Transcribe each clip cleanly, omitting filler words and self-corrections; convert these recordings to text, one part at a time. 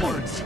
Upwards!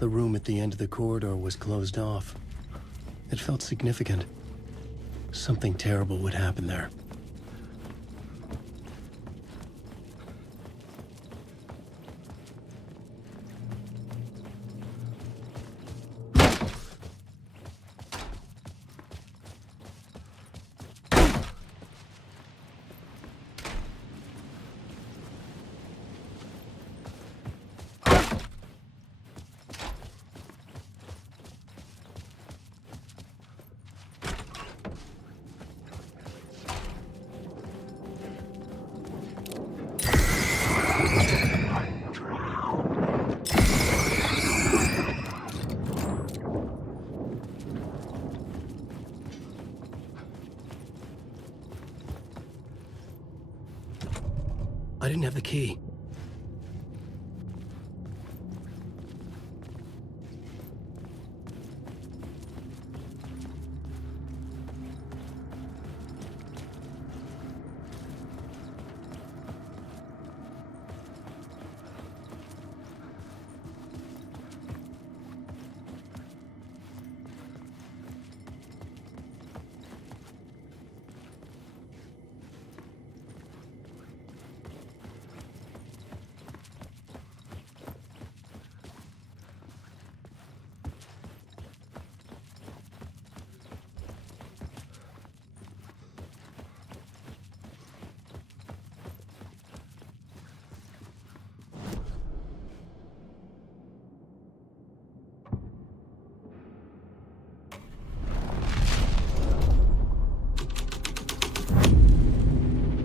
The room at the end of the corridor was closed off. It felt significant. Something terrible would happen there. I didn't have the key.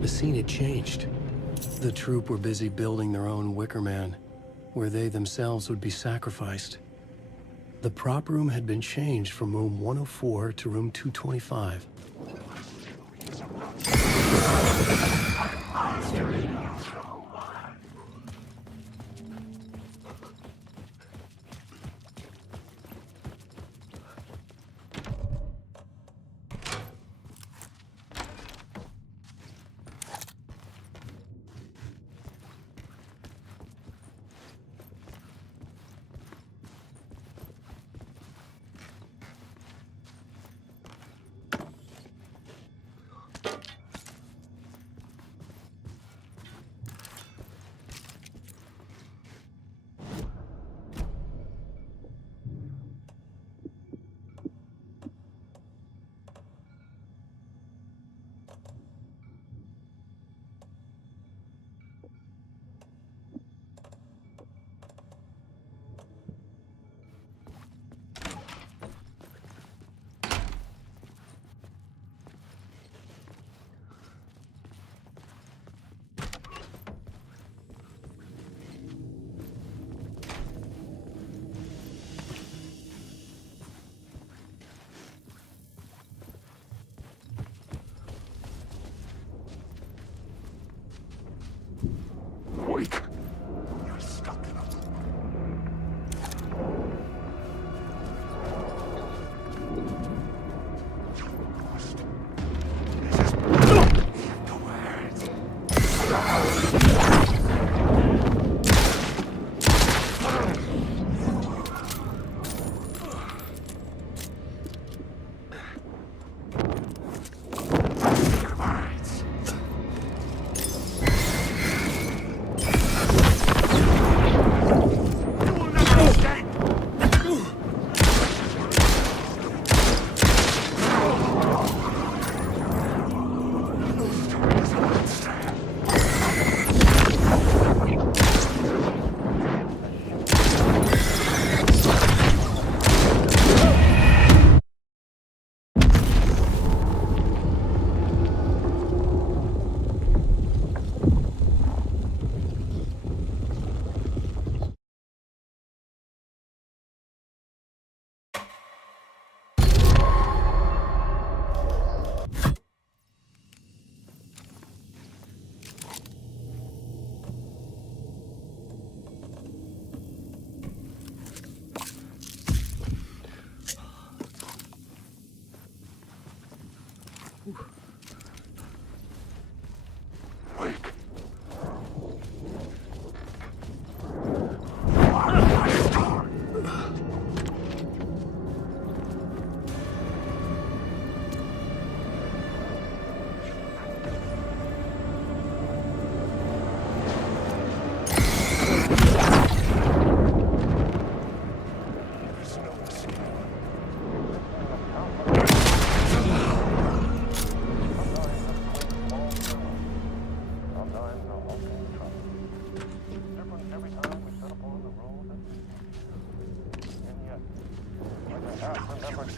The scene had changed. The troupe were busy building their own Wicker Man, where they themselves would be sacrificed. The prop room had been changed from room 104 to room 225. Wake.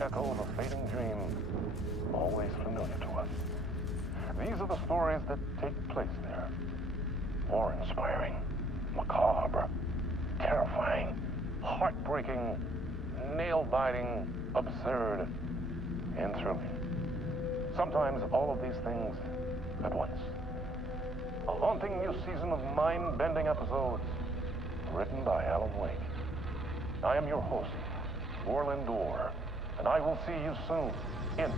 Echo of a fading dream, always familiar to us. These are the stories that take place there. Awe-inspiring, macabre, terrifying, heartbreaking, nail-biting, absurd, and thrilling. Sometimes all of these things at once. A haunting new season of mind-bending episodes written by Alan Wake. I am your host, Orland Dorr. And I will see you soon in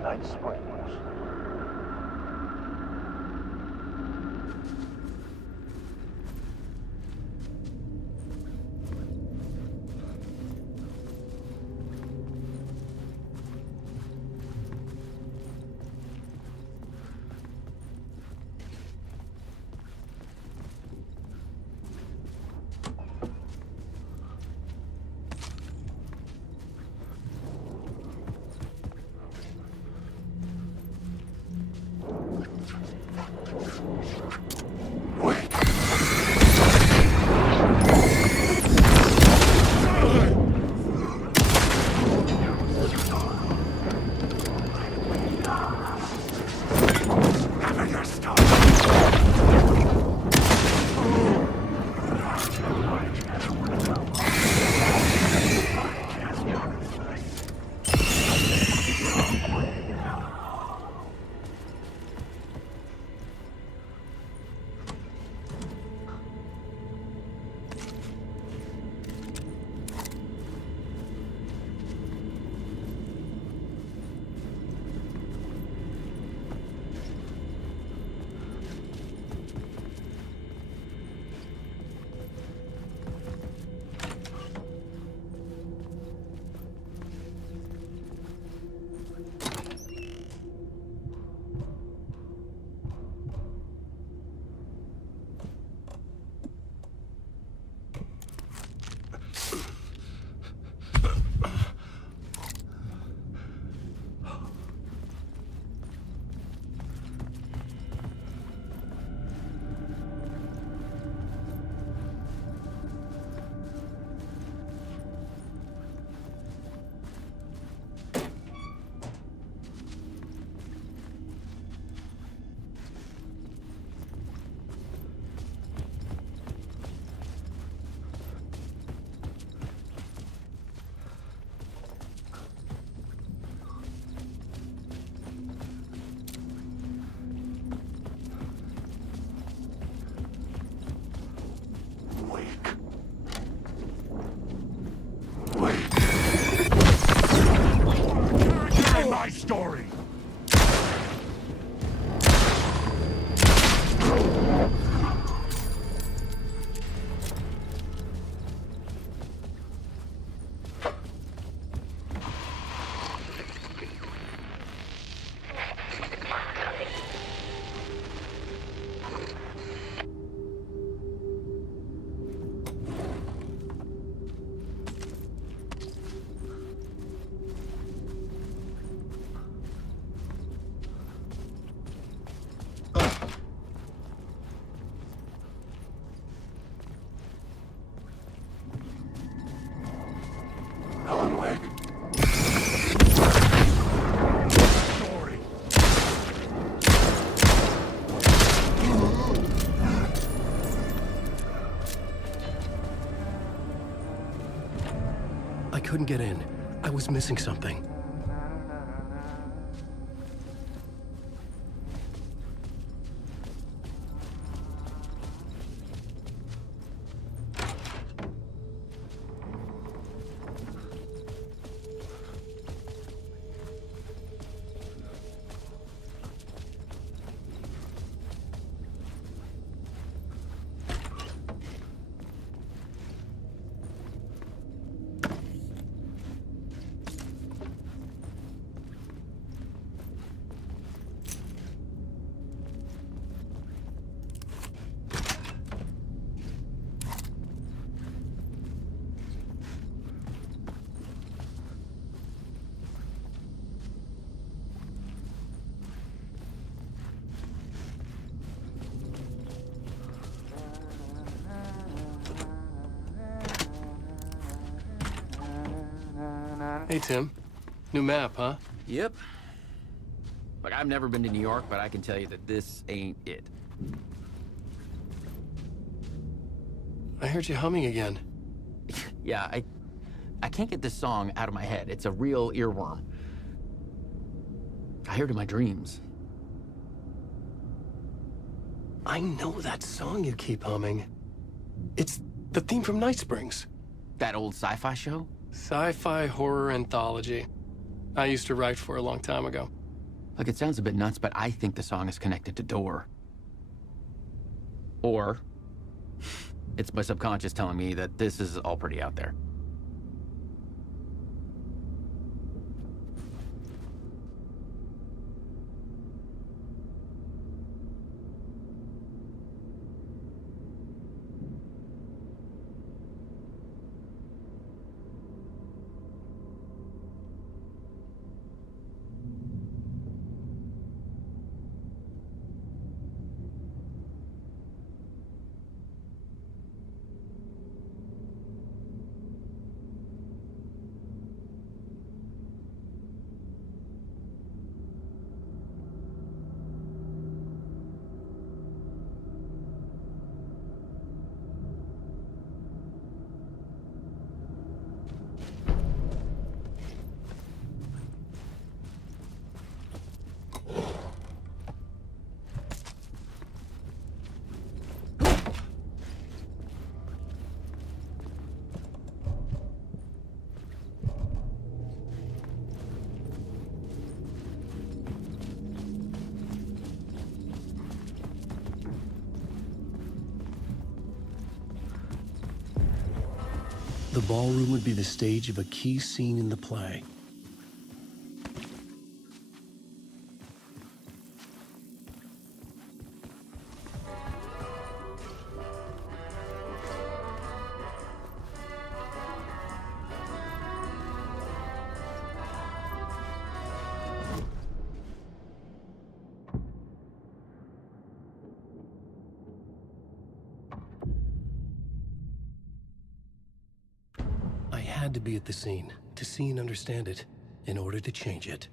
Night Springs. Story. Alan Wake. Story. I couldn't get in. I was missing something. Hey, Tim. New map, huh? Yep. Look, I've never been to New York, but I can tell you that this ain't it. I heard you humming again. Yeah, I can't get this song out of my head. It's a real earworm. I hear it in my dreams. I know that song you keep humming. It's the theme from Night Springs. That old sci-fi show? Sci-fi horror anthology. I used to write for a long time ago. Look, it sounds a bit nuts, but I think the song is connected to Door. Or it's my subconscious telling me that this is all pretty out there. The ballroom would be the stage of a key scene in the play. I had to be at the scene, to see and understand it, in order to change it.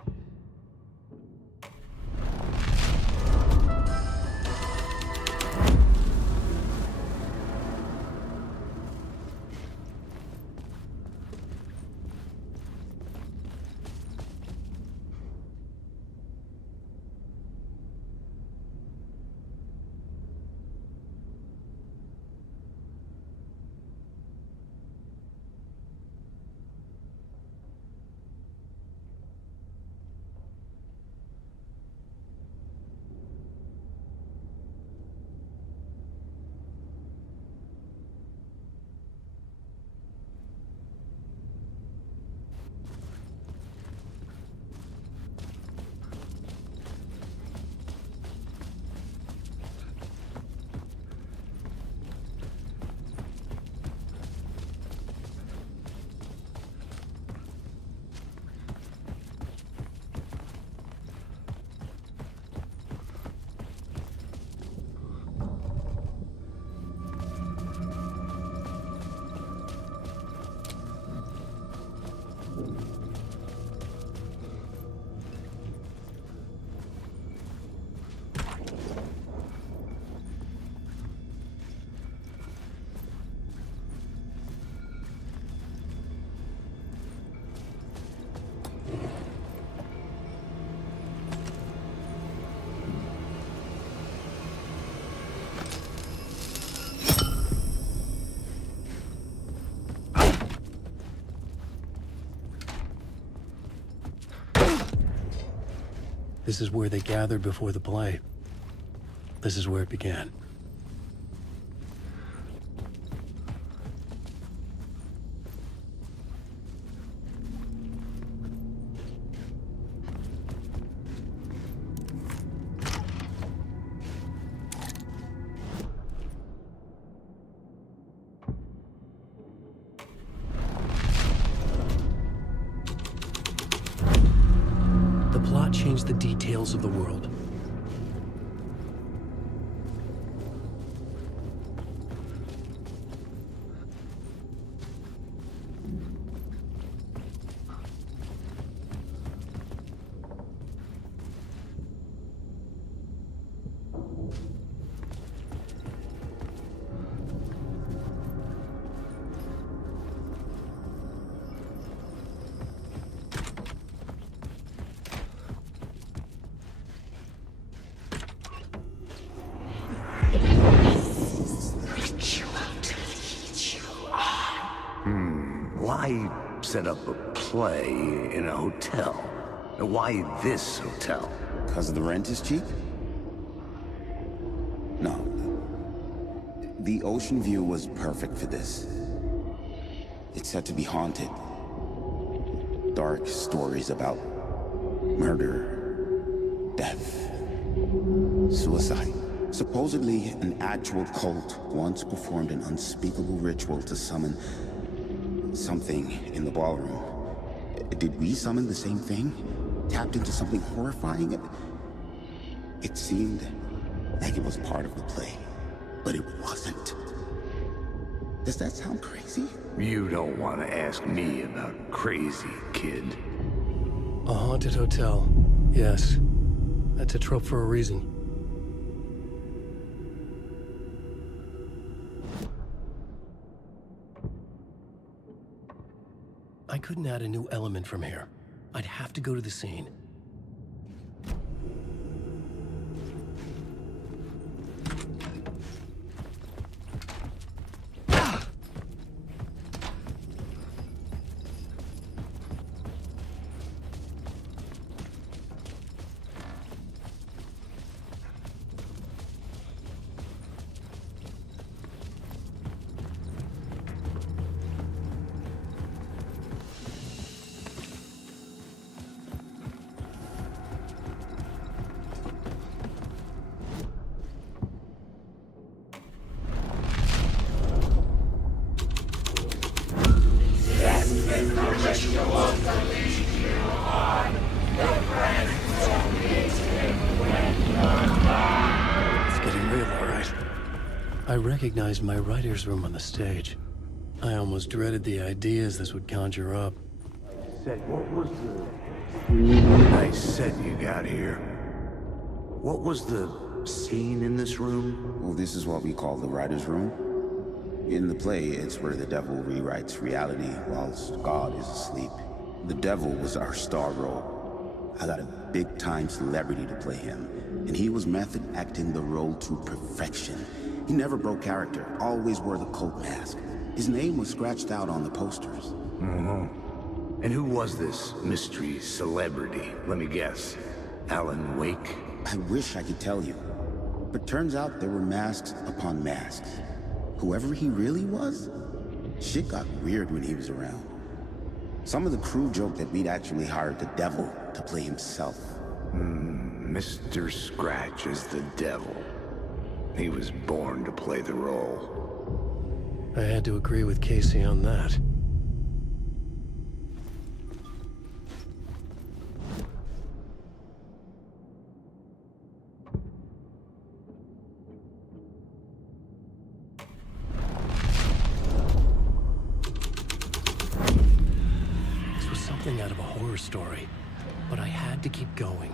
This is where they gathered before the play. This is where it began. Change the details of the world. set up a play in a hotel. Why this hotel? Because the rent is cheap? No. The ocean view was perfect for this. It's said to be haunted. Dark stories about murder, death, suicide. Supposedly, an actual cult once performed an unspeakable ritual to summon something in the ballroom. Did we summon the same thing? Tapped into something horrifying? It seemed like it was part of the play, but it wasn't. Does that sound crazy? You don't want to ask me about crazy, kid. A haunted hotel. Yes. That's a trope for a reason. I couldn't add a new element from here. I'd have to go to the scene. I recognized my writer's room on the stage. I almost dreaded the ideas this would conjure up. What was the... Nice set you got here. What was the scene in this room? Well, this is what we call the writer's room. In the play, it's where the devil rewrites reality whilst God is asleep. The devil was our star role. I got a big-time celebrity to play him, and he was method acting the role to perfection. He never broke character, always wore the cult mask. His name was scratched out on the posters. Mm-hmm. And who was this mystery celebrity? Let me guess. Alana Uweyka? I wish I could tell you. But turns out there were masks upon masks. Whoever he really was, shit got weird when he was around. Some of the crew joked that we'd actually hired the devil to play himself. Mr. Scratch is the devil. He was born to play the role. I had to agree with Casey on that. This was something out of a horror story, but I had to keep going.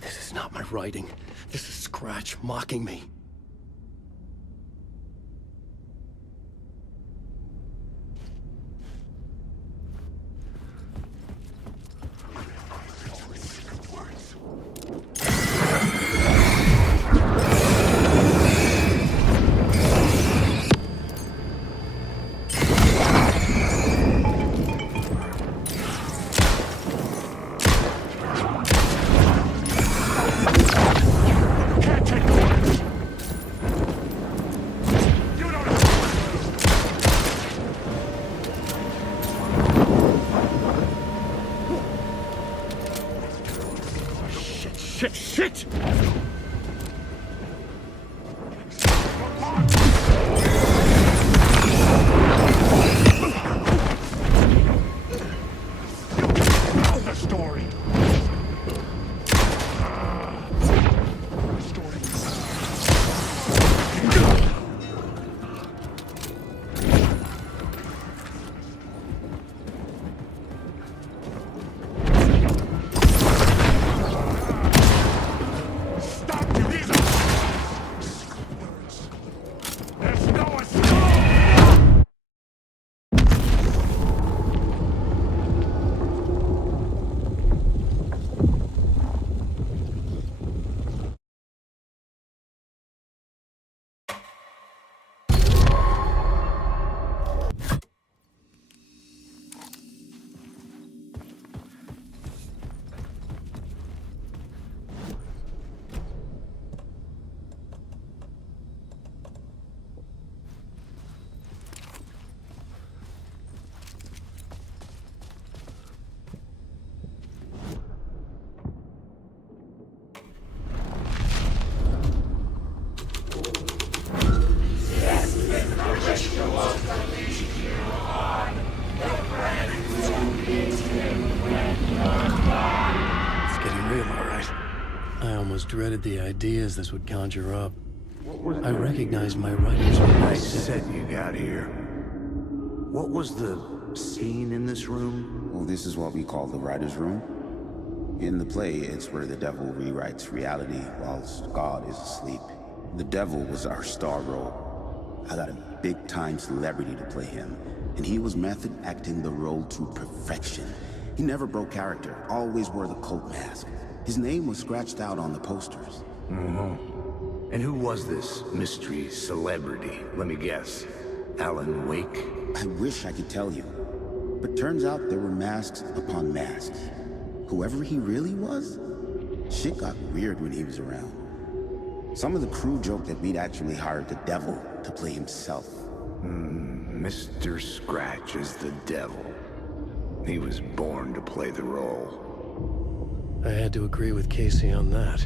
This is not my writing. This is Scratch mocking me. almost dreaded the ideas this would conjure up. I recognized my writer's room. Nice set you got here. What was the scene in this room? Well, this is what we call the writer's room. In the play, it's where the devil rewrites reality whilst God is asleep. The devil was our star role. I got a big-time celebrity to play him, and he was method acting the role to perfection. He never broke character, always wore the cult mask. His name was scratched out on the posters. Mm-hmm. And who was this mystery celebrity? Let me guess. Alana Uweyka? I wish I could tell you, but turns out there were masks upon masks. Whoever he really was, shit got weird when he was around. Some of the crew joked that we'd actually hired the devil to play himself. Mr. Scratch is the devil. He was born to play the role. I had to agree with Casey on that.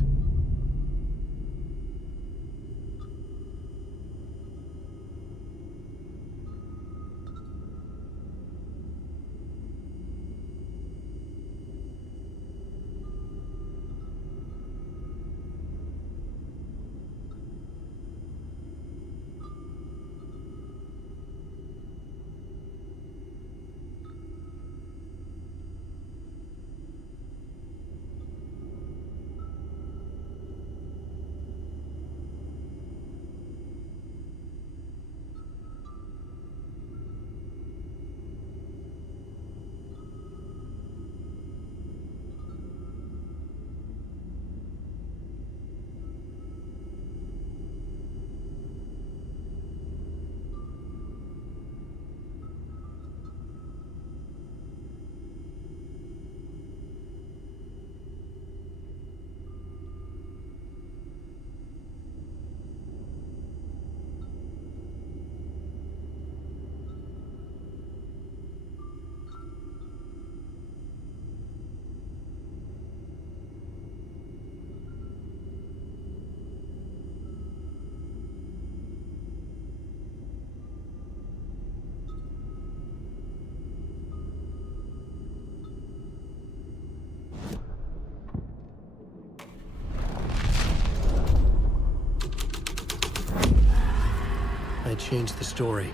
I changed the story.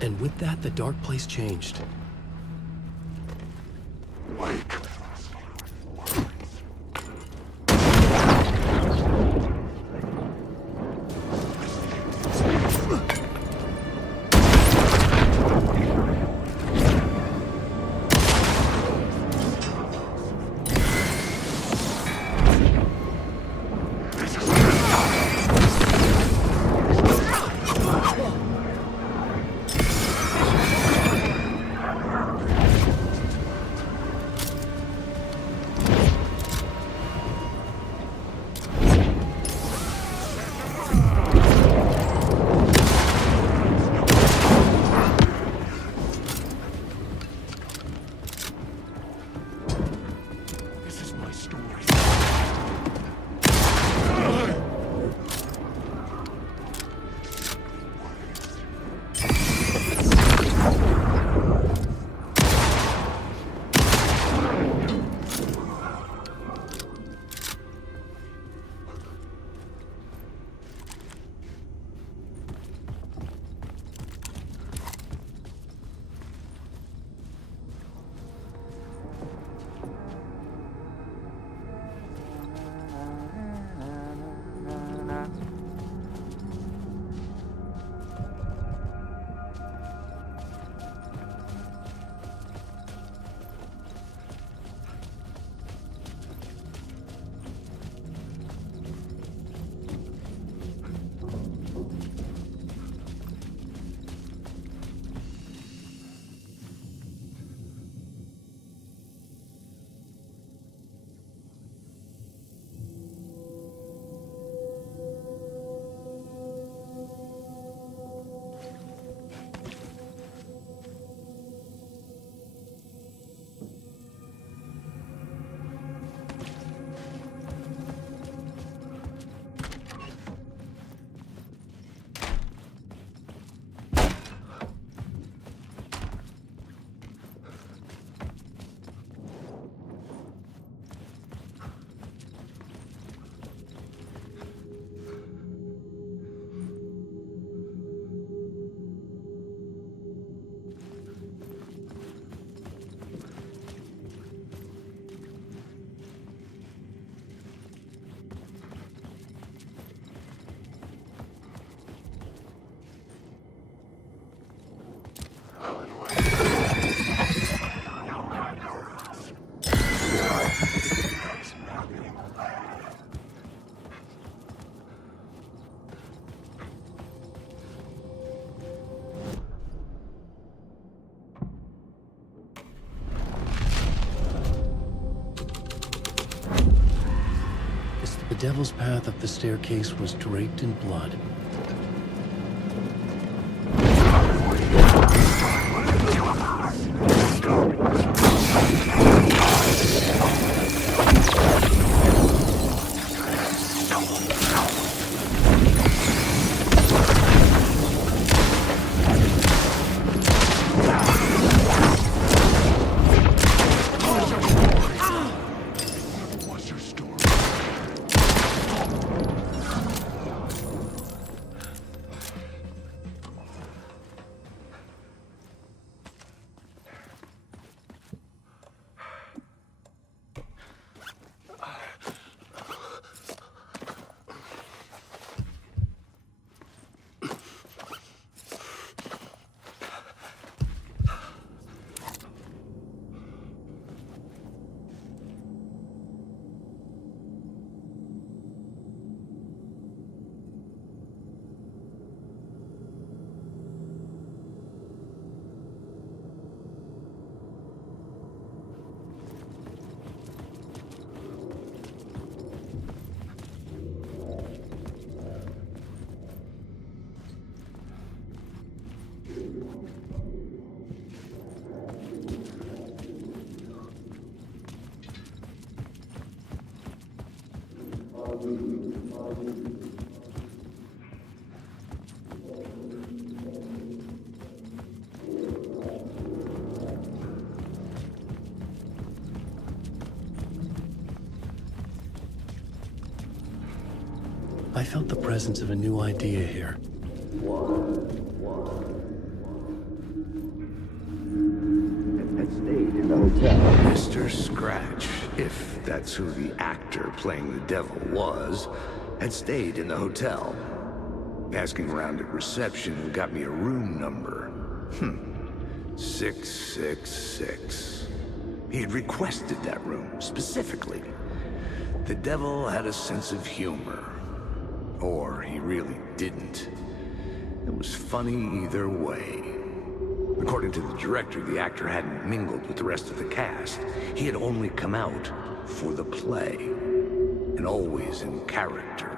And with that, the dark place changed. devil's path up the staircase was draped in blood. I felt the presence of a new idea here. Mr. Scratch, if that's who the actor playing the devil was, had stayed in the hotel. Asking around at reception got me a room number. 666. He had requested that room, specifically. The devil had a sense of humor. Or he really didn't. It was funny either way. According to the director, the actor hadn't mingled with the rest of the cast. He had only come out for the play, and always in character.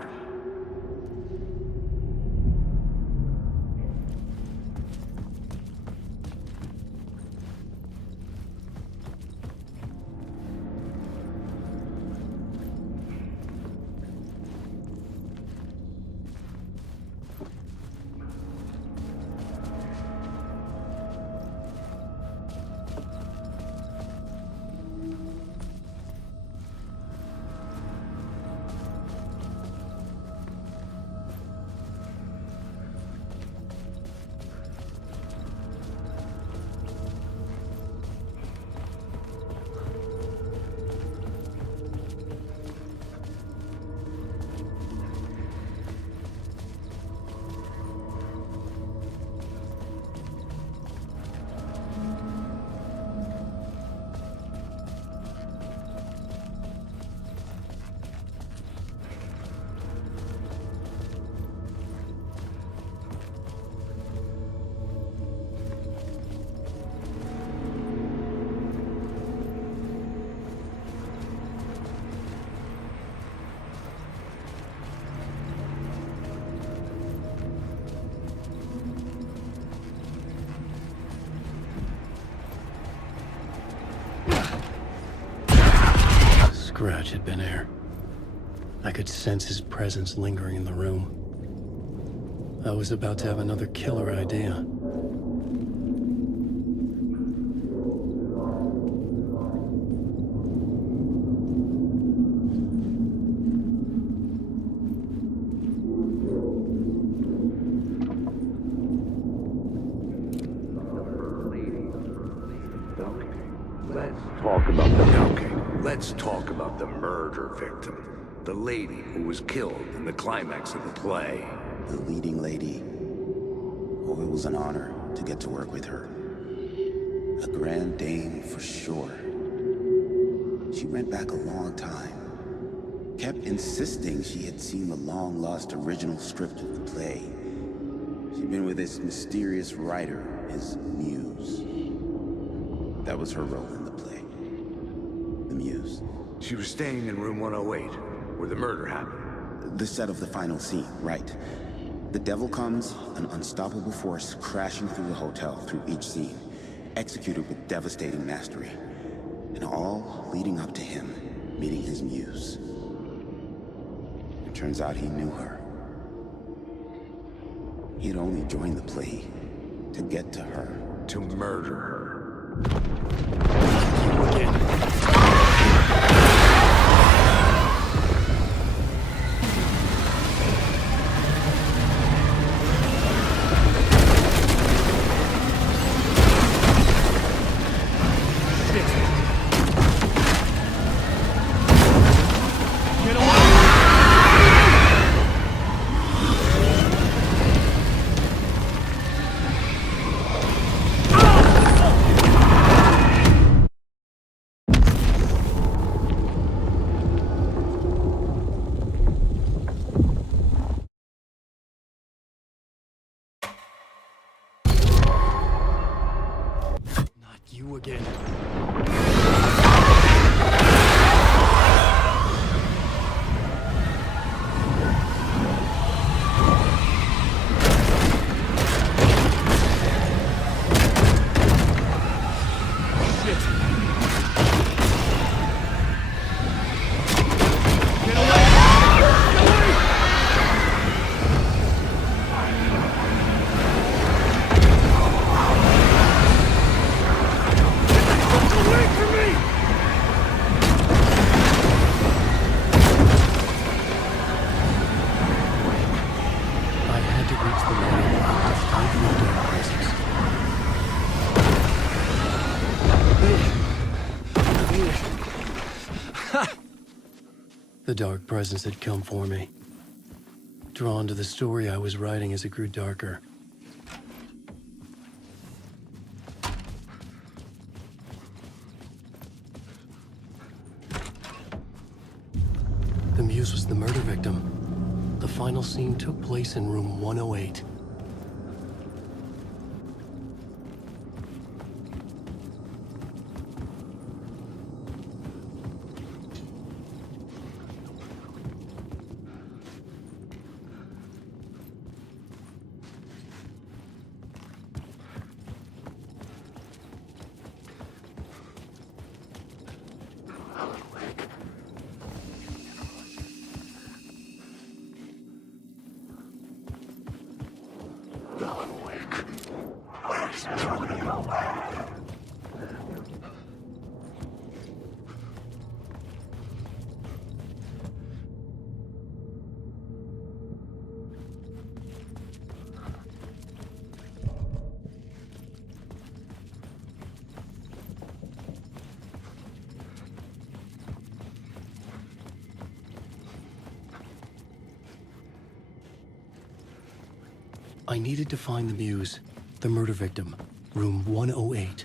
Scratch had been here. I could sense his presence lingering in the room. I was about to have another killer idea. Let's talk about the murder victim. The lady who was killed in the climax of the play. The leading lady. Oh, it was an honor to get to work with her. A grand dame for sure. She went back a long time. Kept insisting she had seen the long-lost original script of the play. She'd been with this mysterious writer, his muse. That was her role in the play. The muse. She was staying in room 108, where the murder happened. The set of the final scene, right. The devil comes, an unstoppable force crashing through the hotel through each scene, executed with devastating mastery, and all leading up to him meeting his muse. It turns out he knew her. He'd only joined the play to get to her. To murder her. You again. The dark presence had come for me, drawn to the story I was writing as it grew darker. The muse was the murder victim. The final scene took place in room 108. I needed to find the muse, the murder victim, room 108.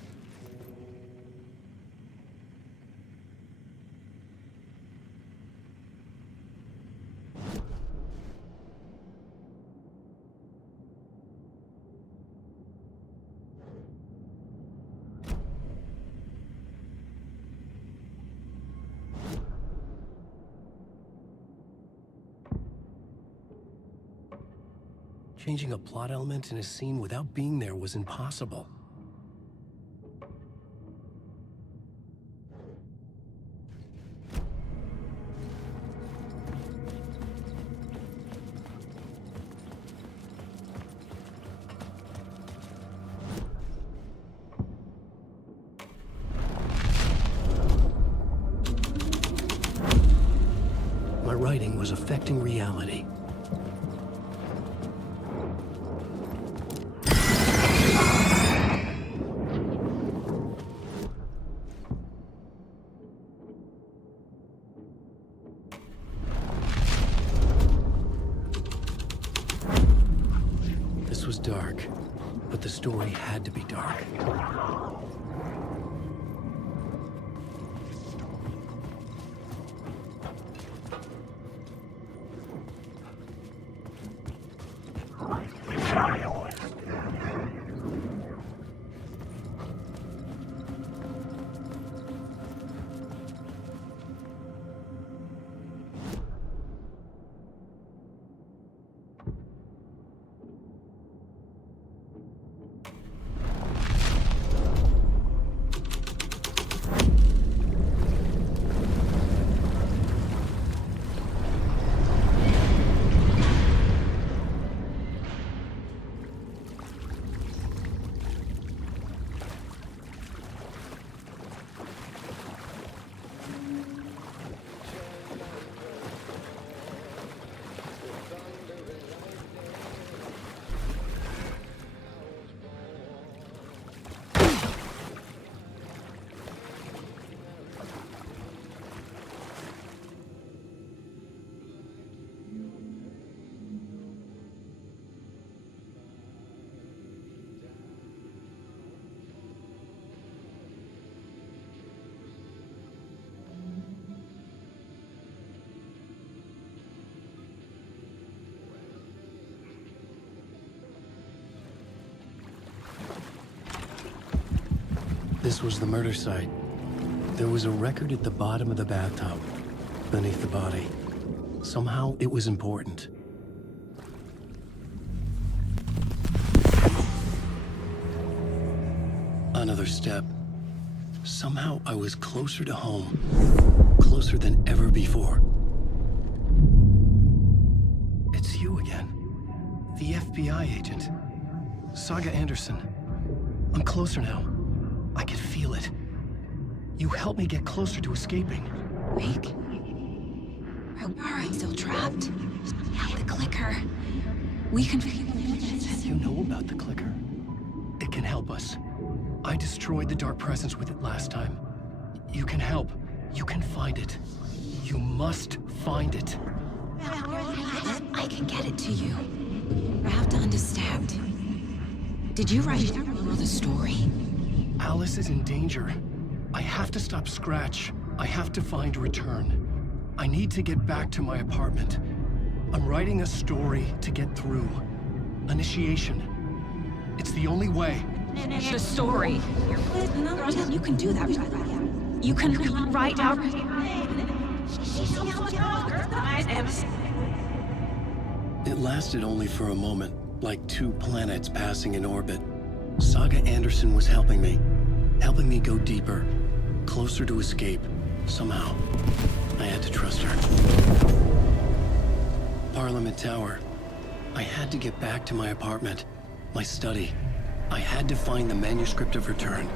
Changing a plot element in a scene without being there was impossible. My writing was affecting reality. Dark, but the story had to be dark. This was the murder site. There was a record at the bottom of the bathtub, beneath the body. Somehow, it was important. Another step. Somehow, I was closer to home. Closer than ever before. It's you again. The FBI agent. Saga Andерсон. I'm closer now. I can feel it. You helped me get closer to escaping. Wake? Are we still trapped? The clicker. We can... You know about the clicker? It can help us. I destroyed the dark presence with it last time. You can help. You can find it. You must find it. I can get it to you. I have to understand. Did you write the story? Alice is in danger. I have to stop Scratch. I have to find Return. I need to get back to my apartment. I'm writing a story to get through. Initiation. It's the only way. The story. You can do that. You can write out... It lasted only for a moment, like two planets passing in orbit. Saga Andерсон was helping me go deeper, closer to escape, somehow. I had to trust her. Parliament Tower. I had to get back to my apartment, my study. I had to find the manuscript of Return.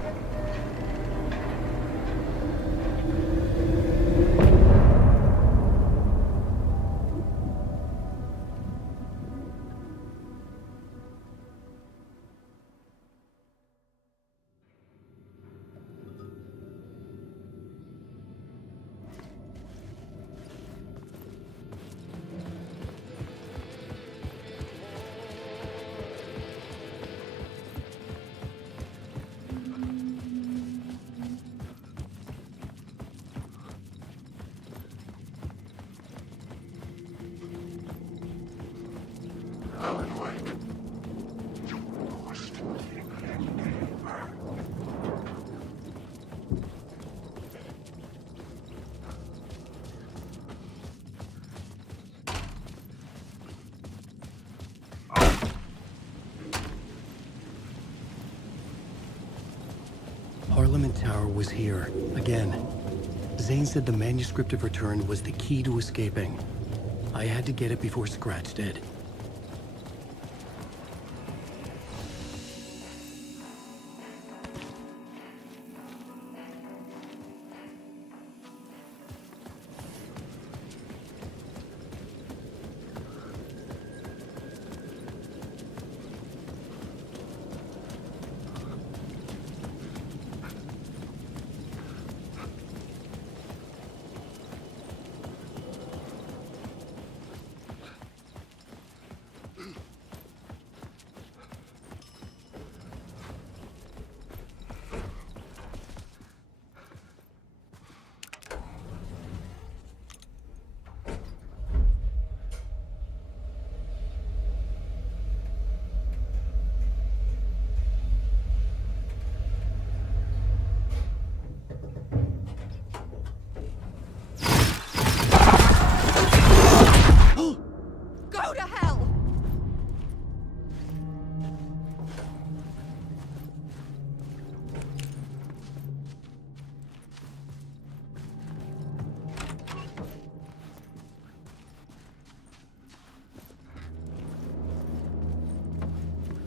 Parliament Tower was here, again. Zane said the manuscript of Return was the key to escaping. I had to get it before Scratch did.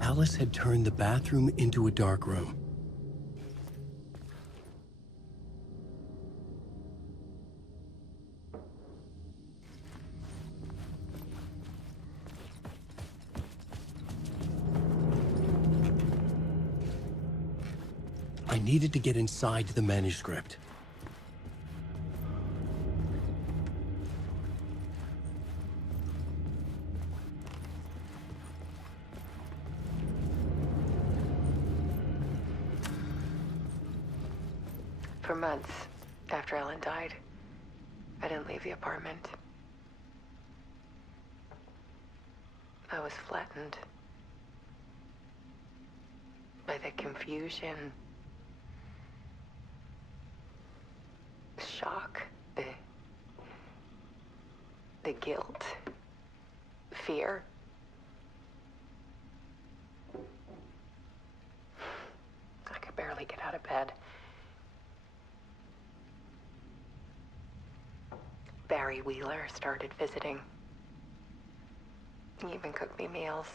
Alice had turned the bathroom into a dark room. I needed to get inside the manuscript. For months after Ellen died, I didn't leave the apartment. I was flattened by the confusion shock, the guilt, fear. I could barely get out of bed. Barry Wheeler started visiting. He even cooked me meals.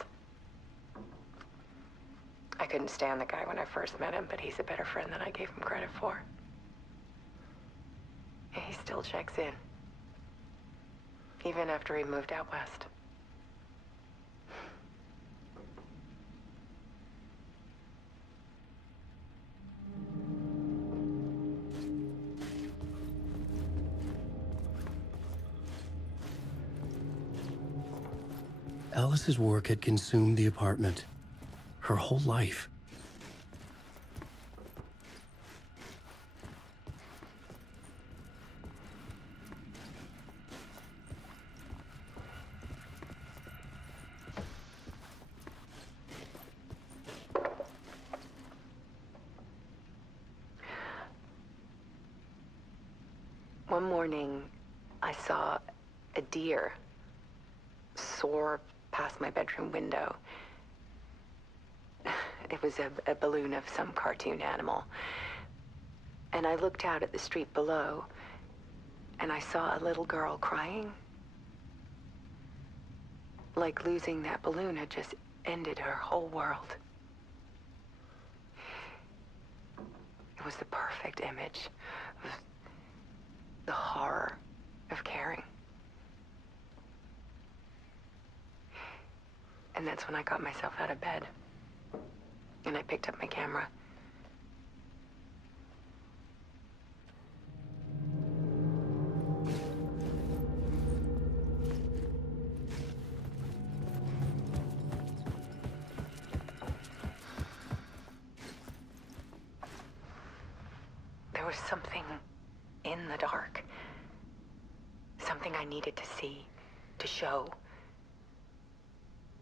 I couldn't stand the guy when I first met him, but he's a better friend than I gave him credit for. And he still checks in. Even after he moved out west. Alice's work had consumed the apartment. Her whole life. One morning, I saw a deer soar past my bedroom window. It was a balloon of some cartoon animal. And I looked out at the street below, and I saw a little girl crying. Like losing that balloon had just ended her whole world. It was the perfect image of the horror of caring. And that's when I got myself out of bed. And I picked up my camera. There was something in the dark. Something I needed to see, to show.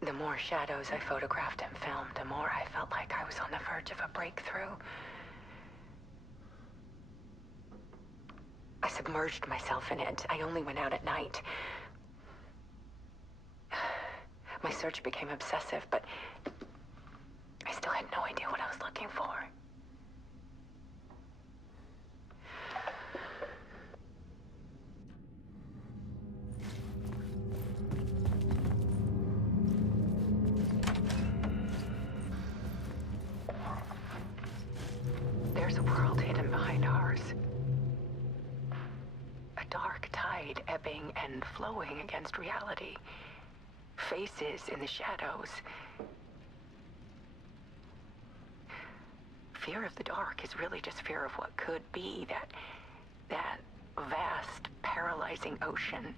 The more shadows I photographed and filmed, the more I felt like I was on the verge of a breakthrough. I submerged myself in it. I only went out at night. My search became obsessive, but I still had no idea what I was looking for. There's a world hidden behind ours. A dark tide ebbing and flowing against reality. Faces in the shadows. Fear of the dark is really just fear of what could be, that vast, paralyzing ocean.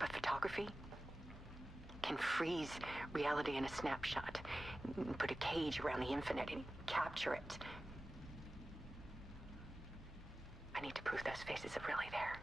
But photography can freeze reality in a snapshot. Put a cage around the infinite and capture it. I need to prove those faces are really there.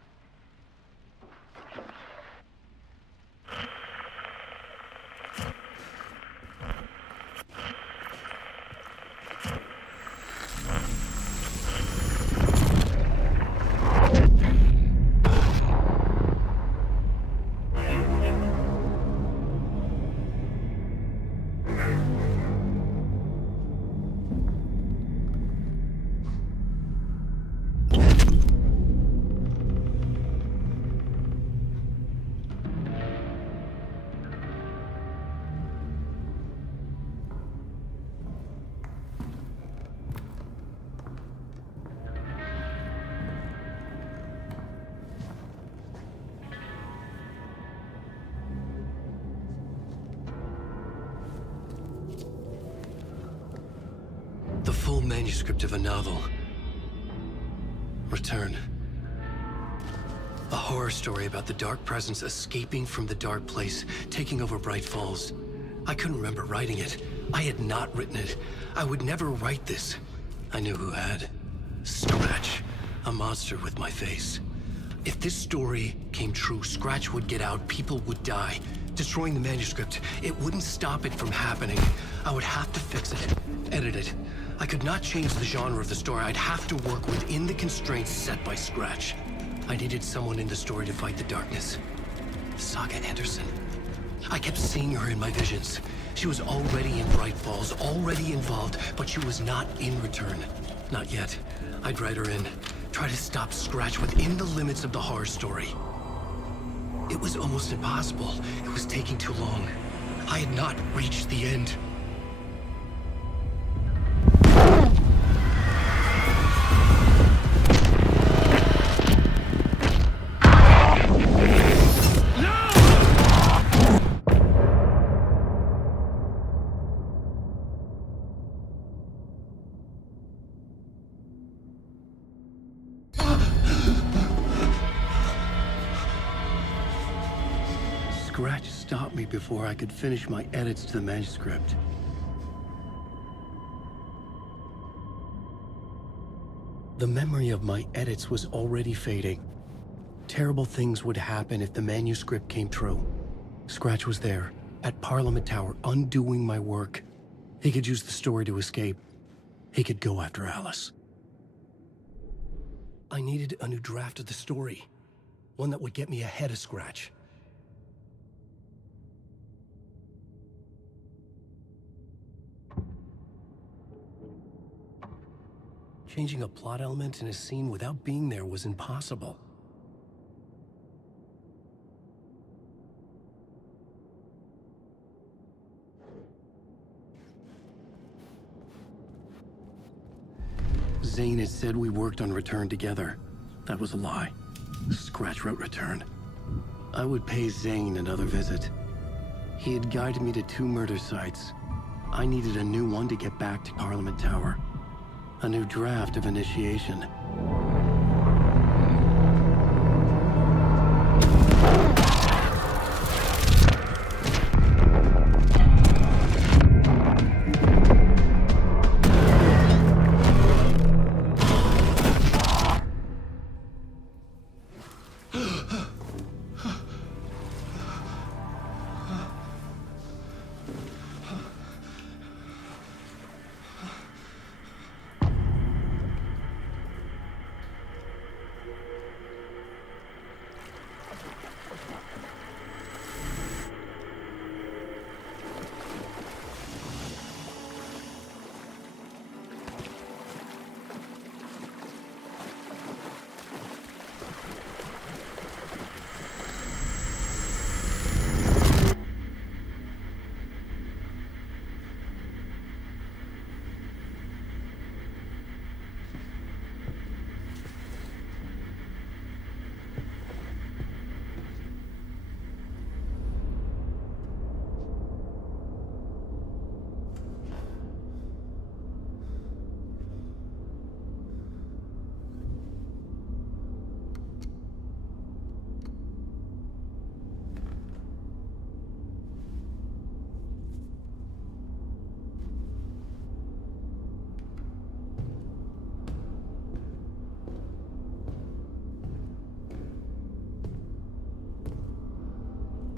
The full manuscript of a novel. Return. A horror story about the dark presence escaping from the dark place, taking over Bright-Falls. I couldn't remember writing it. I had not written it. I would never write this. I knew who had. Scratch. A monster with my face. If this story came true, Scratch would get out, people would die. Destroying the manuscript, it wouldn't stop it from happening. I would have to fix it, edit it. I could not change the genre of the story. I'd have to work within the constraints set by Scratch. I needed someone in the story to fight the darkness. Saga Andерсон. I kept seeing her in my visions. She was already in Braight-Fall's, already involved, but she was not in return. Not yet. I'd write her in. Try to stop Scratch within the limits of the horror story. It was almost impossible. It was taking too long. I had not reached the end. Scratch stopped me before I could finish my edits to the manuscript. The memory of my edits was already fading. Terrible things would happen if the manuscript came true. Scratch was there, at Parliament Tower, undoing my work. He could use the story to escape. He could go after Alice. I needed a new draft of the story. One that would get me ahead of Scratch. Changing a plot element in a scene without being there was impossible. Zane had said we worked on Return together. That was a lie. Scratch wrote Return. I would pay Zane another visit. He had guided me to 2 murder sites. I needed a new one to get back to Parliament Tower. A new draft of Initiation.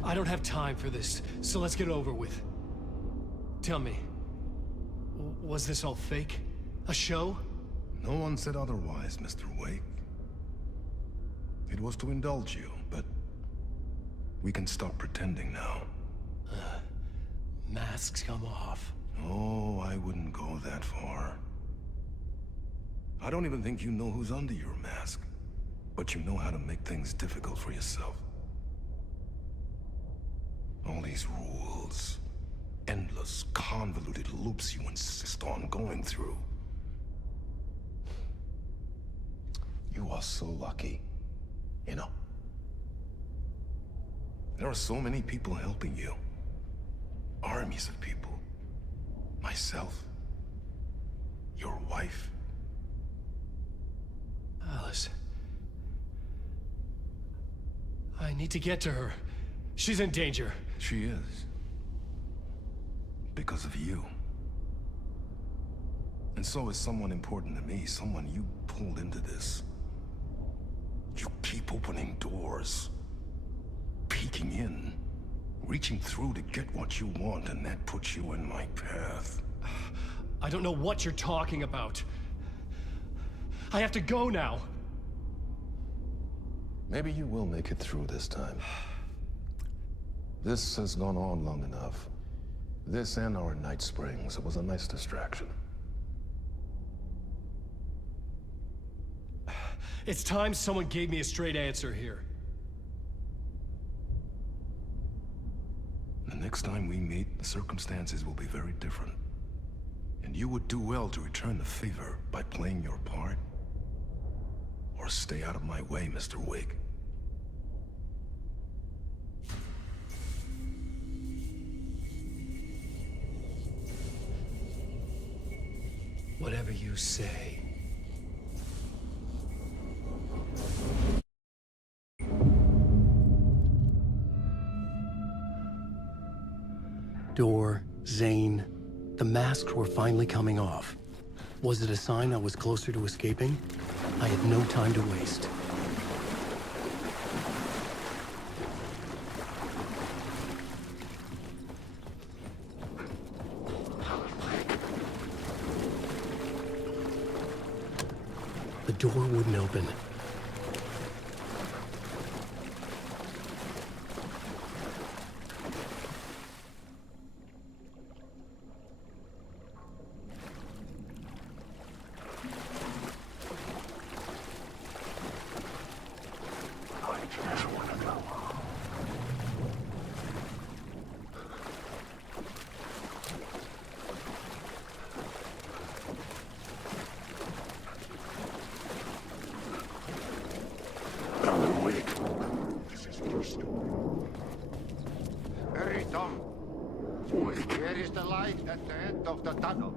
I don't have time for this, so let's get over with. Tell me, was this all fake? A show? No one said otherwise, Mr. Wake. It was to indulge you, but we can stop pretending now. Masks come off. Oh, I wouldn't go that far. I don't even think you know who's under your mask, but you know how to make things difficult for yourself. All these rules, endless, convoluted loops you insist on going through. You are so lucky, you know. There are so many people helping you. Armies of people. Myself. Your wife. Alice. I need to get to her. She's in danger. She is. Because of you. And so is someone important to me, someone you pulled into this. You keep opening doors. Peeking in. Reaching through to get what you want, and that puts you in my path. I don't know what you're talking about. I have to go now. Maybe you will make it through this time. This has gone on long enough. This and our night springs. It was a nice distraction. It's time someone gave me a straight answer here. The next time we meet, the circumstances will be very different. And you would do well to return the favor by playing your part. Or stay out of my way, Mr. Wig. Whatever you say. Door, Zane, the masks were finally coming off. Was it a sign I was closer to escaping? I had no time to waste. The door wouldn't open. Hurry, Tom. Here is the light at the end of the tunnel.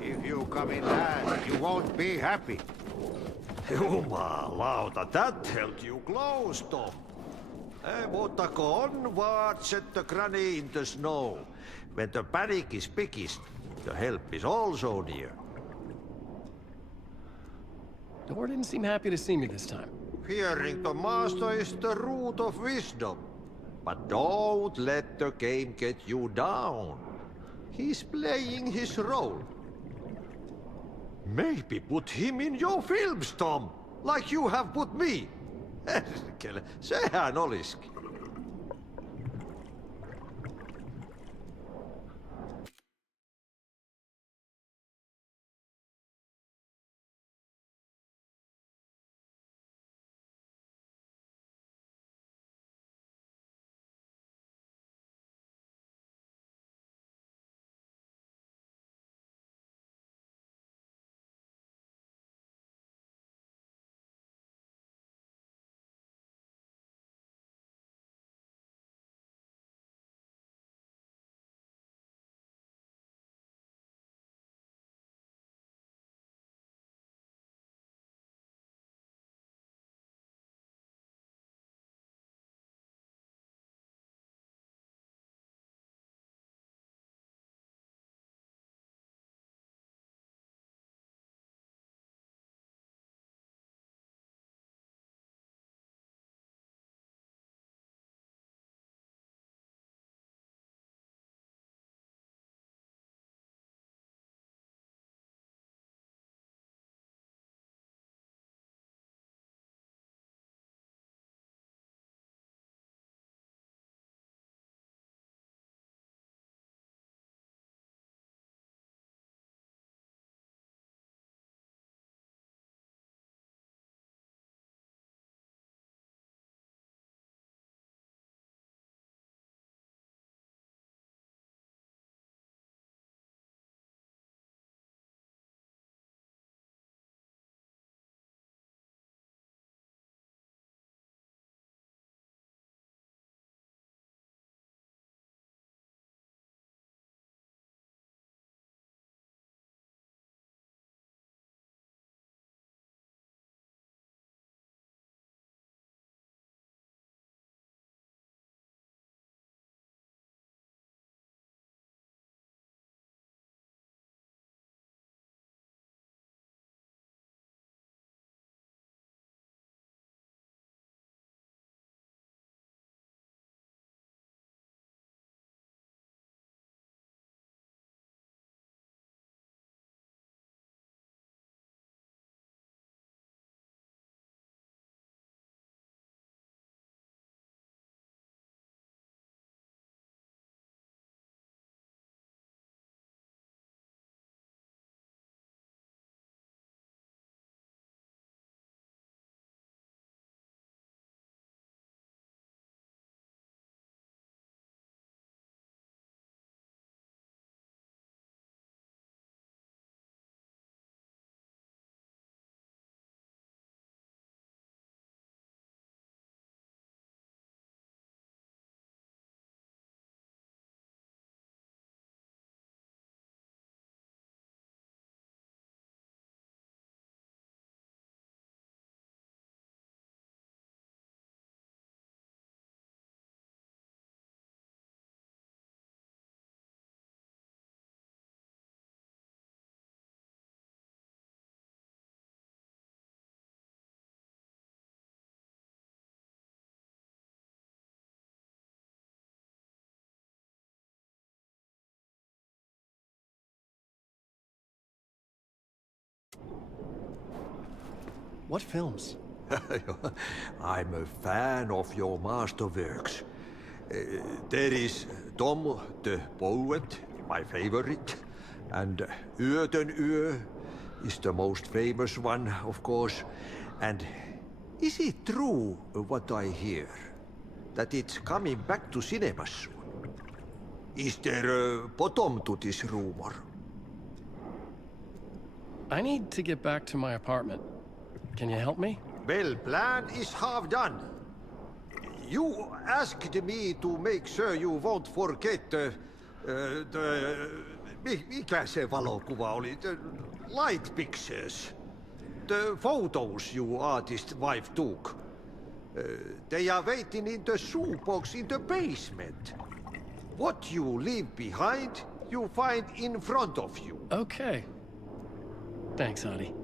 If you come in last, you won't be happy. Jumalauta, that held you close, Tom. Mutta go onward, set the granny in the snow. When the panic is biggest, the help is also near. Door didn't seem happy to see me this time. Fearing the master is the root of wisdom. But don't let the game get you down. He's playing his role. Maybe put him in your films, Tom, like you have put me. Sehän olisikin. What films? I'm a fan of your masterworks. There is Tom the Poet, my favorite, and den is the most famous one, of course. And is it true what I hear, that it's coming back to cinemas soon? Is there a bottom to this rumor? I need to get back to my apartment. Can you help me? Well, plan is half done. You asked me to make sure you won't forget mikä se valokuva oli? The light pictures. The photos your artist wife took. They are waiting in the shoebox in the basement. What you leave behind, you find in front of you. Okay. Thanks, honey.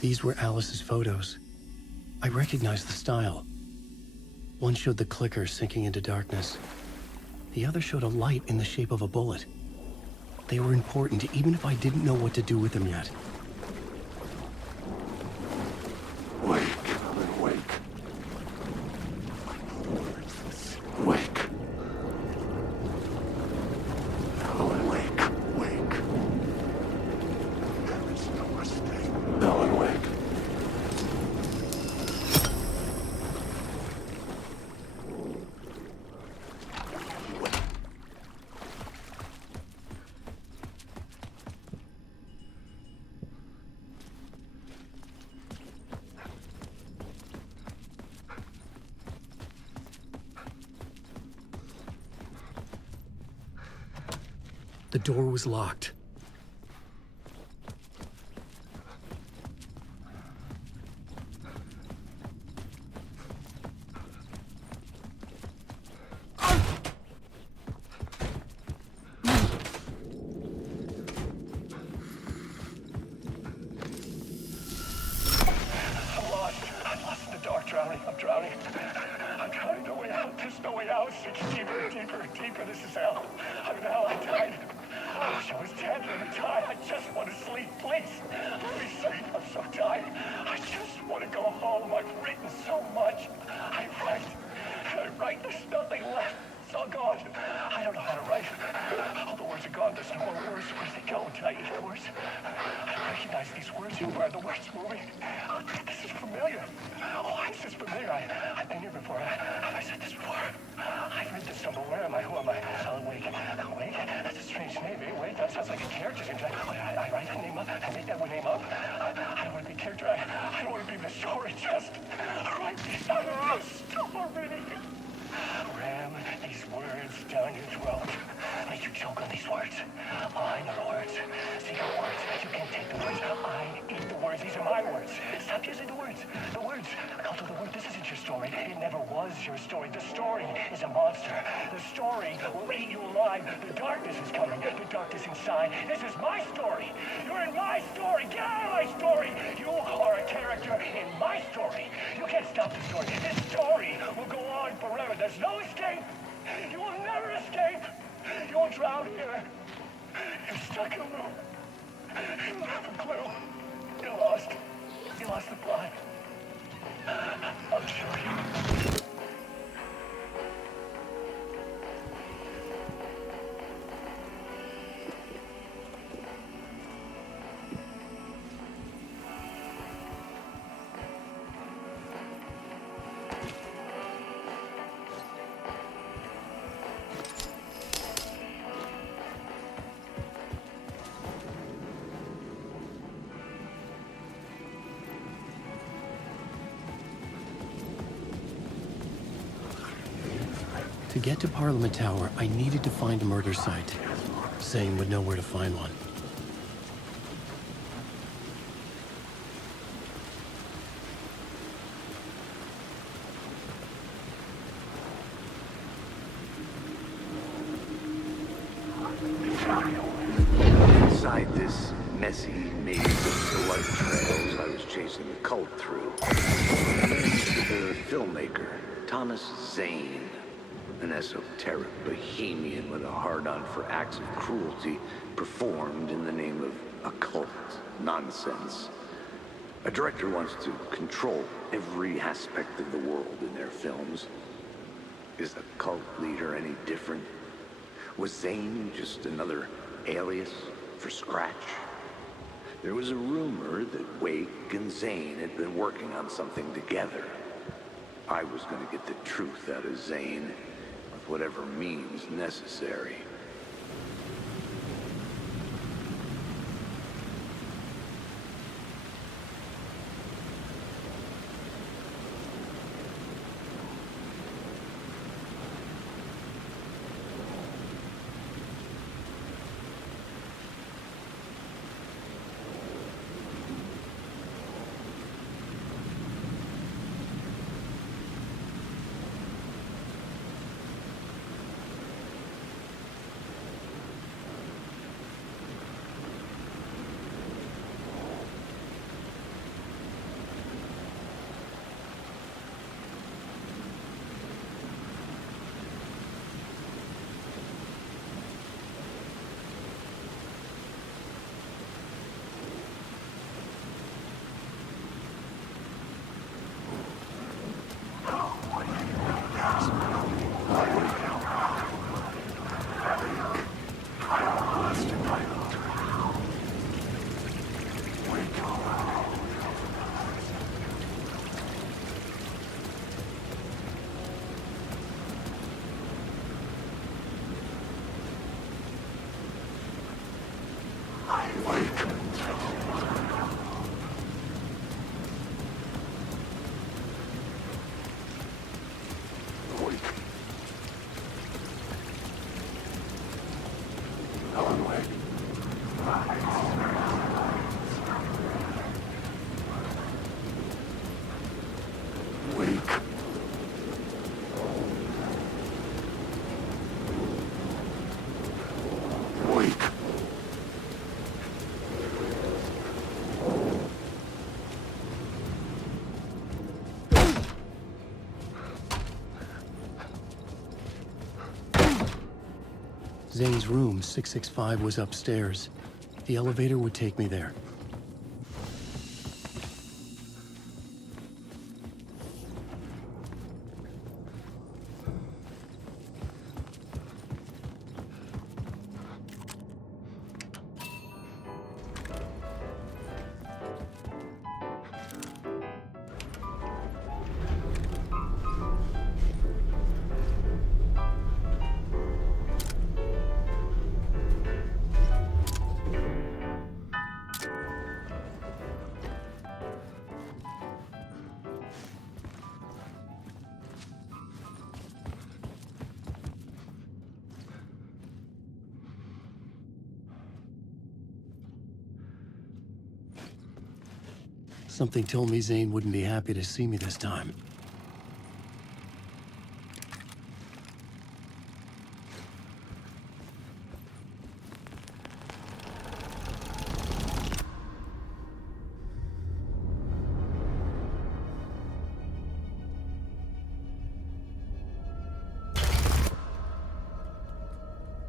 These were Alice's photos. I recognized the style. One showed the clicker sinking into darkness. The other showed a light in the shape of a bullet. They were important, even if I didn't know what to do with them yet. Wake. Wake. Wake. Wake. There is no The door was locked. To get to Parliament Tower, I needed to find a murder site. Zane would know where to find one. Inside this messy maze of blood trails I was chasing the cult through, the filmmaker, Thomas Zane. An esoteric bohemian with a hard-on for acts of cruelty performed in the name of occult nonsense. A director wants to control every aspect of the world in their films. Is the cult leader any different? Was Zane just another alias for Scratch? There was a rumor that Wake and Zane had been working on something together. I was going to get the truth out of Zane, whatever means necessary. Zane's room, 665, was upstairs. The elevator would take me there. Something told me Zane wouldn't be happy to see me this time.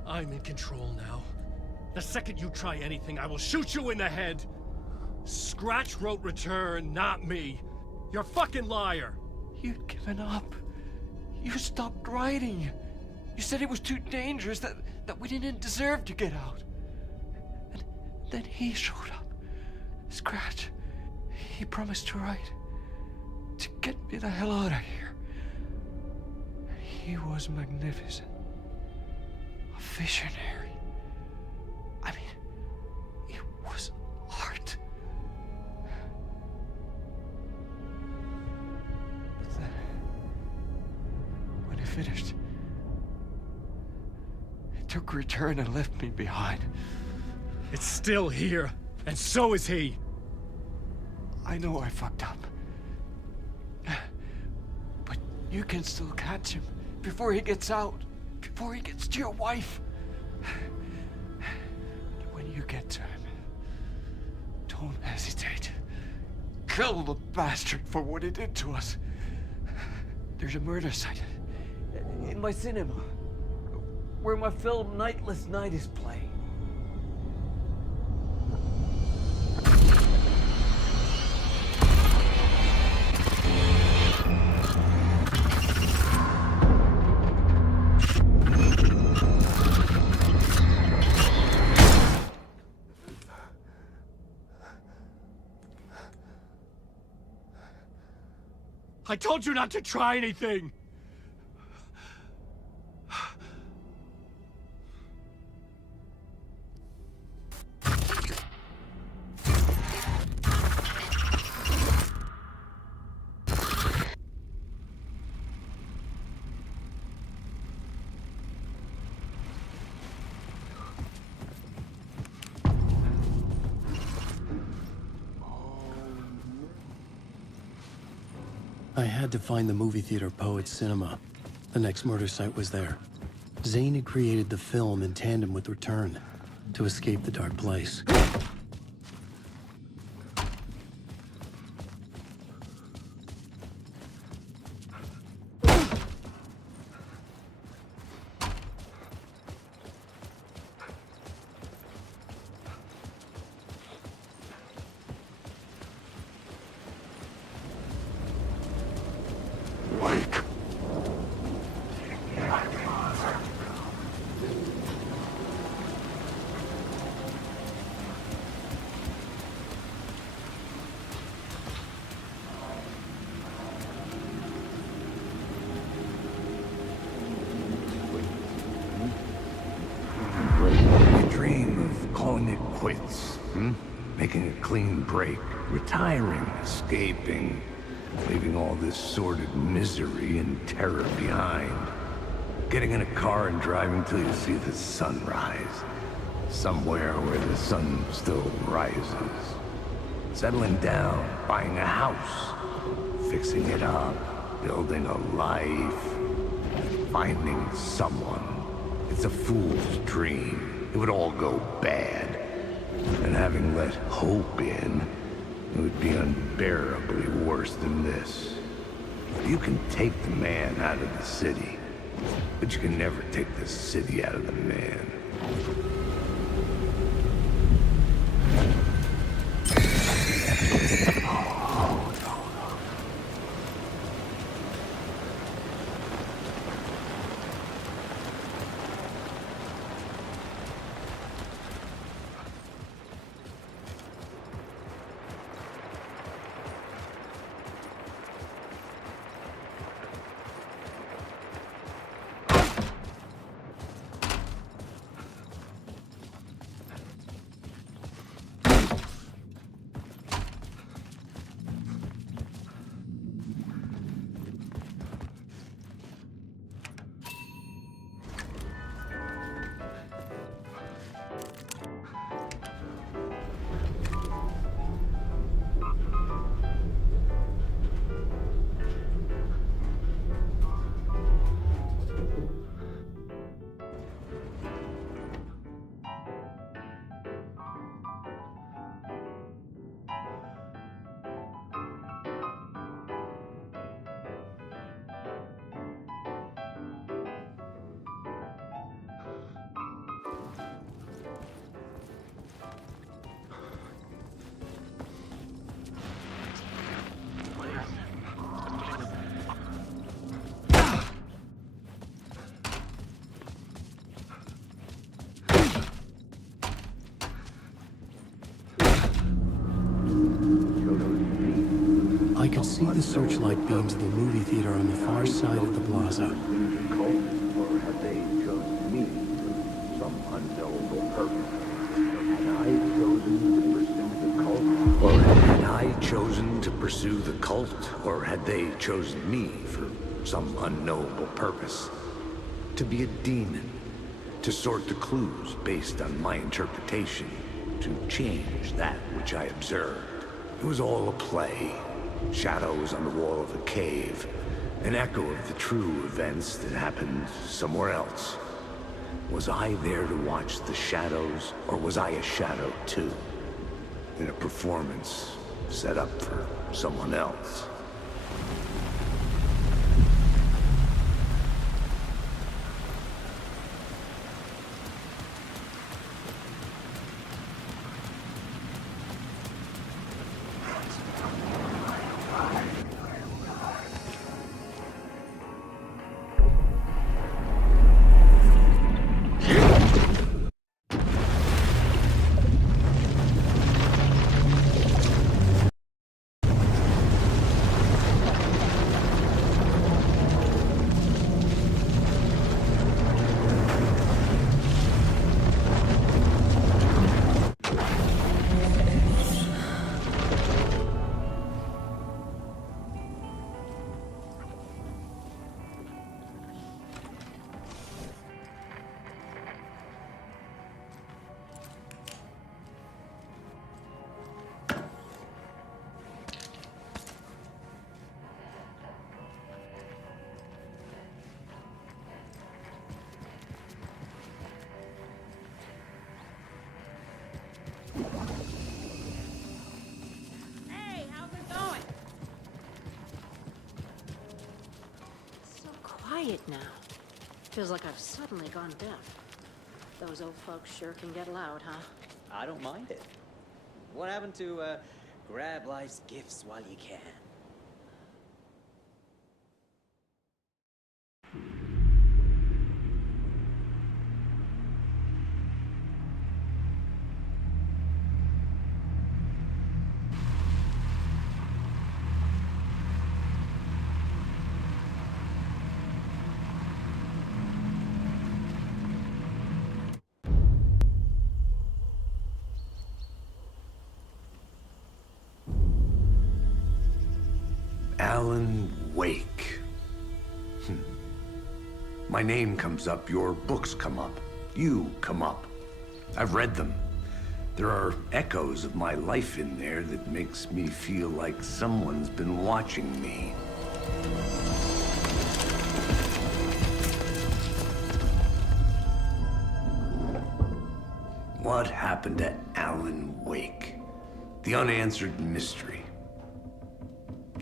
I'm in control now. The second you try anything, I will shoot you in the head! Scratch wrote return, not me. You're a fucking liar. You'd given up. You stopped writing. You said it was too dangerous, that we didn't deserve to get out. And then he showed up. Scratch. He promised to write. To get me the hell out of here. He was magnificent. A visionary. I mean, it was art. When he finished, he took return and left me behind. It's still here, and so is he. I know I fucked up. But you can still catch him before he gets out, before he gets to your wife. When you get to him, don't hesitate. Kill the bastard for what he did to us. There's a murder site in my cinema where my film Nightless Night is playing. I told you not to try anything! I had to find the movie theater Poet Cinema. The next murder site was there. Zane had created the film in tandem with Return to escape the dark place. Making a clean break, retiring, escaping, leaving all this sordid misery and terror behind. Getting in a car and driving till you see the sun rise. Somewhere where the sun still rises. Settling down, buying a house, fixing it up, building a life, finding someone. It's a fool's dream. It would all go bad. And having let hope in, it would be unbearably worse than this. You can take the man out of the city, but you can never take the city out of the man. I could see the searchlight beams of the movie theater on the far side of the plaza. Or had they chosen me for some unknowable purpose? Had I chosen to pursue the cult? Or had they chosen me for some unknowable purpose? To be a demon, to sort the clues based on my interpretation, to change that which I observed. It was all a play. Shadows on the wall of a cave. An echo of the true events that happened somewhere else. Was I there to watch the shadows, or was I a shadow too? In a performance set up for someone else. Hey, how's it going? So quiet now. Feels like I've suddenly gone deaf. Those old folks sure can get loud, huh? I don't mind it. What happened to, grab life's gifts while you can? Alan Wake. My name comes up, your books come up, you come up. I've read them. There are echoes of my life in there that makes me feel like someone's been watching me. What happened to Alan Wake? The unanswered mystery.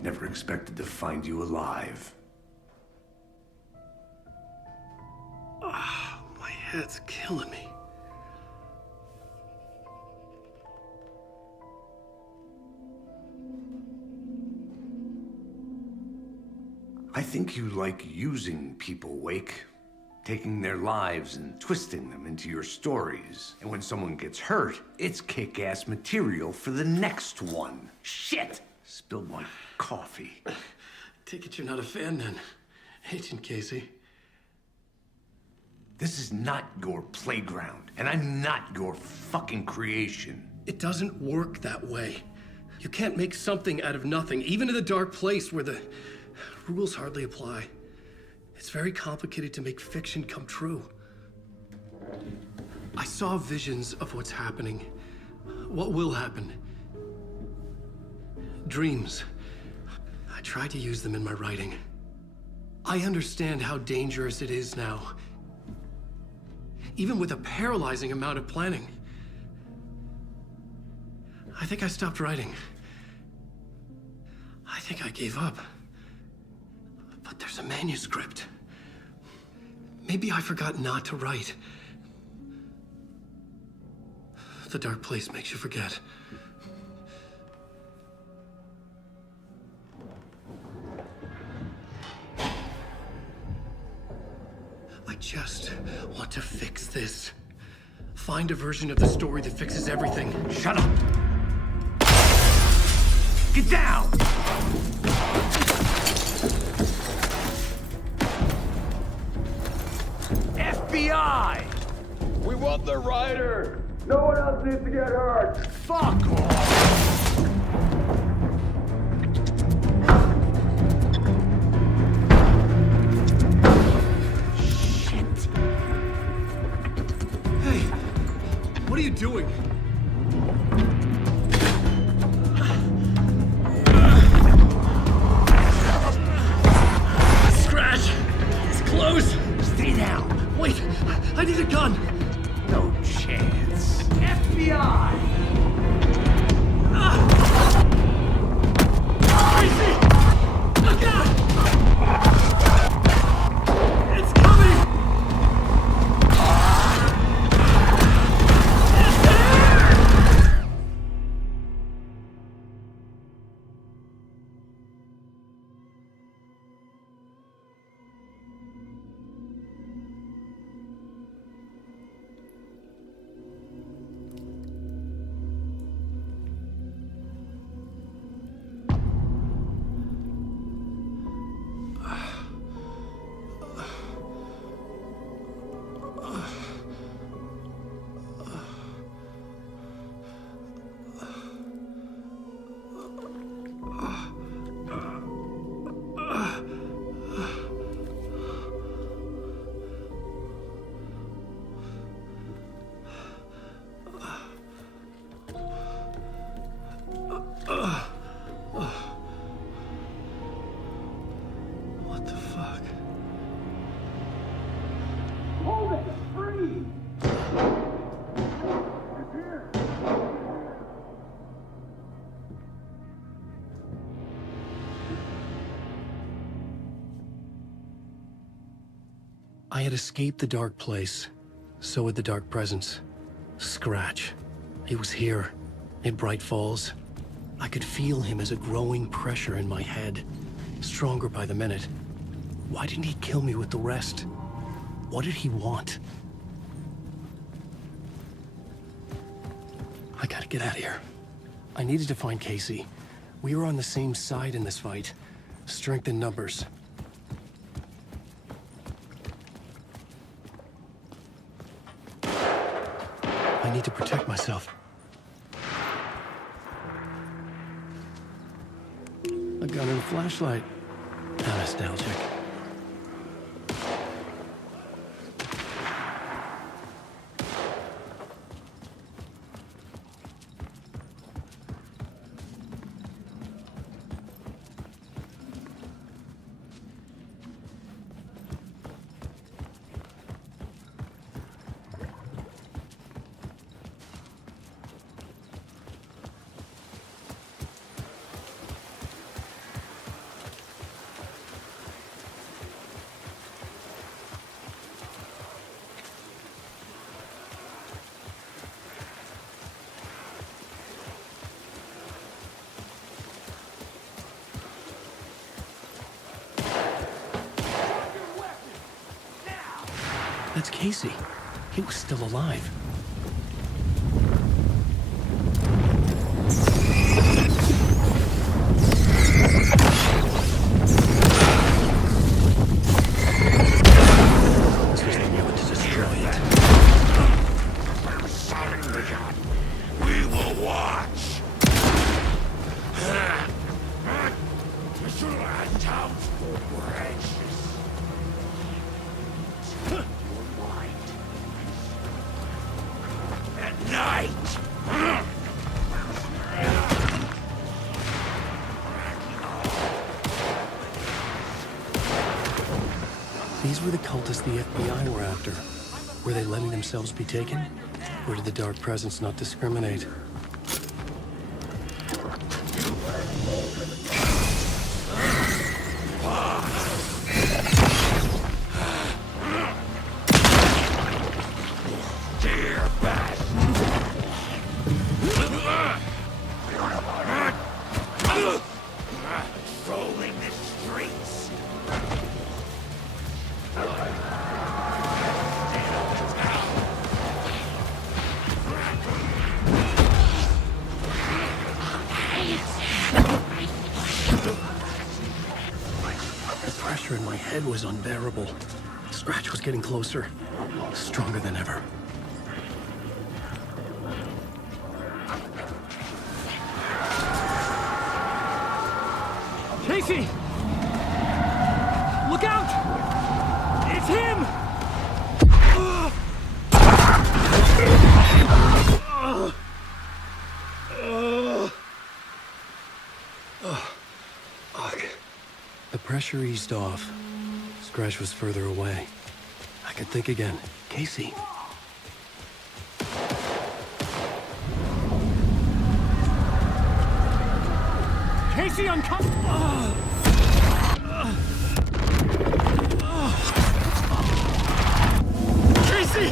Never expected to find you alive. My head's killing me. I think you like using people, Wake. Taking their lives and twisting them into your stories. And when someone gets hurt, it's kick-ass material for the next one. Shit! Spilled my coffee. Take it you're not a fan then, Agent Casey. This is not your playground, and I'm not your fucking creation. It doesn't work that way. You can't make something out of nothing, even in the dark place where the rules hardly apply. It's very complicated to make fiction come true. I saw visions of what's happening, what will happen. Dreams. I tried to use them in my writing. I understand how dangerous it is now. Even with a paralyzing amount of planning. I think I stopped writing. I think I gave up. But there's a manuscript. Maybe I forgot not to write. The dark place makes you forget. I just want to fix this. Find a version of the story that fixes everything. Shut up! Get down! FBI! We want the writer! No one else needs to get hurt! Fuck off! Shit! Hey, what are you doing? Scratch! It's close! Stay down! Wait, I need a gun! No chance. FBI! Crazy! Look out! It's coming! It's there! What the fuck? Hold it! Free! I had escaped the dark place. So had the dark presence. Scratch. He was here, in Bright-Falls. I could feel him as a growing pressure in my head, stronger by the minute. Why didn't he kill me with the rest? What did he want? I gotta get out of here. I needed to find Casey. We were on the same side in this fight. Strength in numbers. I need to protect myself. A gun and a flashlight. How nostalgic. That's Casey. He was still alive. These were the cultists the FBI were after. Were they letting themselves be taken? Or did the dark presence not discriminate? In my head was unbearable. Scratch was getting closer, stronger than ever. Casey! Look out! It's him! The pressure eased off. Scratch was further away. I could think again. Casey. Casey, I'm coming! Casey!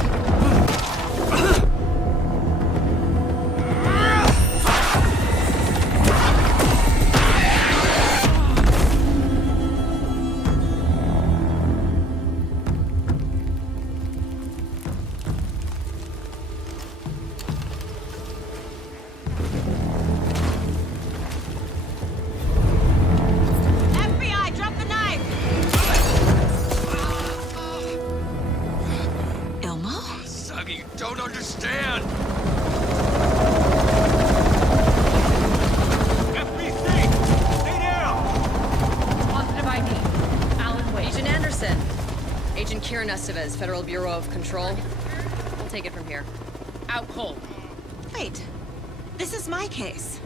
Federal Bureau of Control. We'll take it from here. Out cold. Wait. This is my case.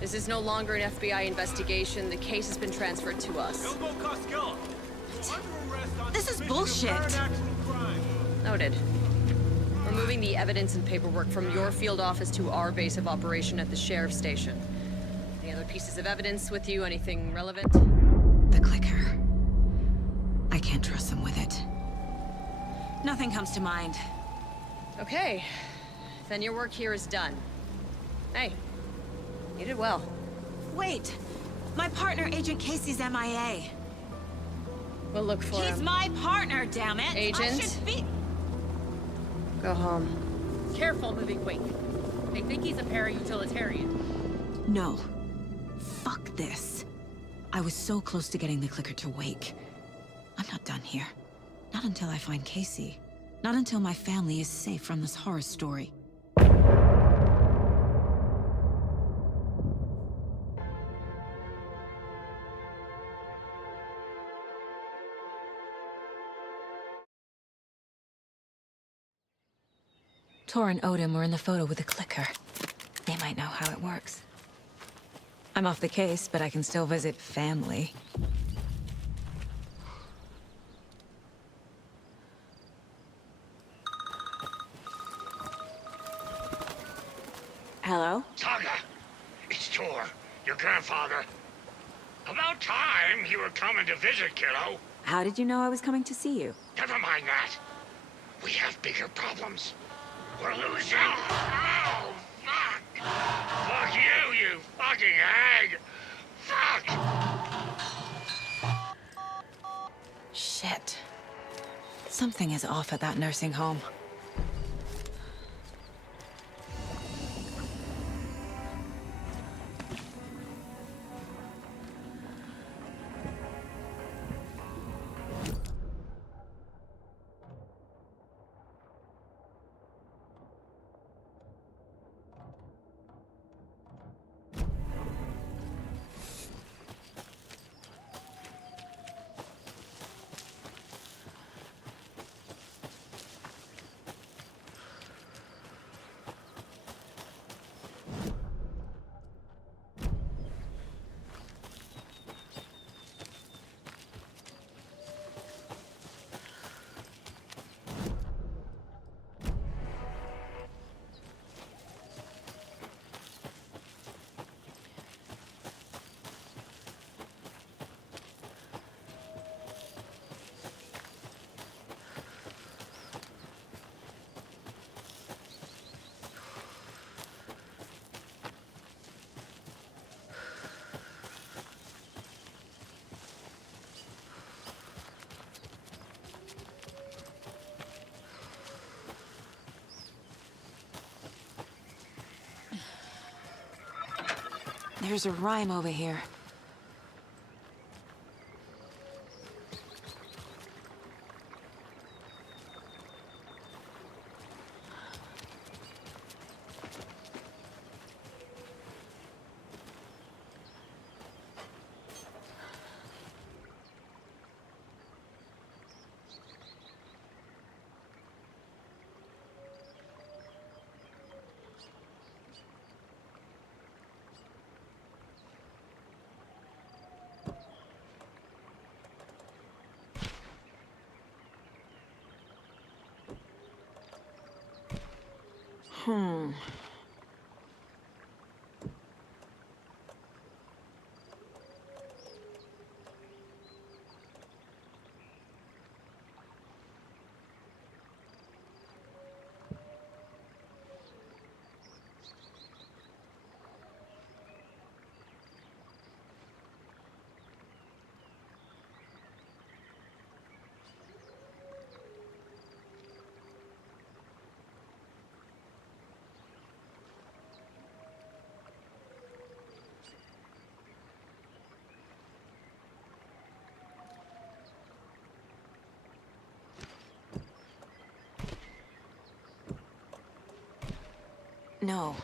This is no longer an FBI investigation. The case has been transferred to us. This is bullshit. Noted. We're moving the evidence and paperwork from your field office to our base of operation at the sheriff's station. Any other pieces of evidence with you? Anything relevant? The clicker. I can't trust them with it. Nothing comes to mind. Okay. Then your work here is done. Hey, you did well. Wait. My partner, Agent Casey's MIA. We'll look for him. He's my partner, damn it! Agent? I should be... Go home. Careful moving Wake. They think he's a para-utilitarian. No. Fuck this. I was so close to getting the clicker to Wake. I'm not done here. Not until I find Casey. Not until my family is safe from this horror story. Tor and Odin were in the photo with the clicker. They might know how it works. I'm off the case, but I can still visit family. Hello? Saga! It's Tor, your grandfather. About time you were coming to visit, kiddo. How did you know I was coming to see you? Never mind that. We have bigger problems. We're losing. Oh, fuck! Fuck you, you fucking hag! Fuck! Shit. Something is off at that nursing home. There's a rhyme over here. No.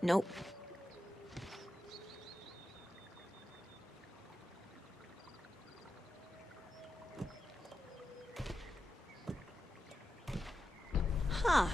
Nope. Huh.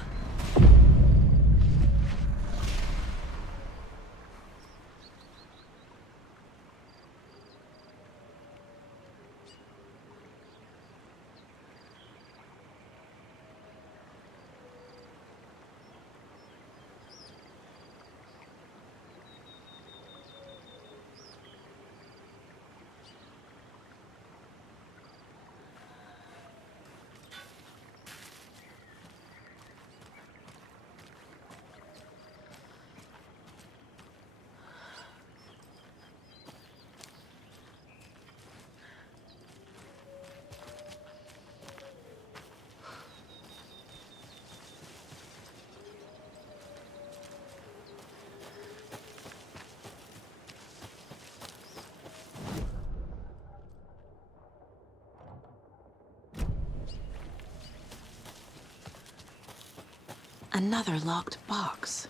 Another locked box.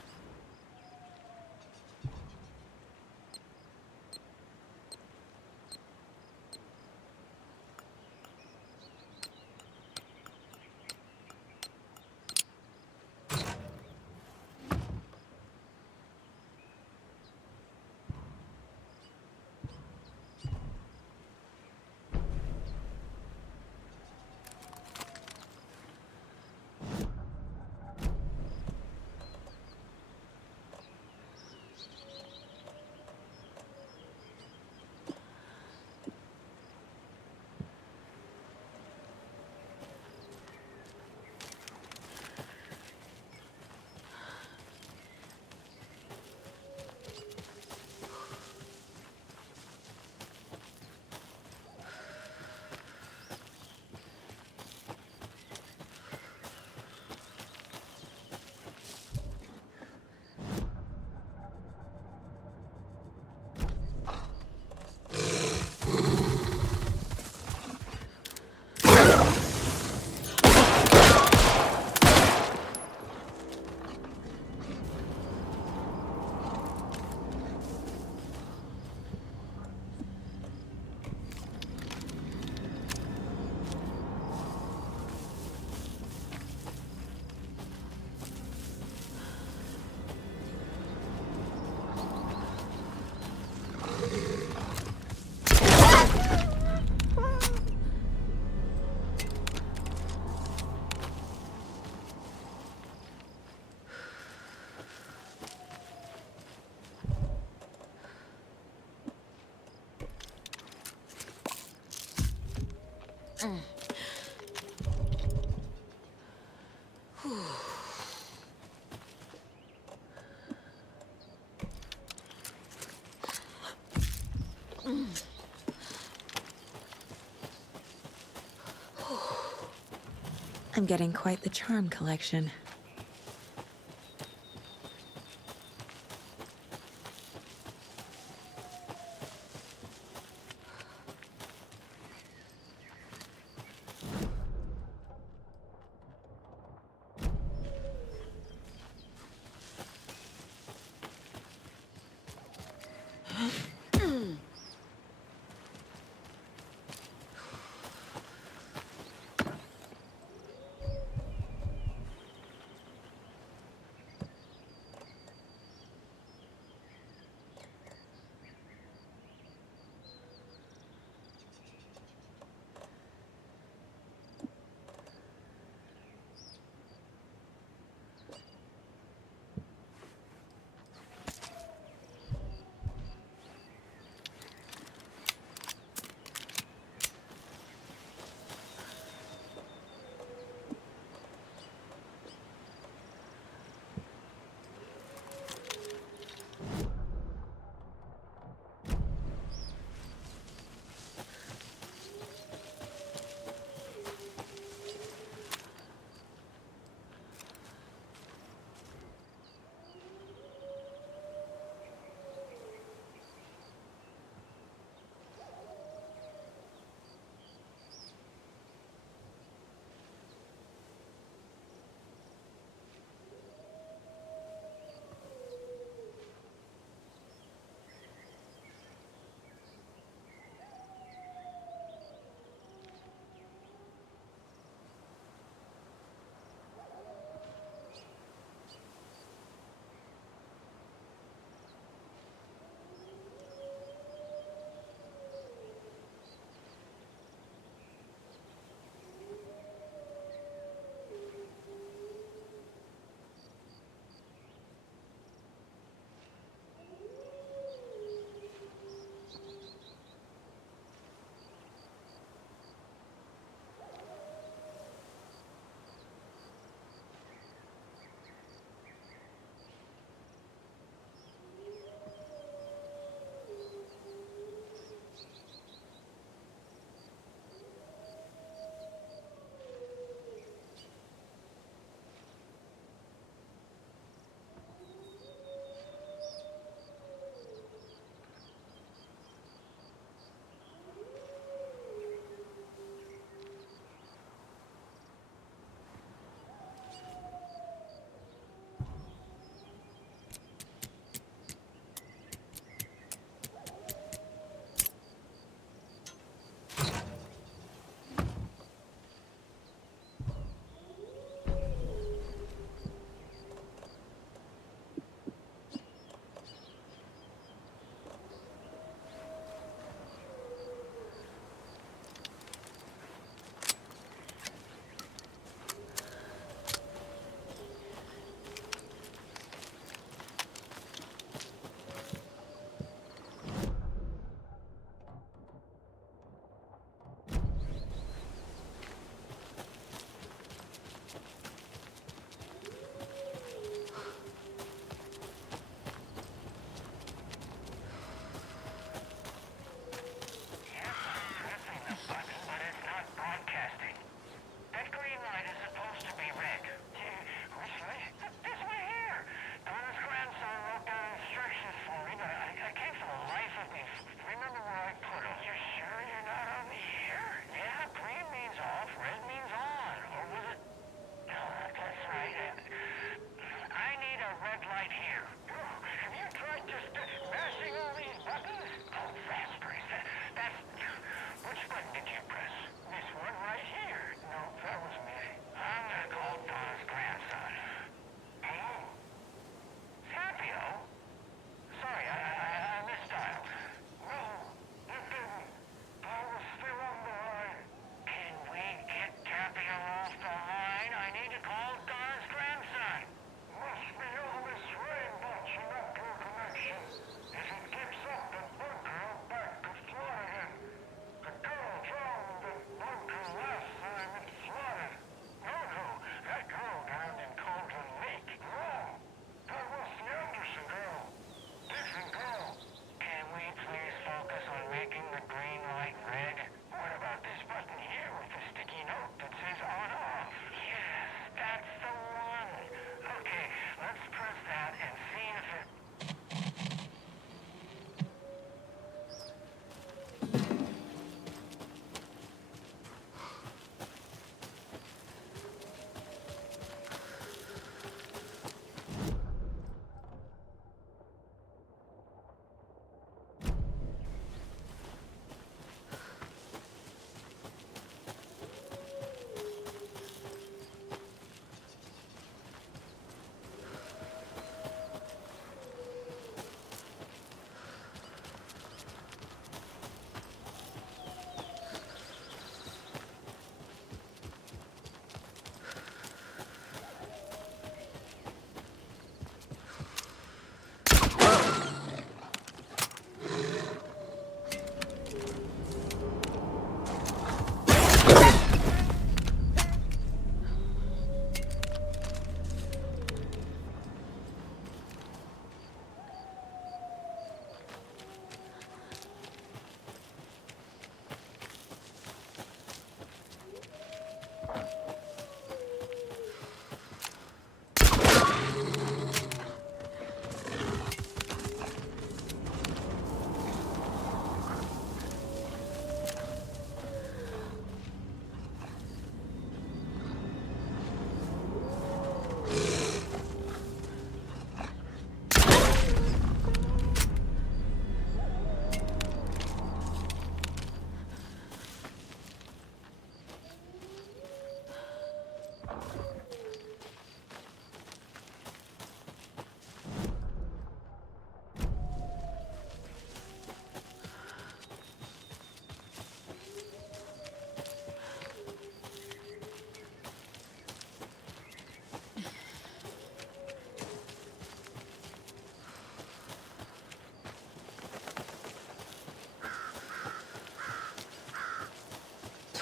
I'm getting quite the charm collection.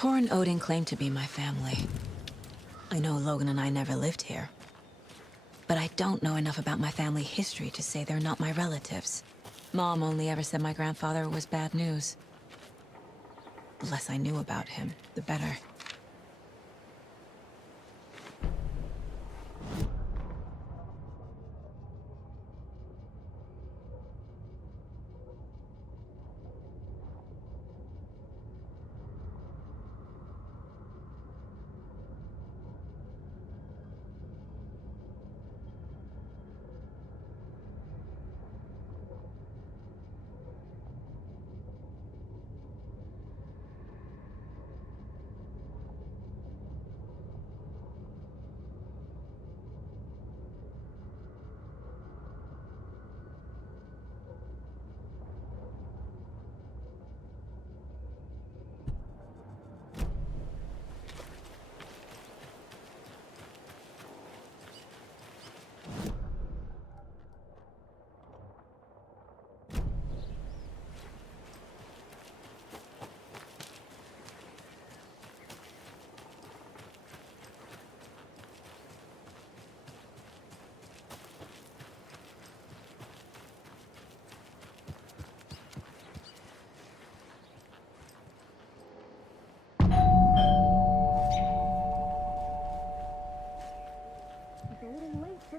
Tor and Odin claim to be my family. I know Logan and I never lived here. But I don't know enough about my family history to say they're not my relatives. Mom only ever said my grandfather was bad news. The less I knew about him, the better.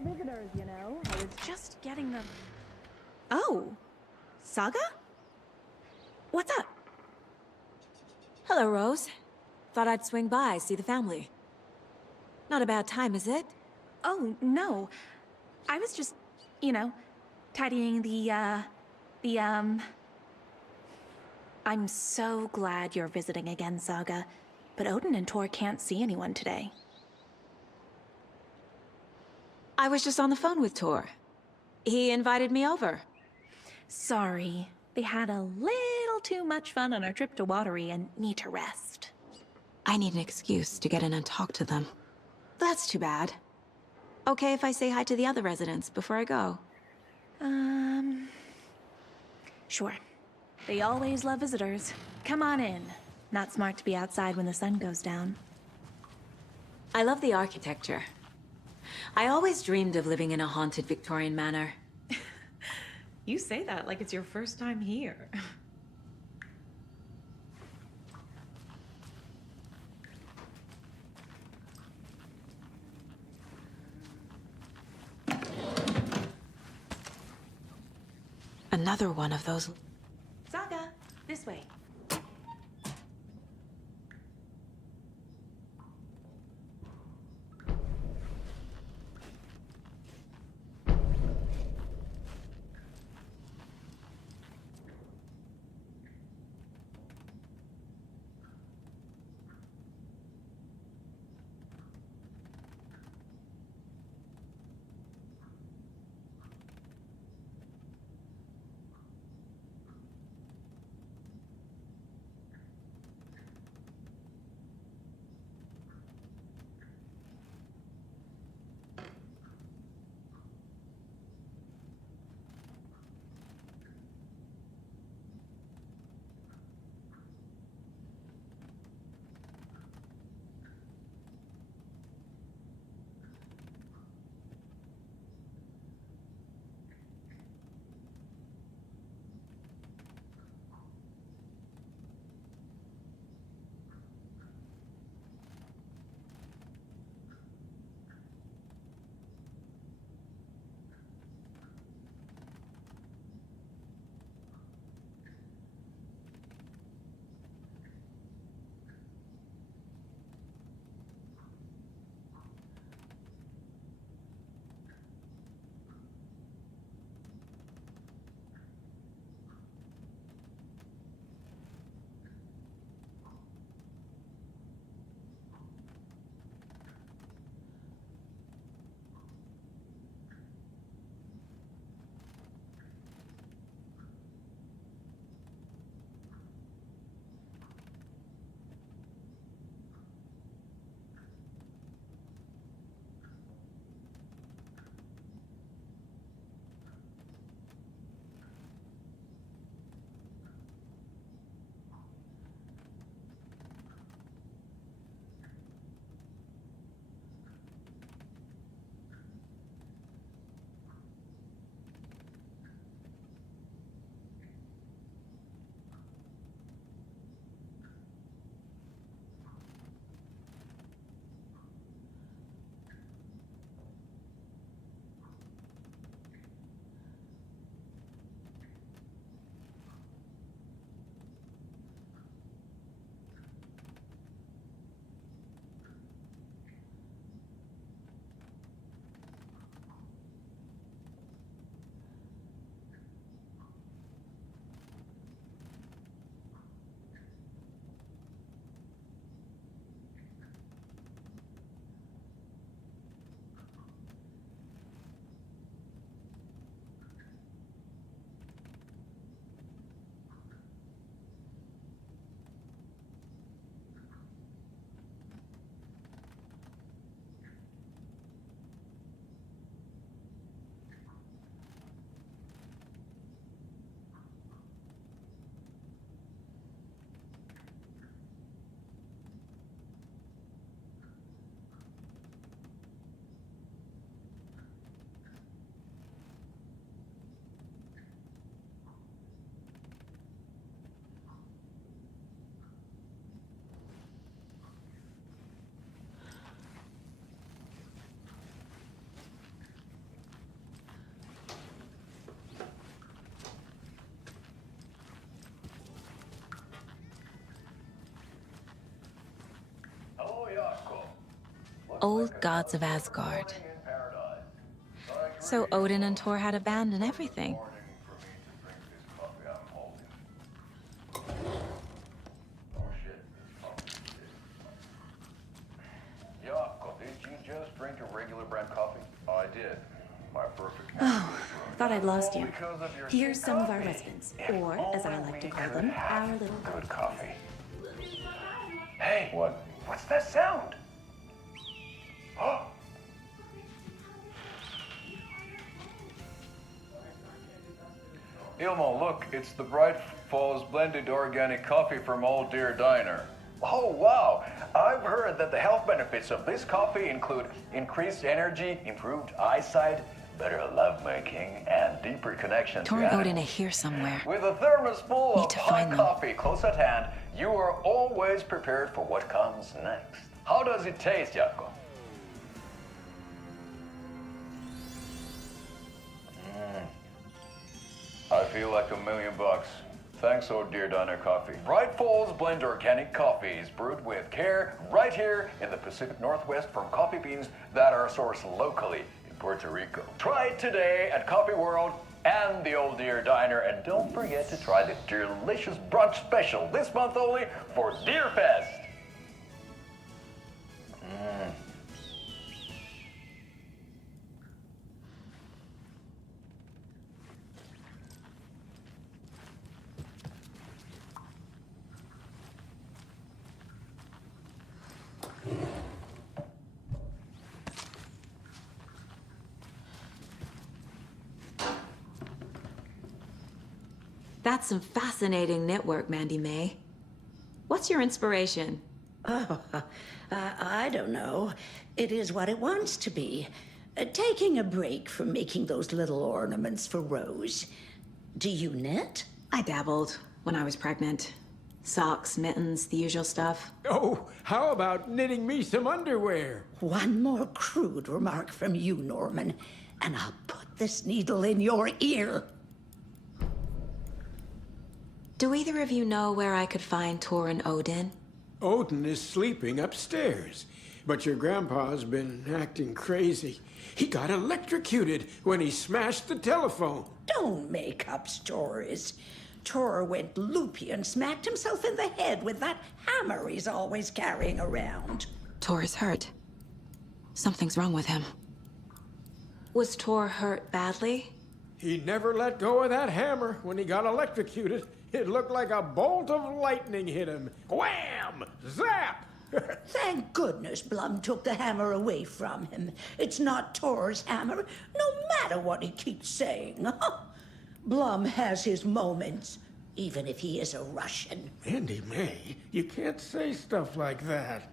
Visitors, you know. I was just getting them. Oh, Saga? What's up? Hello, Rose. Thought I'd swing by, see the family. Not a bad time, is it? Oh, no. I was just, you know, tidying I'm so glad you're visiting again, Saga. But Odin and Tor can't see anyone today. I was just on the phone with Tor. He invited me over. Sorry. They had a little too much fun on our trip to Watery and need to rest. I need an excuse to get in and talk to them. That's too bad. Okay if I say hi to the other residents before I go? Sure. They always love visitors. Come on in. Not smart to be outside when the sun goes down. I love the architecture. I always dreamed of living in a haunted Victorian manor. You say that like it's your first time here. Another one of those... Saga, this way. old gods of Asgard. So Odin and Thor had abandoned everything. Did you just drink a regular brand coffee? I did. My perfect. Oh, thought I'd lost you. Here's some of our residents, or as I like to call them, our little good coffee. Hey, what's that sound? Oh. Ilmo, look, it's the Brightfalls blended organic coffee from Old Deer Diner. Oh, wow. I've heard that the health benefits of this coffee include increased energy, improved eyesight, better lovemaking, and deeper connection Thor to and Odin are animals. here somewhere. With a thermos full Need of to hot find them. coffee close at hand, you are always prepared for what comes next. How does it taste, Jaakko? I feel like $1 million. Thanks, Old Deer Diner Coffee. Brightfalls Blend Organic Coffee is brewed with care right here in the Pacific Northwest from coffee beans that are sourced locally in Puerto Rico. Try it today at Coffee World and the Old Deer Diner, and don't forget to try the delicious brunch special this month only for Deer Fest. That's some fascinating network, Mandy May. What's your inspiration? Oh, I don't know. It is what it wants to be. Taking a break from making those little ornaments for Rose. Do you knit? I dabbled when I was pregnant. Socks, mittens, the usual stuff. Oh, how about knitting me some underwear? One more crude remark from you, Norman, and I'll put this needle in your ear. Do either of you know where I could find Thor and Odin? Odin is sleeping upstairs, but your grandpa's been acting crazy. He got electrocuted when he smashed the telephone. Don't make up stories. Thor went loopy and smacked himself in the head with that hammer he's always carrying around. Thor is hurt. Something's wrong with him. Was Thor hurt badly? He never let go of that hammer when he got electrocuted. It looked like a bolt of lightning hit him. Wham! Zap! Thank goodness Blum took the hammer away from him. It's not Thor's hammer, no matter what he keeps saying. Blum has his moments, even if he is a Russian. Mandy May, you can't say stuff like that.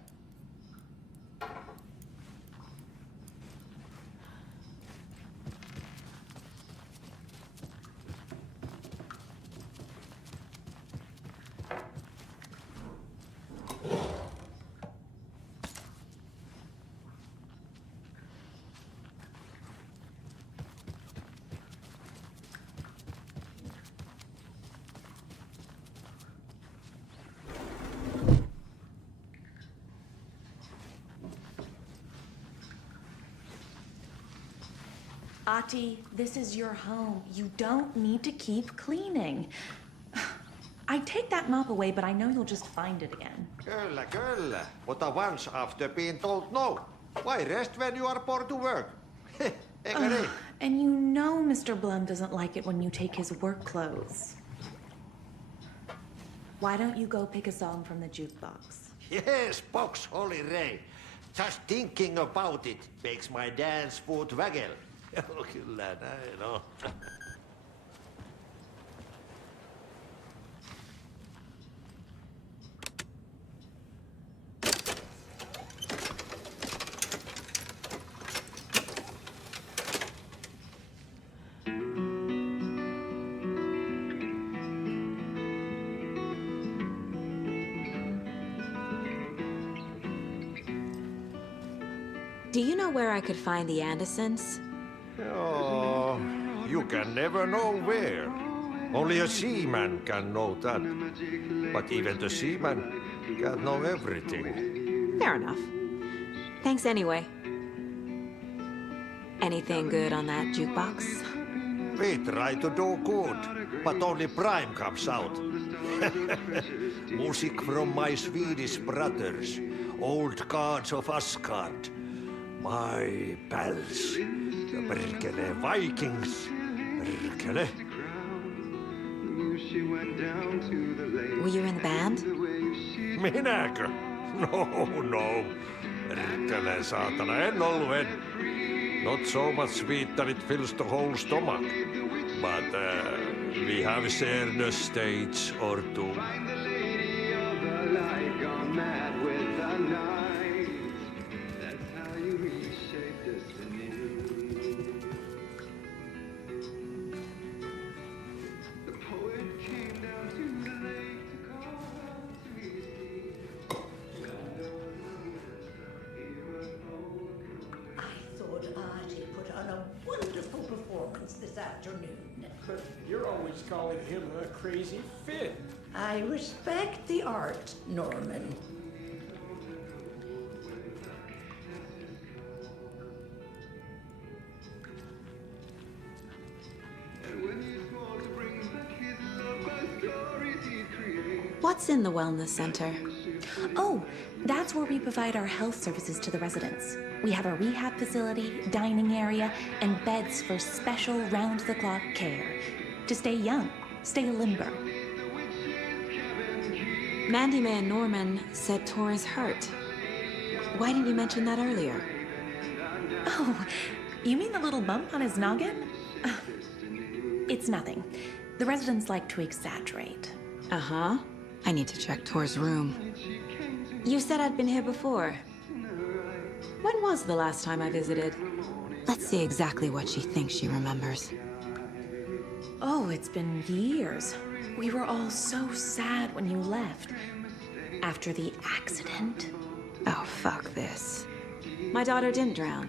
Ati, this is your home. You don't need to keep cleaning. I take that mop away, but I know you'll just find it again. Kyllä. But once after being told no. Why rest when you are born to work? And you know Mr. Blum doesn't like it when you take his work clothes. Why don't you go pick a song from the jukebox? Yes, box Holy Ray. Just thinking about it makes my dance foot waggle. Kyllä näin on. Do you know where I could find the Andersons? Oh, you can never know where. Only a seaman can know that. But even the seaman can't know everything. Fair enough. Thanks anyway. Anything good on that jukebox? We try to do good, but only Prime comes out. Music from my Swedish brothers, old gods of Asgard. My pals, the Berkele Vikings. Berkele. Were you in the band? Minäkö? No. Berkele saatana, en ollut en. Not so much sweet that it fills the whole stomach. But we have shared a stage or two. This afternoon. But you're always calling him a crazy fit. I respect the art, Norman. What's in the wellness center? Oh, that's where we provide our health services to the residents. We have a rehab facility, dining area, and beds for special round-the-clock care. To stay young, stay limber. Mandy May and Norman said Tor is hurt. Why didn't you mention that earlier? Oh, you mean the little bump on his noggin? It's nothing. The residents like to exaggerate. Uh-huh. I need to check Tor's room. You said I'd been here before. When was the last time I visited? Let's see exactly what she thinks she remembers. Oh, it's been years. We were all so sad when you left. After the accident. Oh, fuck this. My daughter didn't drown.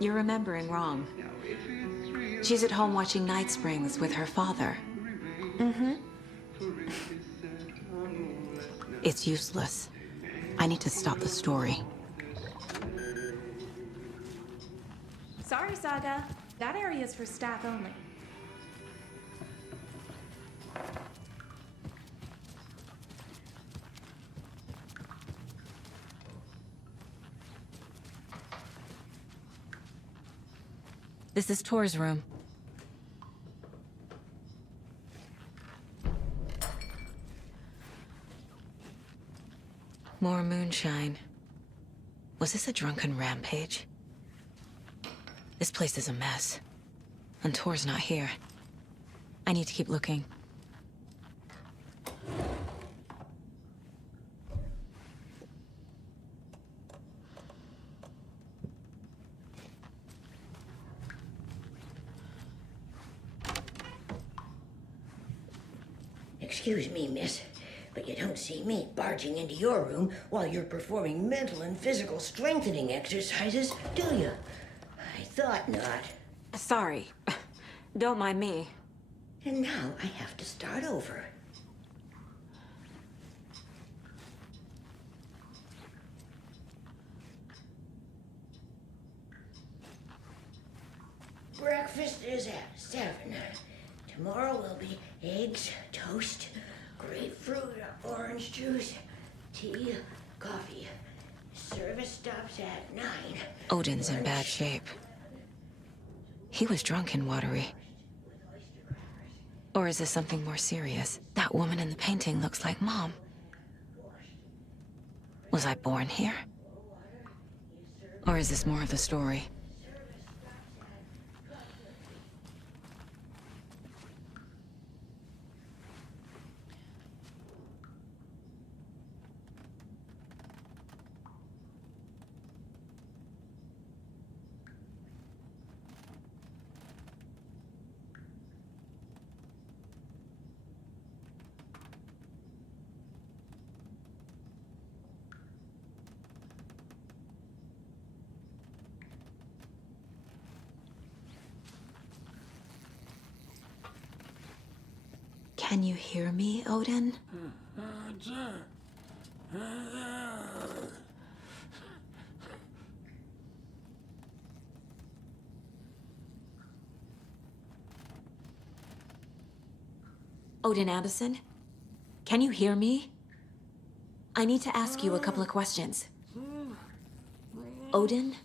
You're remembering wrong. She's at home watching Night Springs with her father. Mm-hmm. It's useless. I need to stop the story. Sorry, Saga. That area is for staff only. This is Tor's room. More moonshine. Was this a drunken rampage? This place is a mess. And Tor's not here. I need to keep looking. Excuse me, miss, but you don't see me barging into your room while you're performing mental and physical strengthening exercises, do you? I thought not. Sorry. Don't mind me. And now I have to start over. Breakfast is at 7. Tomorrow will be eggs, toast, grapefruit, orange juice, tea, coffee. Service stops at 9. Odin's in bad shape. He was drunk and watery. Or is this something more serious? That woman in the painting looks like Mom. Was I born here? Or is this more of the story? Can you hear me, Odin? Odin Anderson? Can you hear me? I need to ask you a couple of questions. Odin?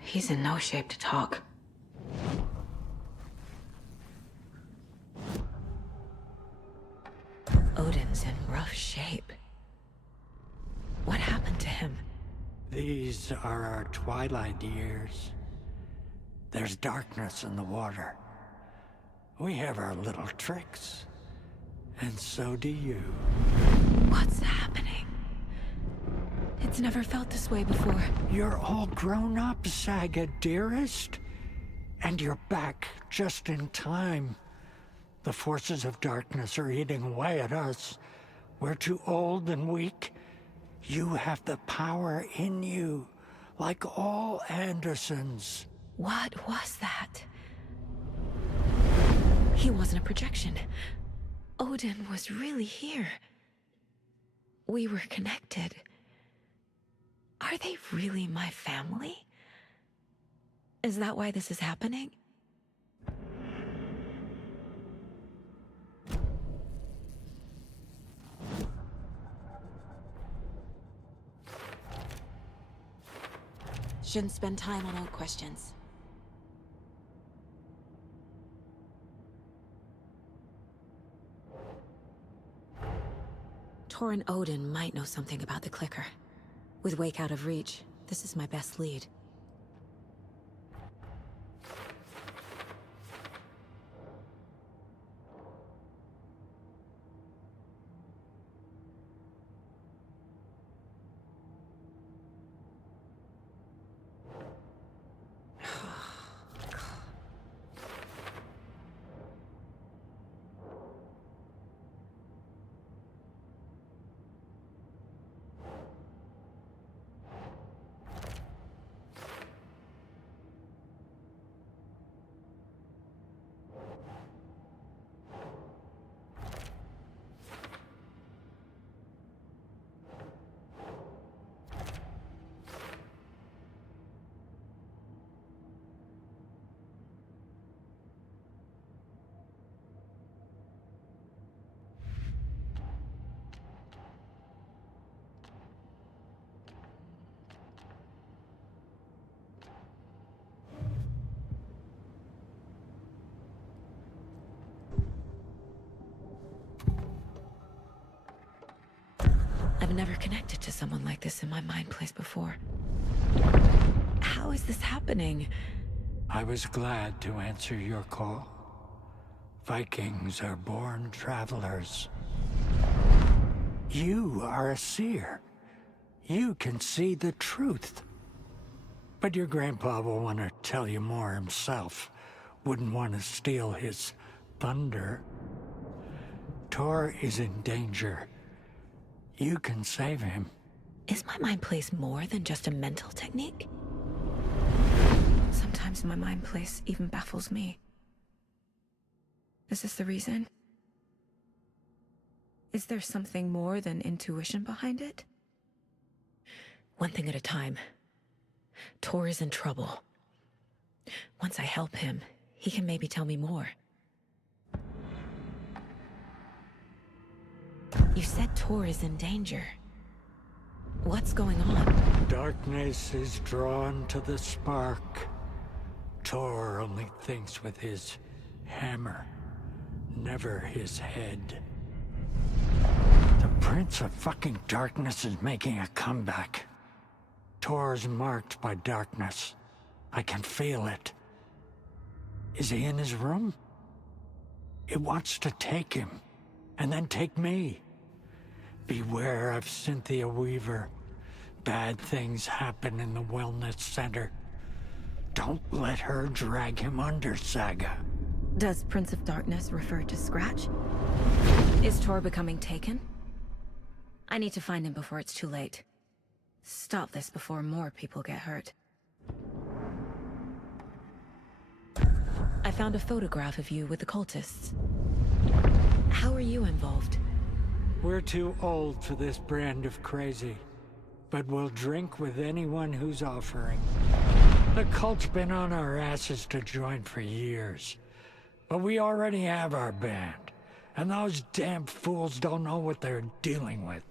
He's in no shape to talk. Odin's in rough shape. What happened to him? These are our twilight years. There's darkness in the water. We have our little tricks. And so do you. What's happening? It's never felt this way before. You're all grown up, Saga, dearest. And you're back just in time. The forces of darkness are eating away at us. We're too old and weak. You have the power in you, like all Andersons. What was that? He wasn't a projection. Odin was really here. We were connected. Are they really my family? Is that why this is happening? Shouldn't spend time on old questions. Tor and Odin might know something about the clicker. With Wake out of reach, this is my best lead. I've never connected to someone like this in my mind place before. How is this happening? I was glad to answer your call. Vikings are born travelers. You are a seer. You can see the truth. But your grandpa will want to tell you more himself. Wouldn't want to steal his thunder. Tor is in danger. You can save him. Is my mind place more than just a mental technique? Sometimes my mind place even baffles me. Is this the reason? Is there something more than intuition behind it? One thing at a time. Tor is in trouble. Once I help him, he can maybe tell me more. You said Tor is in danger. What's going on? Darkness is drawn to the spark. Tor only thinks with his hammer, never his head. The Prince of fucking Darkness is making a comeback. Tor's marked by darkness. I can feel it. Is he in his room? It wants to take him, and then take me. Beware of Cynthia Weaver. Bad things happen in the wellness center. Don't let her drag him under, Saga. Does Prince of Darkness refer to Scratch? Is Tor becoming taken? I need to find him before it's too late. Stop this before more people get hurt. I found a photograph of you with the cultists. How are you involved? We're too old for this brand of crazy. but we'll drink with anyone who's offering. The cult's been on our asses to join for years. But we already have our band, and those damn fools don't know what they're dealing with.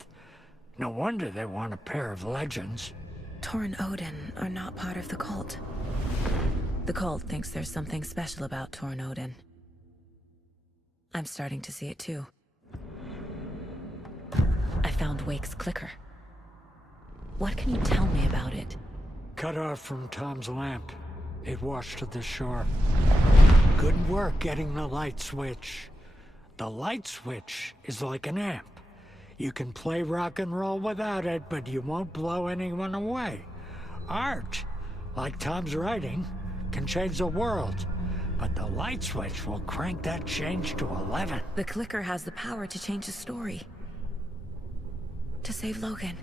No wonder they want a pair of legends. Tor and Odin are not part of the cult. The cult thinks there's something special about Tor and Odin. I'm starting to see it too. I found Wake's clicker. What can you tell me about it? Cut off from Tom's lamp. It washed to the shore. Good work getting the light switch. The light switch is like an amp. You can play rock and roll without it, but you won't blow anyone away. Art, like Tom's writing, can change the world. But the light switch will crank that change to 11. The clicker has the power to change the story. To save Logan.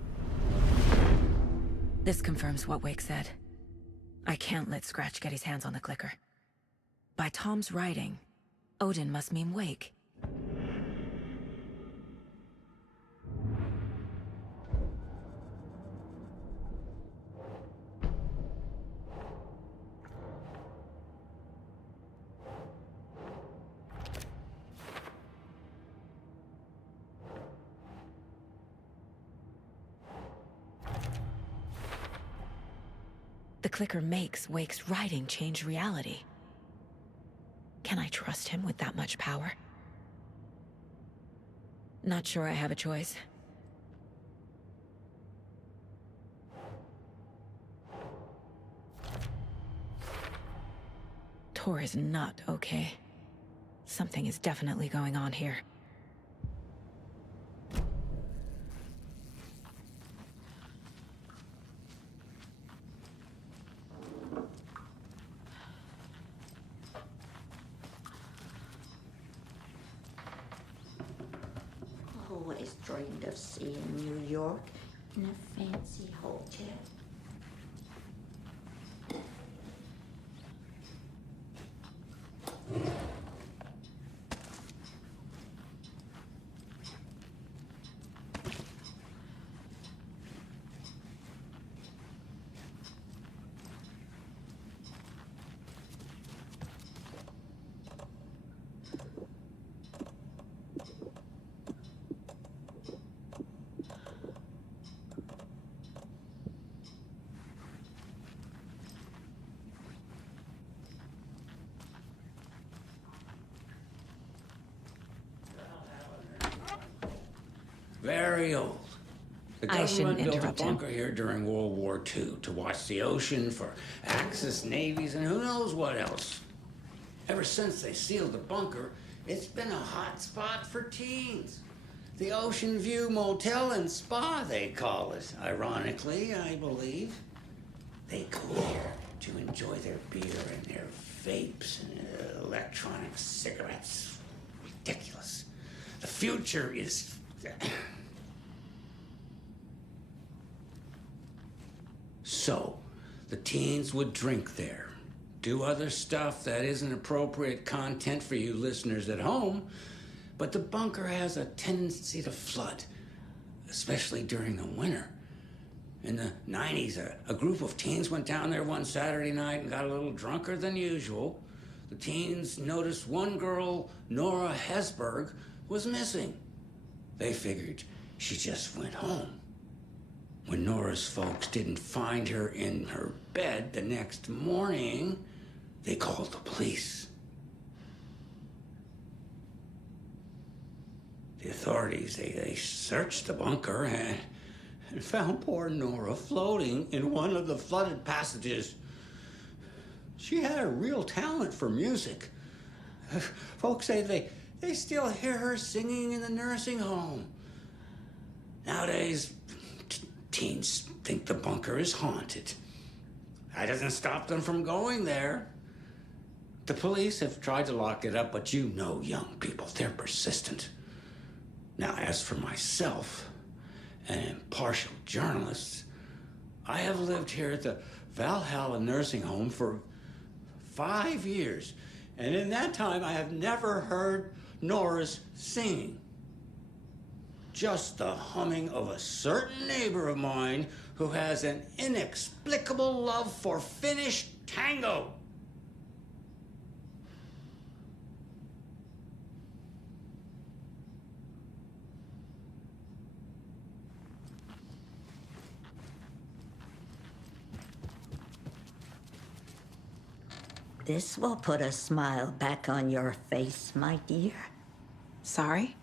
This confirms what Wake said. I can't let Scratch get his hands on the clicker. By Tom's writing, Odin must mean Wake. The clicker makes Wake's writing change reality. Can I trust him with that much power? Not sure I have a choice. Tor is not okay. Something is definitely going on here. Always dreamed of seeing New York in a fancy hotel. Very old. The government built a bunker here during World War II to watch the ocean for Axis navies and who knows what else. Ever since they sealed the bunker, it's been a hot spot for teens. The Ocean View Motel and Spa, they call it. Ironically, I believe. They go there to enjoy their beer and their vapes and electronic cigarettes. Ridiculous. The future is... So, the teens would drink there, do other stuff that isn't appropriate content for you listeners at home, but the bunker has a tendency to flood, especially during the winter. In the 90s, a group of teens went down there one Saturday night and got a little drunker than usual. The teens noticed one girl, Nora Hesberg, was missing. They figured she just went home. When Nora's folks didn't find her in her bed the next morning, they called the police. The authorities, they searched the bunker and found poor Nora floating in one of the flooded passages. She had a real talent for music. Folks say they still hear her singing in the nursing home. Nowadays, teens think the bunker is haunted. That doesn't stop them from going there. The police have tried to lock it up, but you know young people, they're persistent. Now, as for myself, an impartial journalist, I have lived here at the Valhalla nursing home for 5 years, and in that time I have never heard Nora's singing. just the humming of a certain neighbor of mine who has an inexplicable love for Finnish tango. This will put a smile back on your face, my dear. Sorry?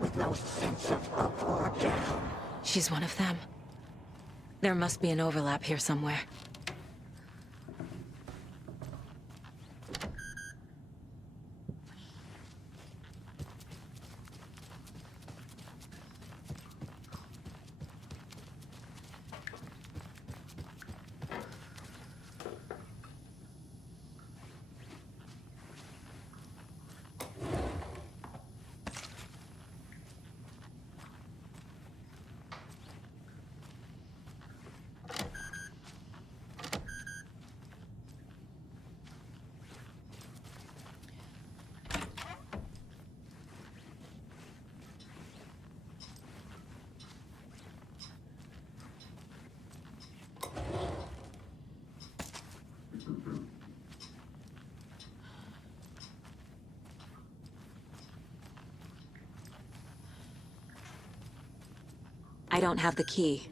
With no sense of up or down. She's one of them. There must be an overlap here somewhere. I don't have the key.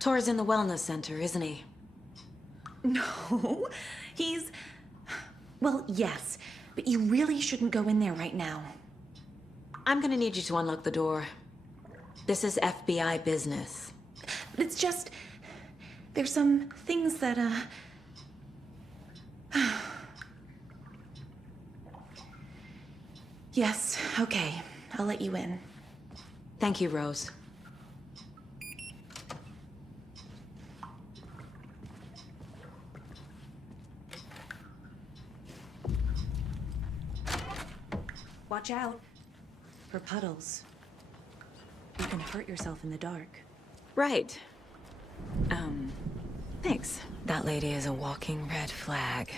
Tor's in the wellness center, isn't he? No, he's... Well, yes, but you really shouldn't go in there right now. I'm gonna need you to unlock the door. This is FBI business. It's just... There's some things that, Yes, okay. I'll let you in. Thank you, Rose. Watch out for puddles. You can hurt yourself in the dark. Right. Thanks. That lady is a walking red flag.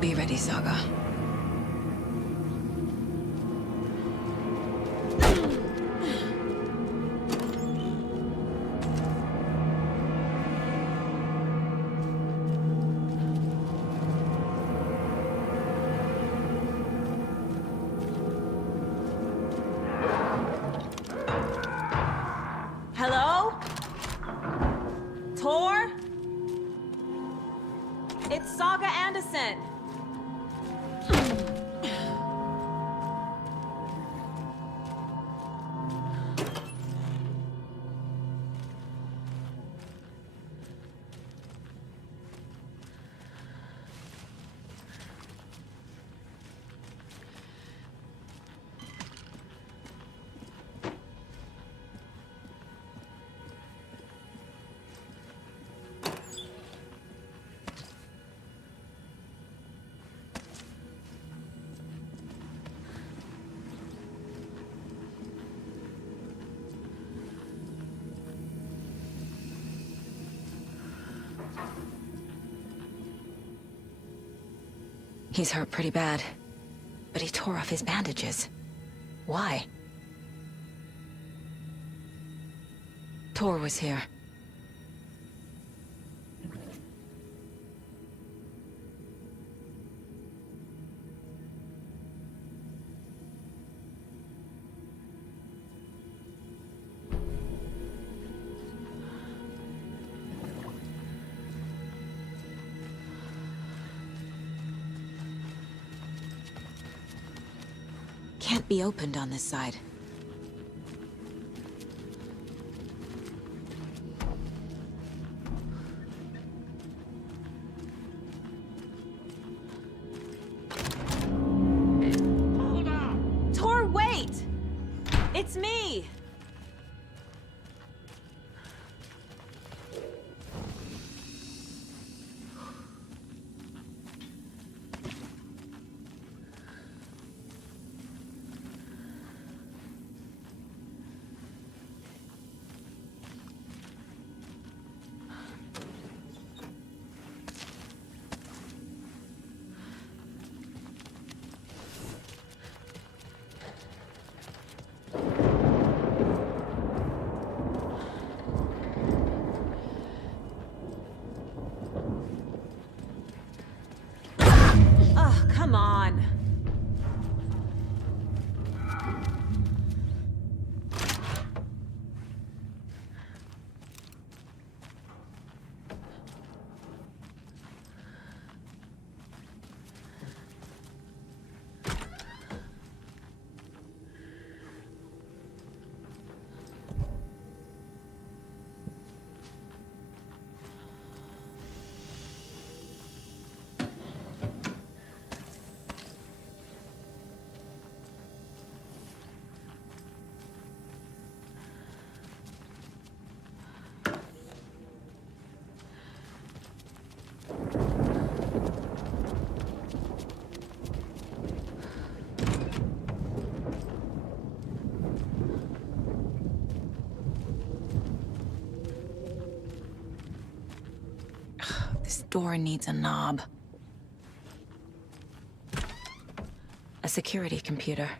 Be ready, Saga. Hello? Tor? It's Saga Andерсон. He's hurt pretty bad, but he tore off his bandages. Why? Tor was here. Can't be opened on this side. Hold on! Tor, wait! It's me! Oh, come on. This door needs a knob. A security computer.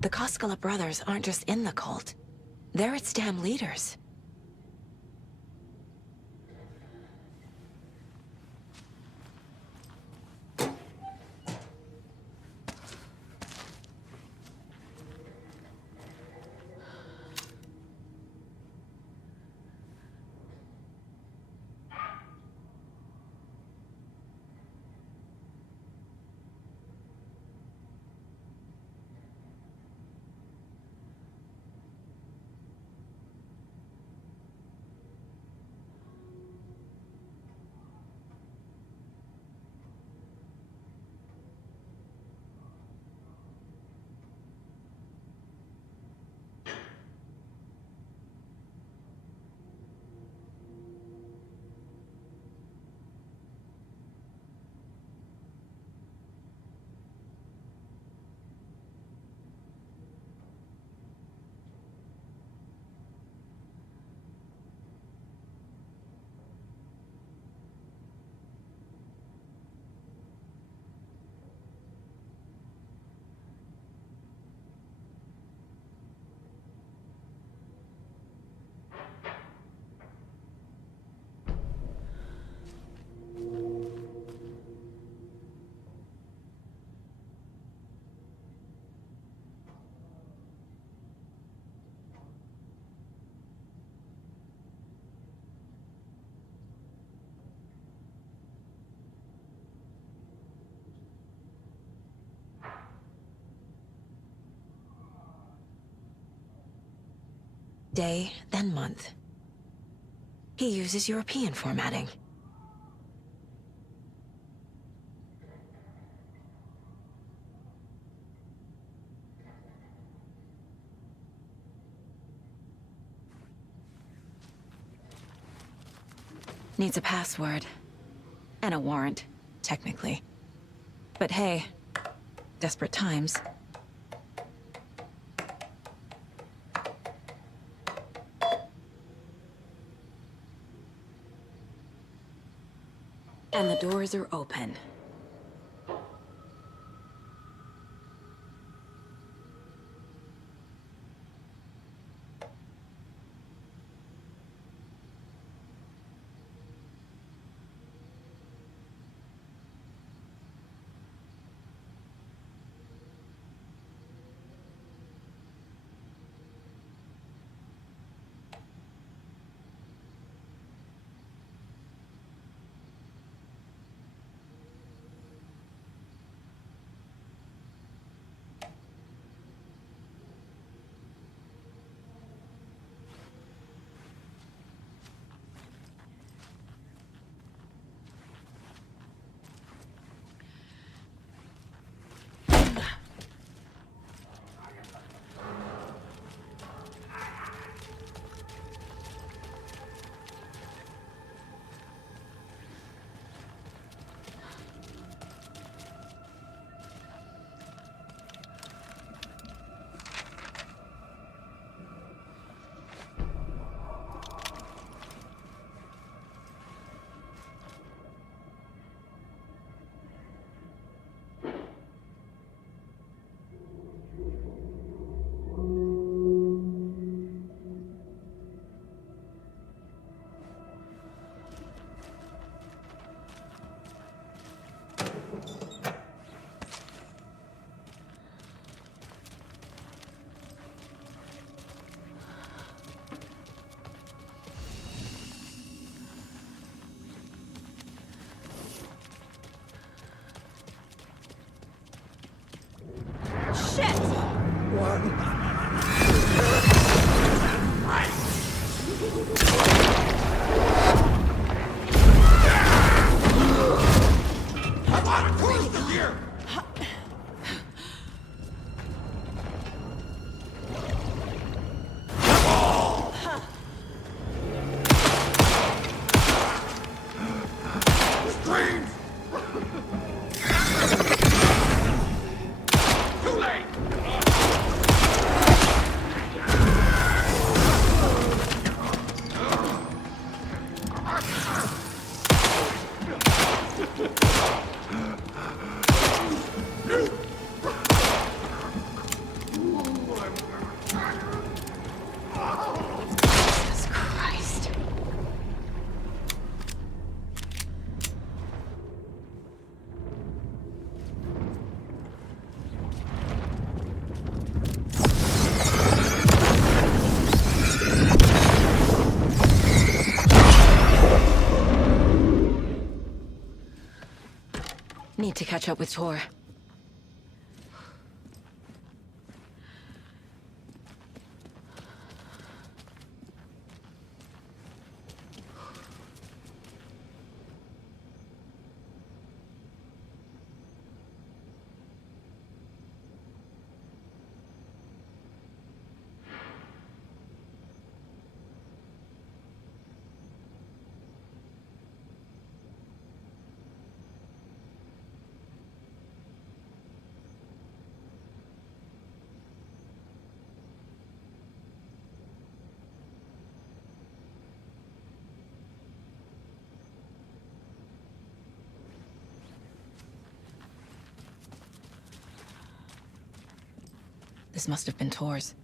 The Koskela brothers aren't just in the cult. They're its damn leaders. Day, then month. He uses European formatting. Needs a password. And a warrant, technically. But hey, desperate times. And the doors are open. Need to catch up with Tor. This must have been Tor's.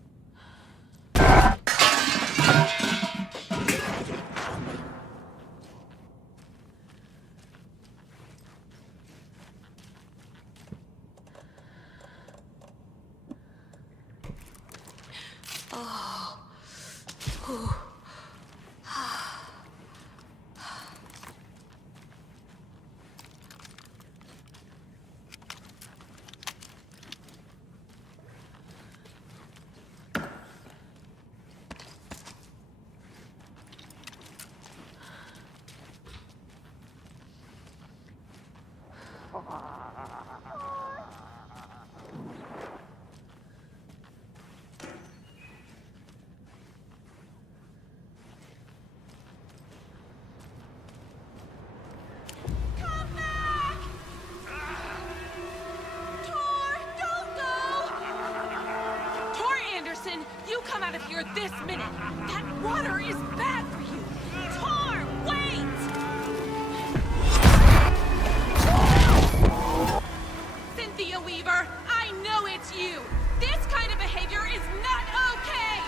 here this minute! That water is bad for you! Tor, wait! Cynthia Weaver, I know it's you! This kind of behavior is not okay!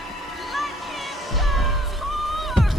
Let him go! Tor!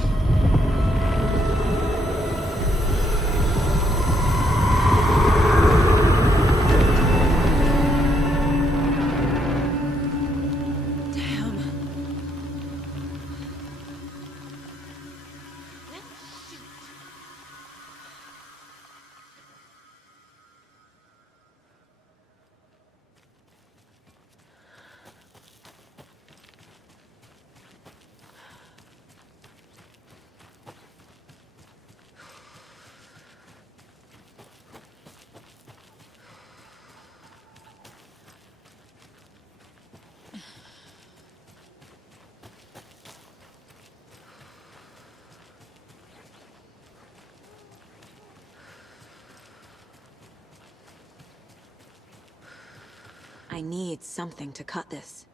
I need something to cut this.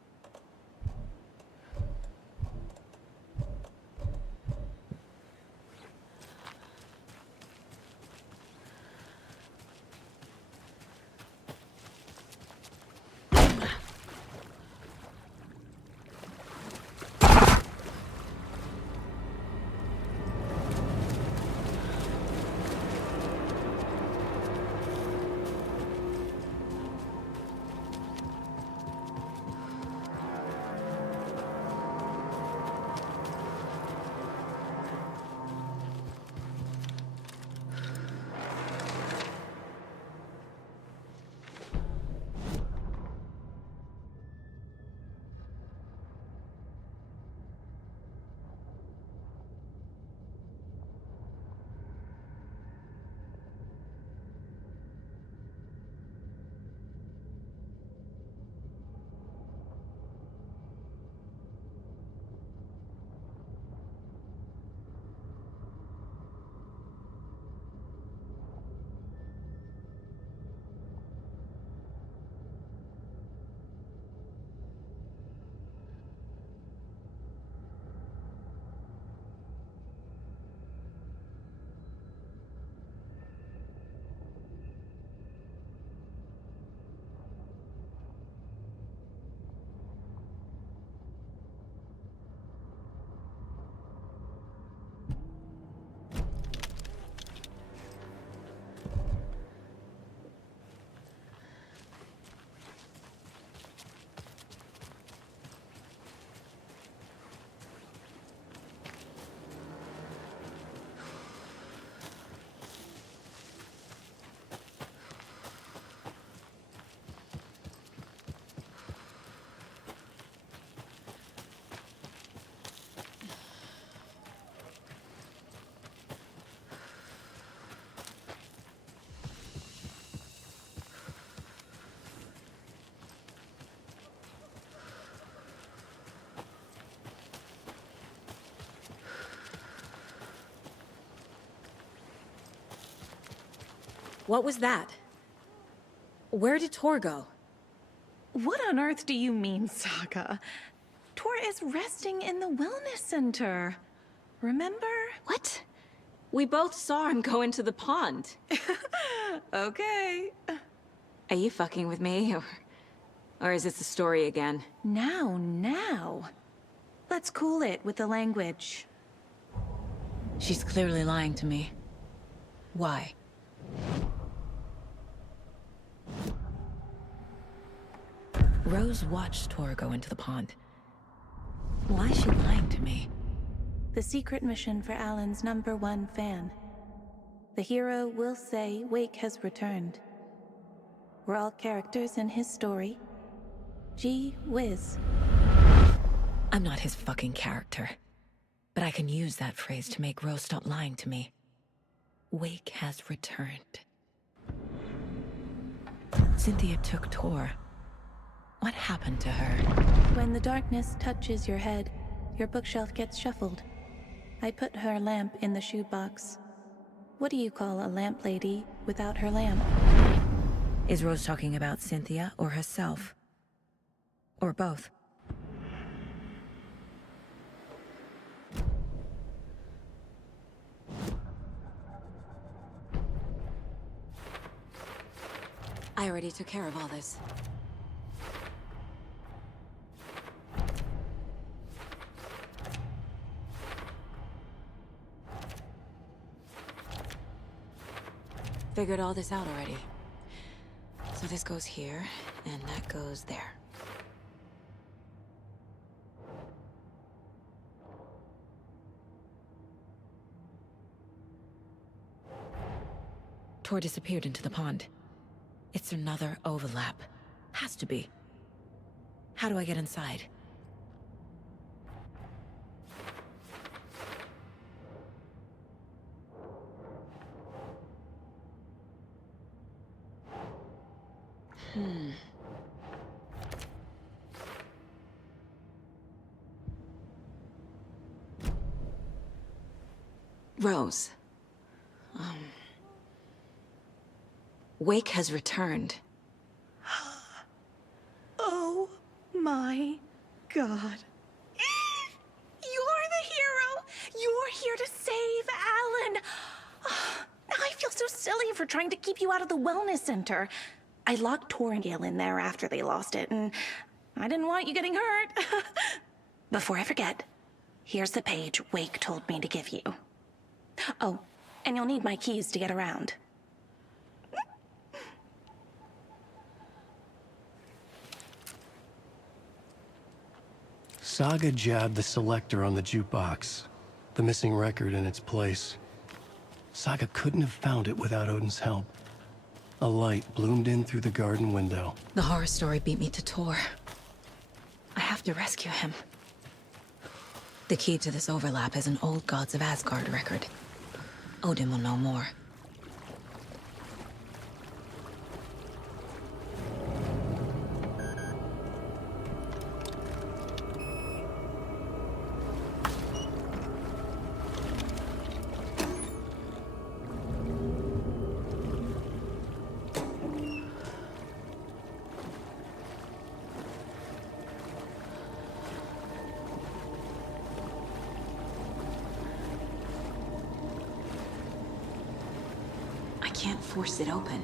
What was that? Where did Tor go? What on earth do you mean, Saga? Tor is resting in the wellness center. Remember? What? We both saw him go into the pond. Okay. Are you fucking with me, or is this the story again? Now. Let's cool it with the language. She's clearly lying to me. Why? Rose watched Tor go into the pond. Why is she lying to me? The secret mission for Alan's #1 fan. The hero will say Wake has returned. We're all characters in his story. Gee whiz. I'm not his fucking character. But I can use that phrase to make Rose stop lying to me. Wake has returned. Cynthia took Tor. What happened to her? When the darkness touches your head, your bookshelf gets shuffled. I put her lamp in the shoebox. What do you call a lamp lady without her lamp? Is Rose talking about Cynthia or herself? Or both? I already took care of all this. Figured all this out already. So this goes here, and that goes there. Tor disappeared into the pond. It's another overlap. Has to be. How do I get inside? Rose. Wake has returned. Oh my God. You're the hero! You're here to save Alan! I feel so silly for trying to keep you out of the wellness center. I locked Torringale in there after they lost it, and I didn't want you getting hurt. Before I forget, here's the page Wake told me to give you. Oh, and you'll need my keys to get around. Saga jabbed the selector on the jukebox, the missing record in its place. Saga couldn't have found it without Odin's help. A light bloomed in through the garden window. The horror story beat me to Tor. I have to rescue him. The key to this overlap is an old Gods of Asgard record. Odin will know more. Can't force it open.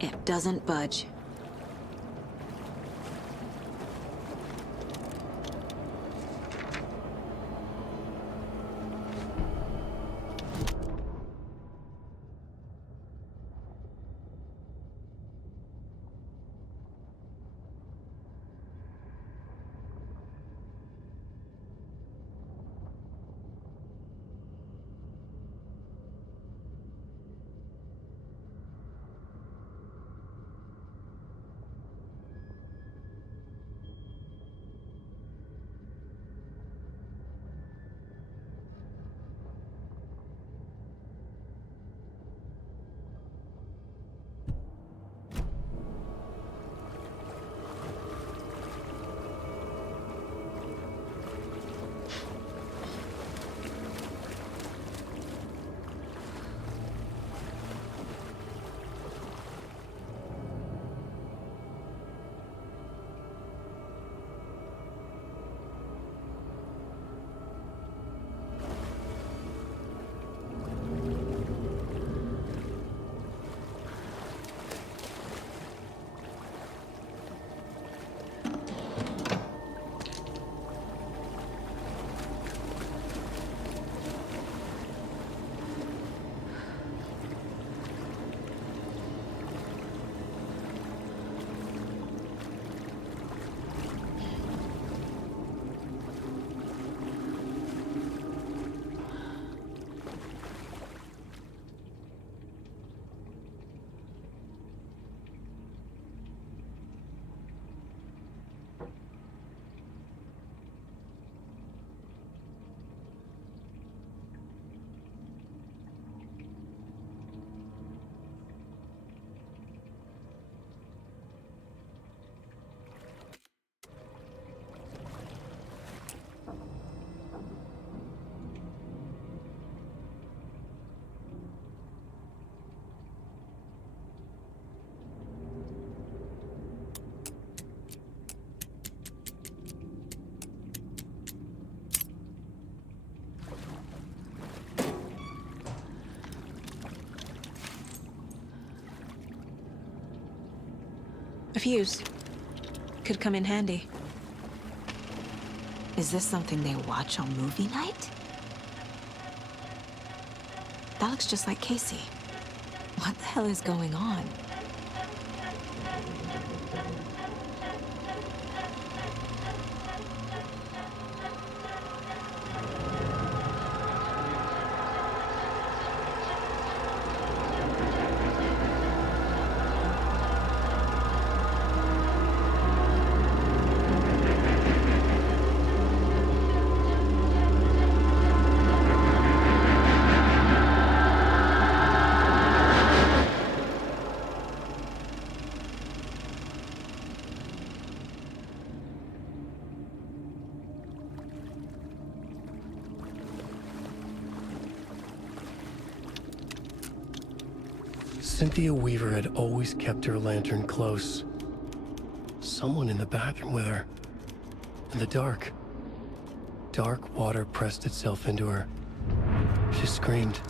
It doesn't budge. fuse. Could come in handy. Is this something they watch on movie night? That looks just like Casey. What the hell is going on? Cynthia Weaver had always kept her lantern close. Someone in the bathroom with her. In the dark. Dark water pressed itself into her. She screamed.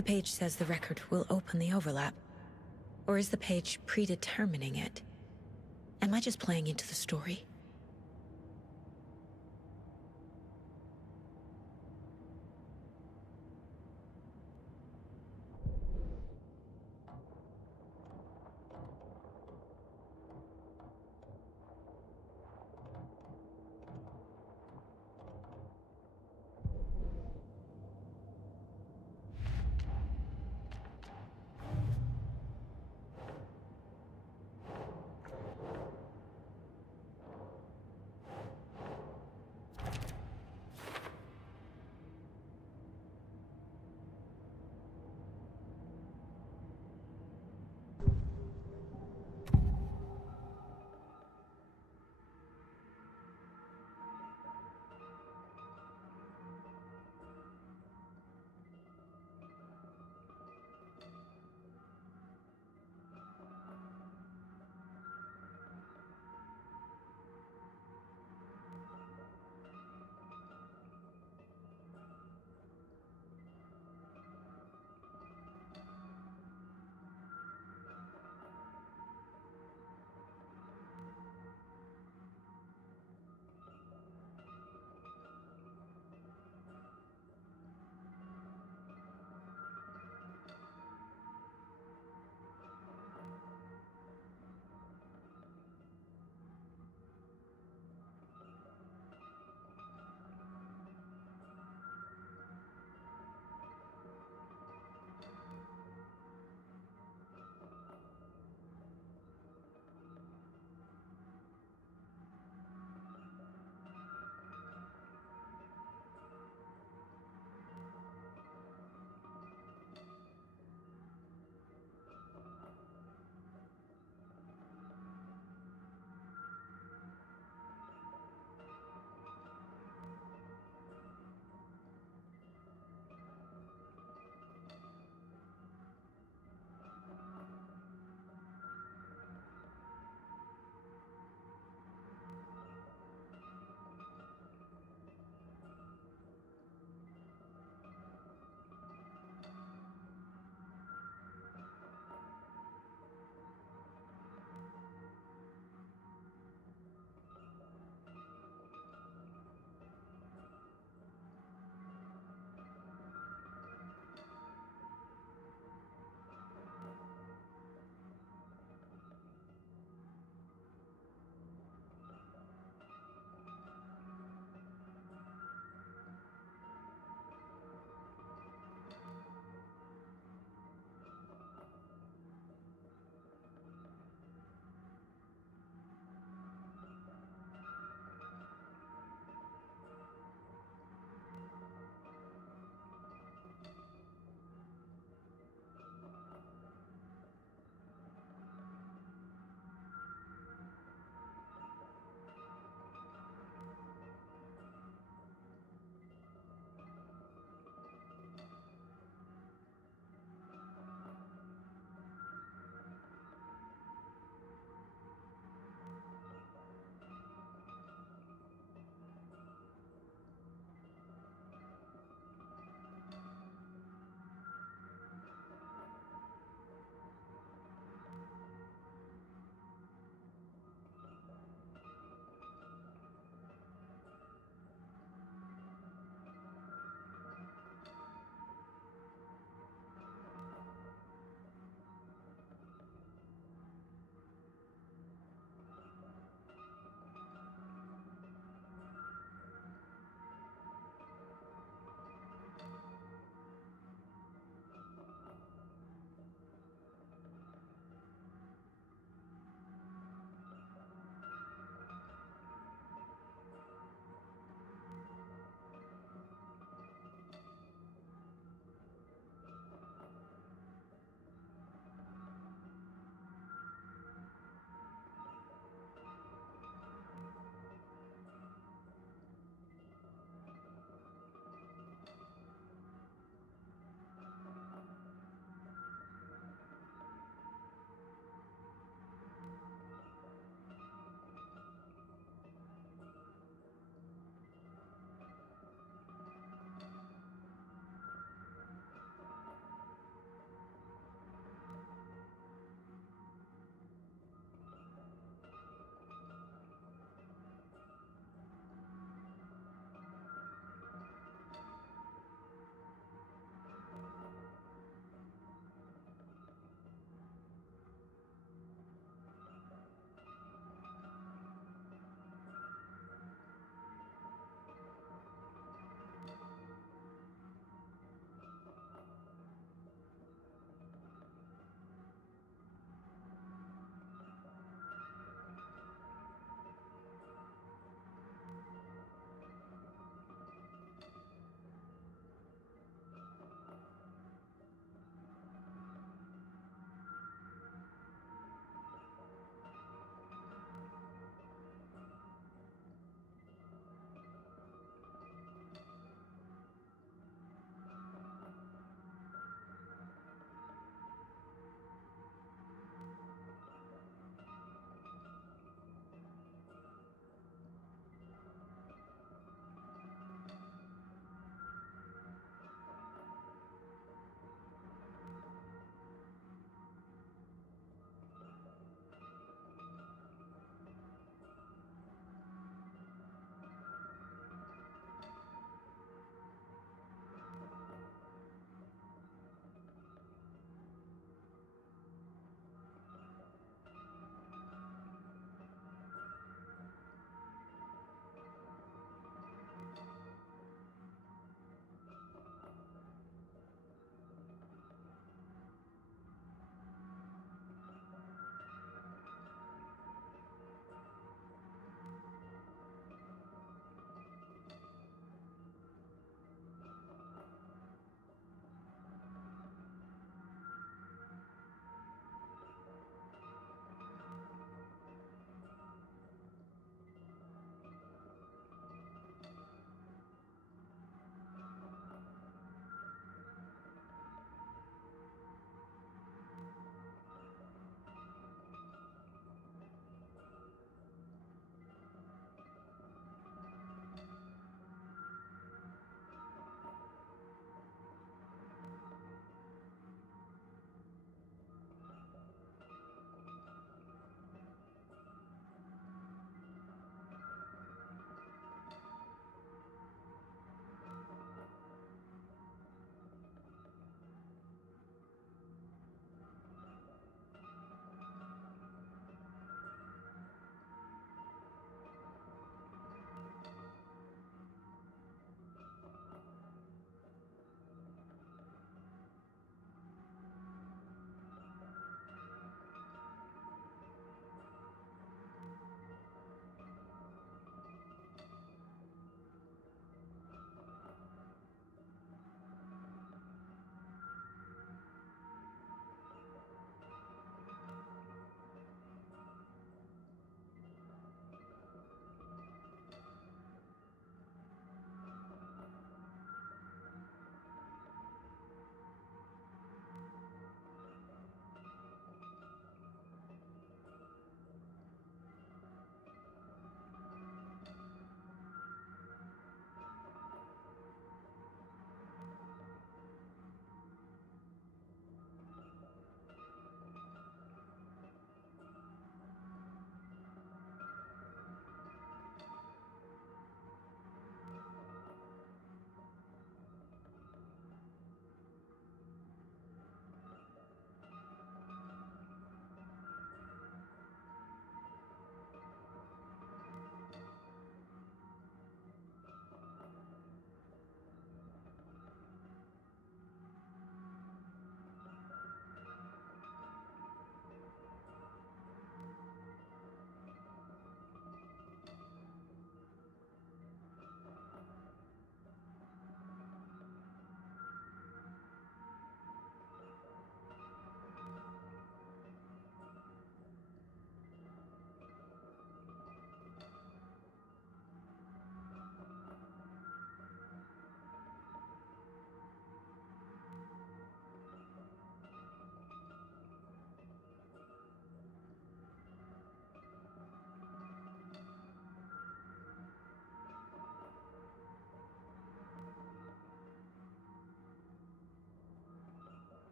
The page says the record will open the overlap. Or is the page predetermining it? Am I just playing into the story?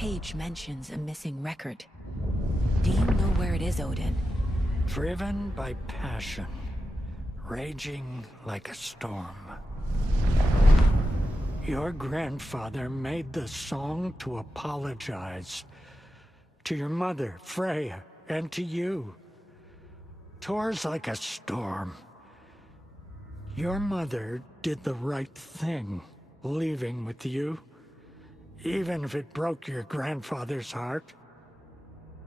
page mentions a missing record. Do you know where it is, Odin? Driven by passion, raging like a storm. Your grandfather made the song to apologize. To your mother, Freya, and to you. Tours like a storm. Your mother did the right thing, leaving with you, even if it broke your grandfather's heart.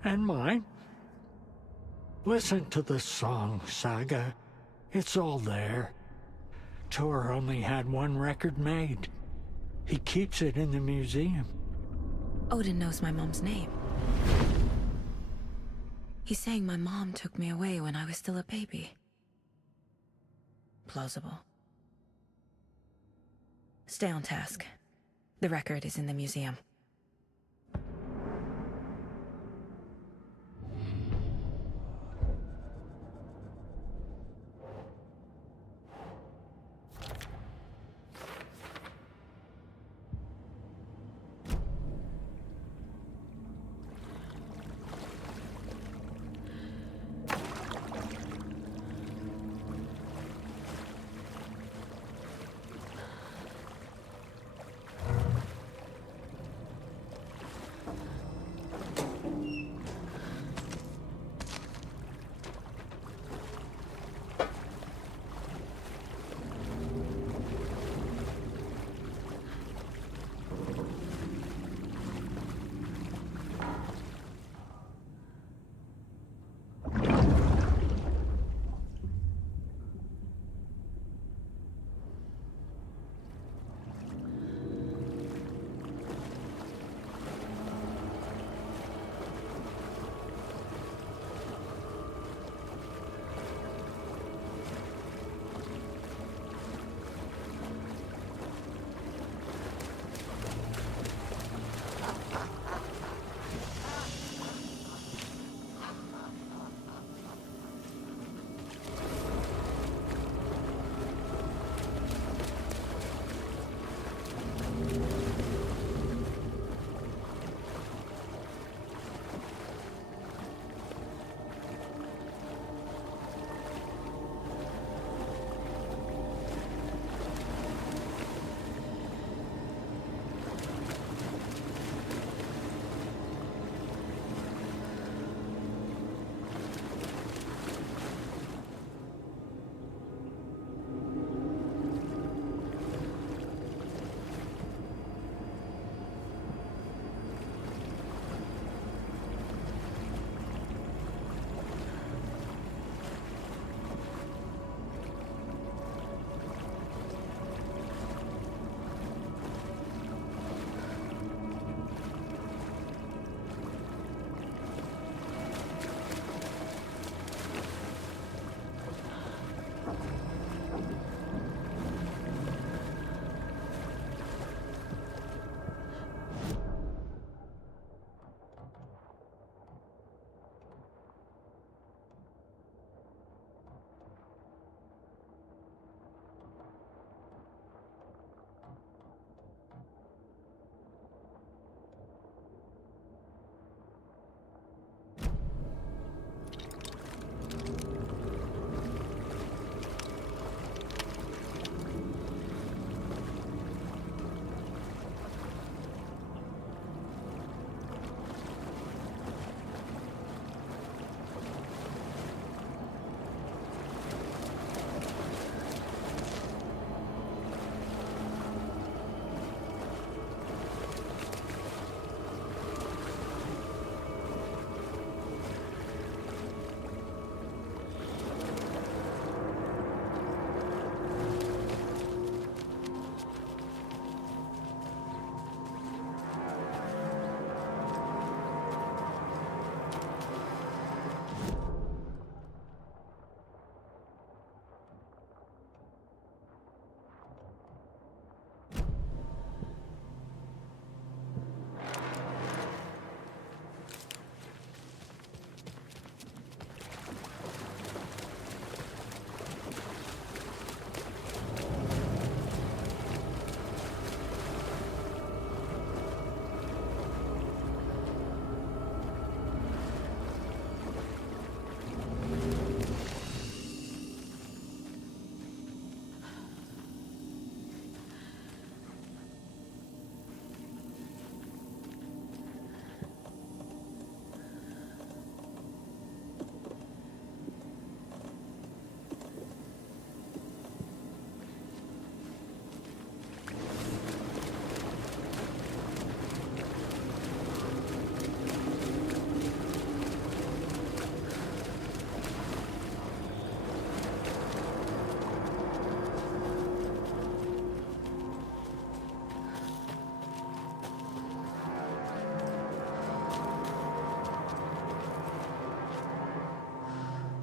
And mine. Listen to the song, Saga. It's all there. Tor only had one record made. He keeps it in the museum. Odin knows my mom's name. He's saying my mom took me away when I was still a baby. Plausible. Stay on task. The record is in the museum.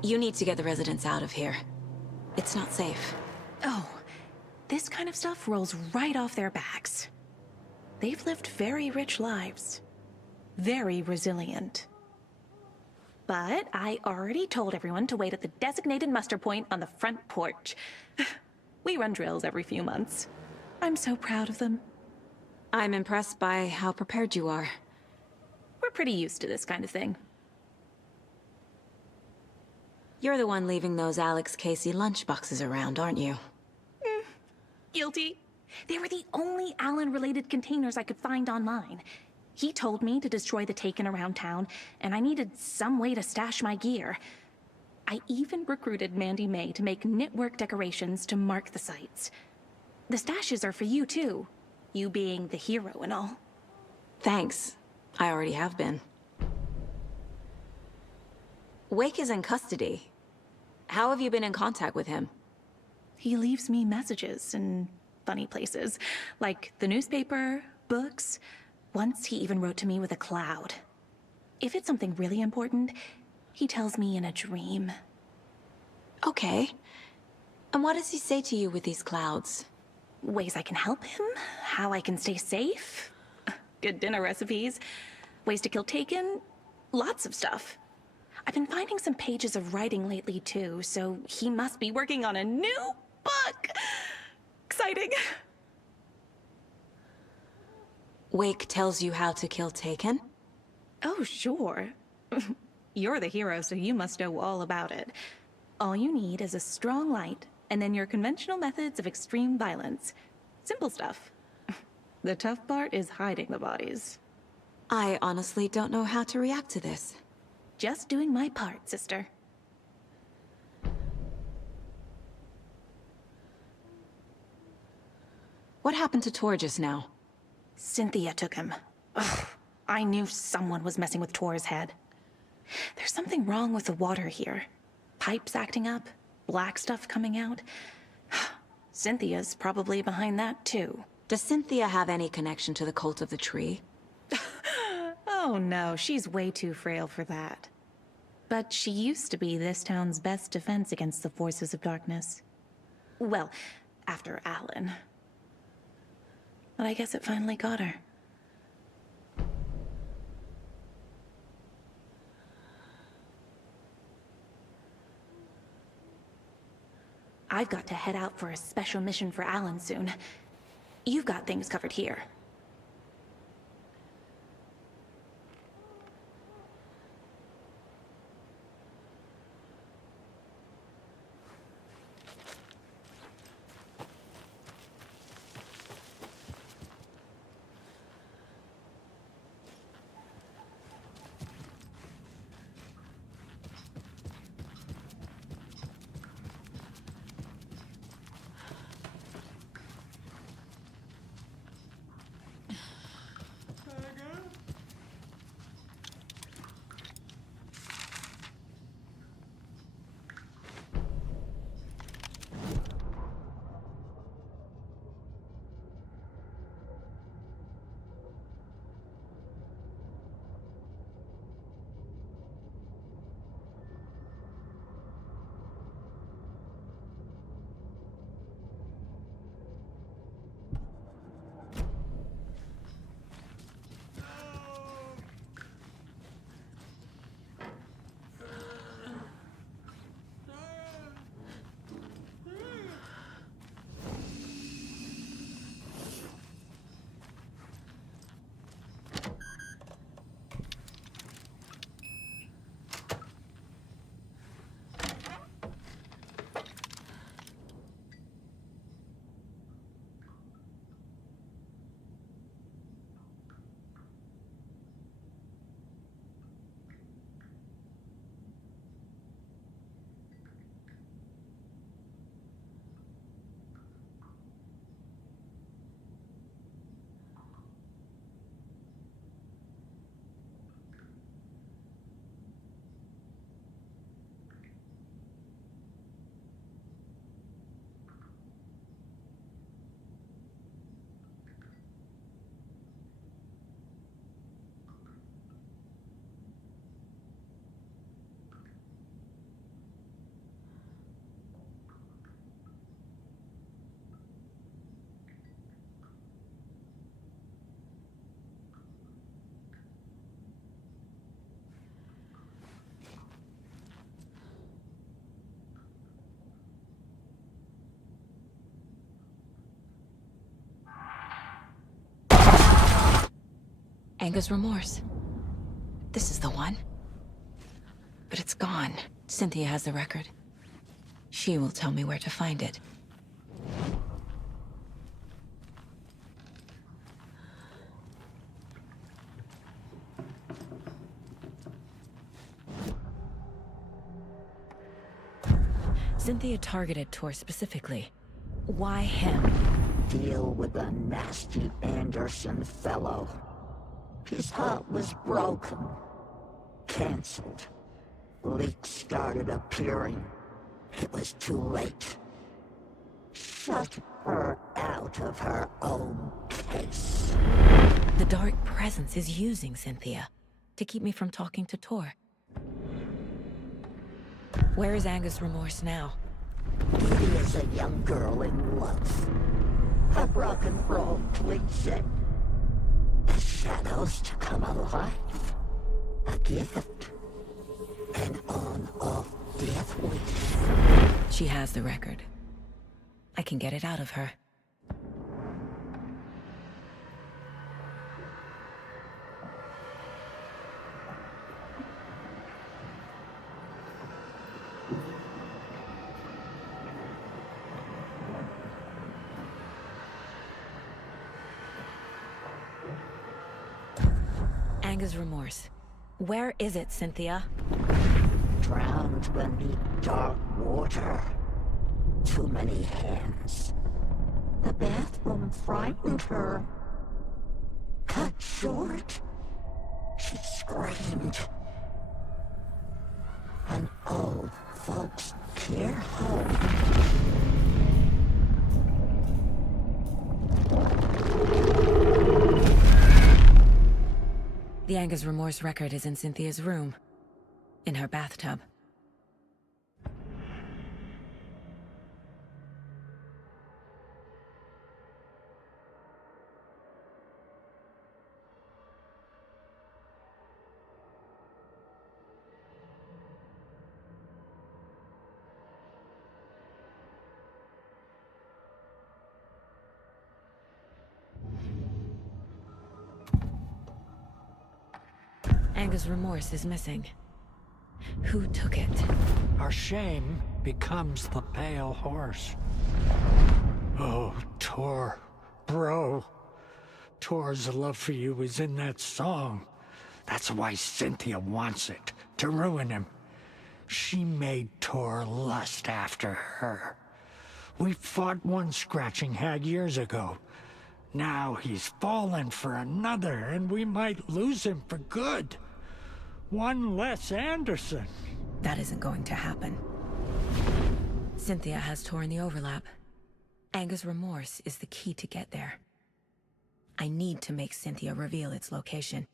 You need to get the residents out of here. It's not safe. Oh, this kind of stuff rolls right off their backs. They've lived very rich lives. Very resilient. But I already told everyone to wait at the designated muster point on the front porch. We run drills every few months. I'm so proud of them. I'm impressed by how prepared you are. We're pretty used to this kind of thing. You're the one leaving those Alex Casey lunchboxes around, aren't you? Guilty. They were the only Alan-related containers I could find online. He told me to destroy the Taken around town, and I needed some way to stash my gear. I even recruited Mandy May to make knitwork decorations to mark the sites. The stashes are for you, too. You being the hero and all. Thanks. I already have been. Wake is in custody. How have you been in contact with him? He leaves me messages in funny places, like the newspaper, books. Once he even wrote to me with a cloud. If it's something really important, he tells me in a dream. Okay. And what does he say to you with these clouds? Ways I can help him, how I can stay safe, good dinner recipes, ways to kill Taken, lots of stuff. I've been finding some pages of writing lately too, so he must be working on a new book. Exciting. Wake tells you how to kill Taken? Oh, sure. You're the hero, so you must know all about it. All you need is a strong light, and then your conventional methods of extreme violence. Simple stuff. The tough part is hiding the bodies. I honestly don't know how to react to this. Just doing my part, sister. What happened to Tor just now? Cynthia took him. Ugh, I knew someone was messing with Tor's head. There's something wrong with the water here. Pipes acting up, black stuff coming out. Cynthia's probably behind that too. Does Cynthia have any connection to the Cult of the Tree? Oh no, she's way too frail for that. But she used to be this town's best defense against the forces of darkness. Well, after Alan. But I guess it finally got her. I've got to head out for a special mission for Alan soon. You've got things covered here. Anger's remorse. This is the one. But it's gone. Cynthia has the record. She will tell me where to find it. Cynthia targeted Tor specifically. Why him? Deal with the nasty Anderson fellow. His heart was broken. Cancelled. Leaks started appearing. It was too late. Shut her out of her own case. The dark presence is using Cynthia to keep me from talking to Tor. Where is Anger's remorse now? He is a young girl in love. A rock and roll cliche. The shadows to come alive. A gift. An on-off death wish. She has the record. I can get it out of her. Anger's remorse. Where is it, Cynthia? Drowned beneath dark water. Too many hands. The bathroom frightened her. Cut short. She screamed. An old folks' care home. The Anger's remorse record is in Cynthia's room. In her bathtub. Anger's remorse is missing. Who took it? Our shame becomes the pale horse. Oh, Tor. Bro. Tor's love for you is in that song. That's why Cynthia wants it. To ruin him. She made Tor lust after her. We fought one scratching hag years ago. Now he's fallen for another, and we might lose him for good. One less Anderson. That isn't going to happen. Cynthia has Tor in the overlap. Anger's remorse is the key to get there. I need to make Cynthia reveal its location.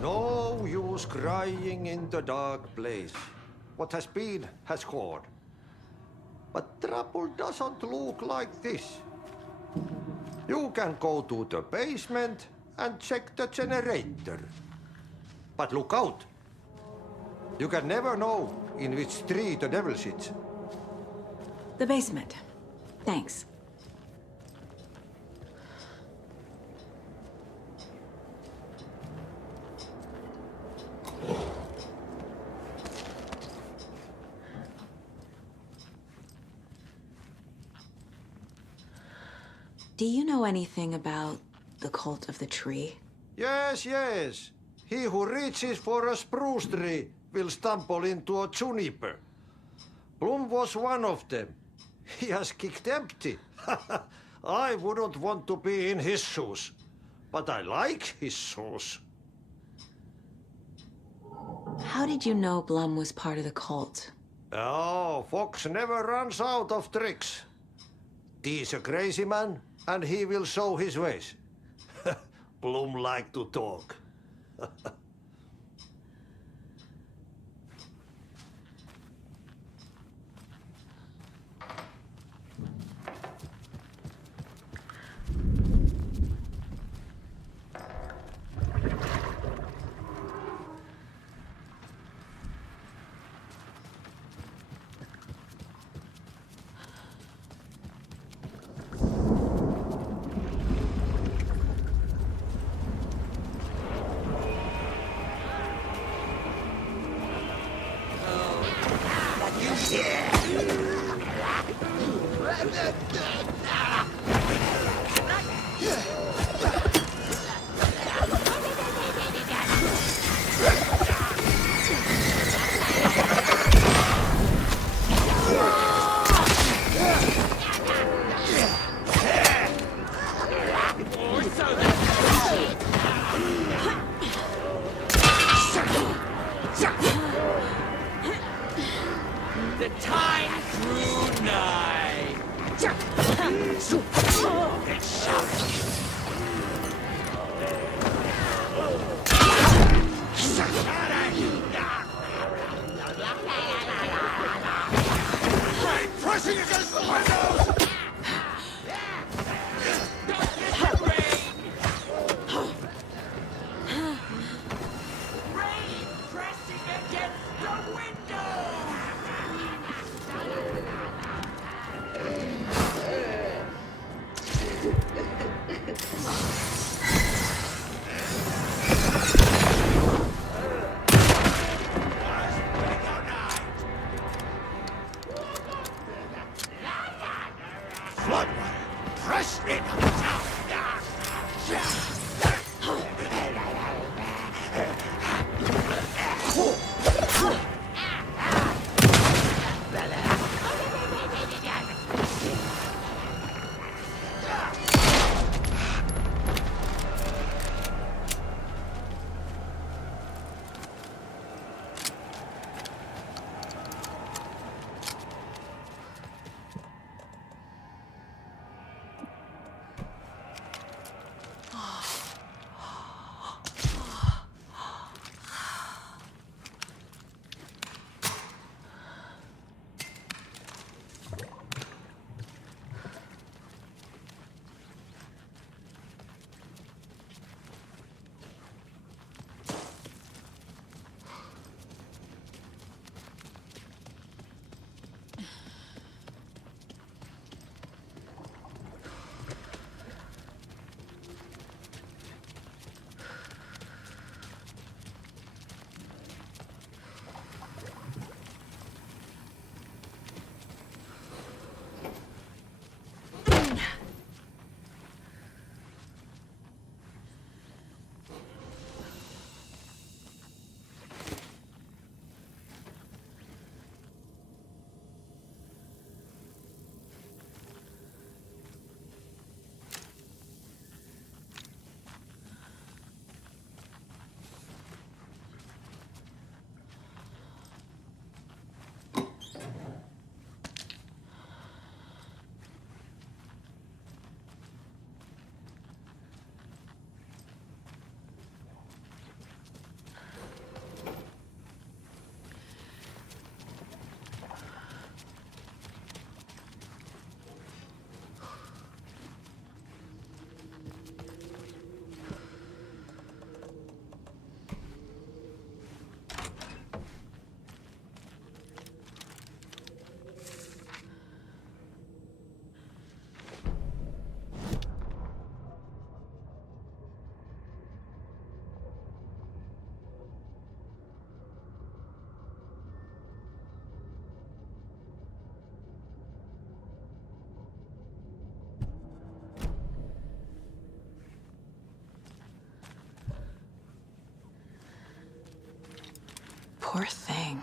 No use crying in the dark place. What has been has gone. But trouble doesn't look like this. You can go to the basement and check the generator. But look out. You can never know in which tree the devil sits. The basement. Thanks. Do you know anything about the cult of the tree? Yes, yes. He who reaches for a spruce tree will stumble into a juniper. Bloom was one of them. He has kicked empty. I wouldn't want to be in his shoes, but I like his shoes. How did you know Blum was part of the cult? Oh, Fox never runs out of tricks. He's a crazy man, and he will show his ways. Bloom like to talk. The time grew nigh. And shout. I'm pressing against the windows! Poor thing.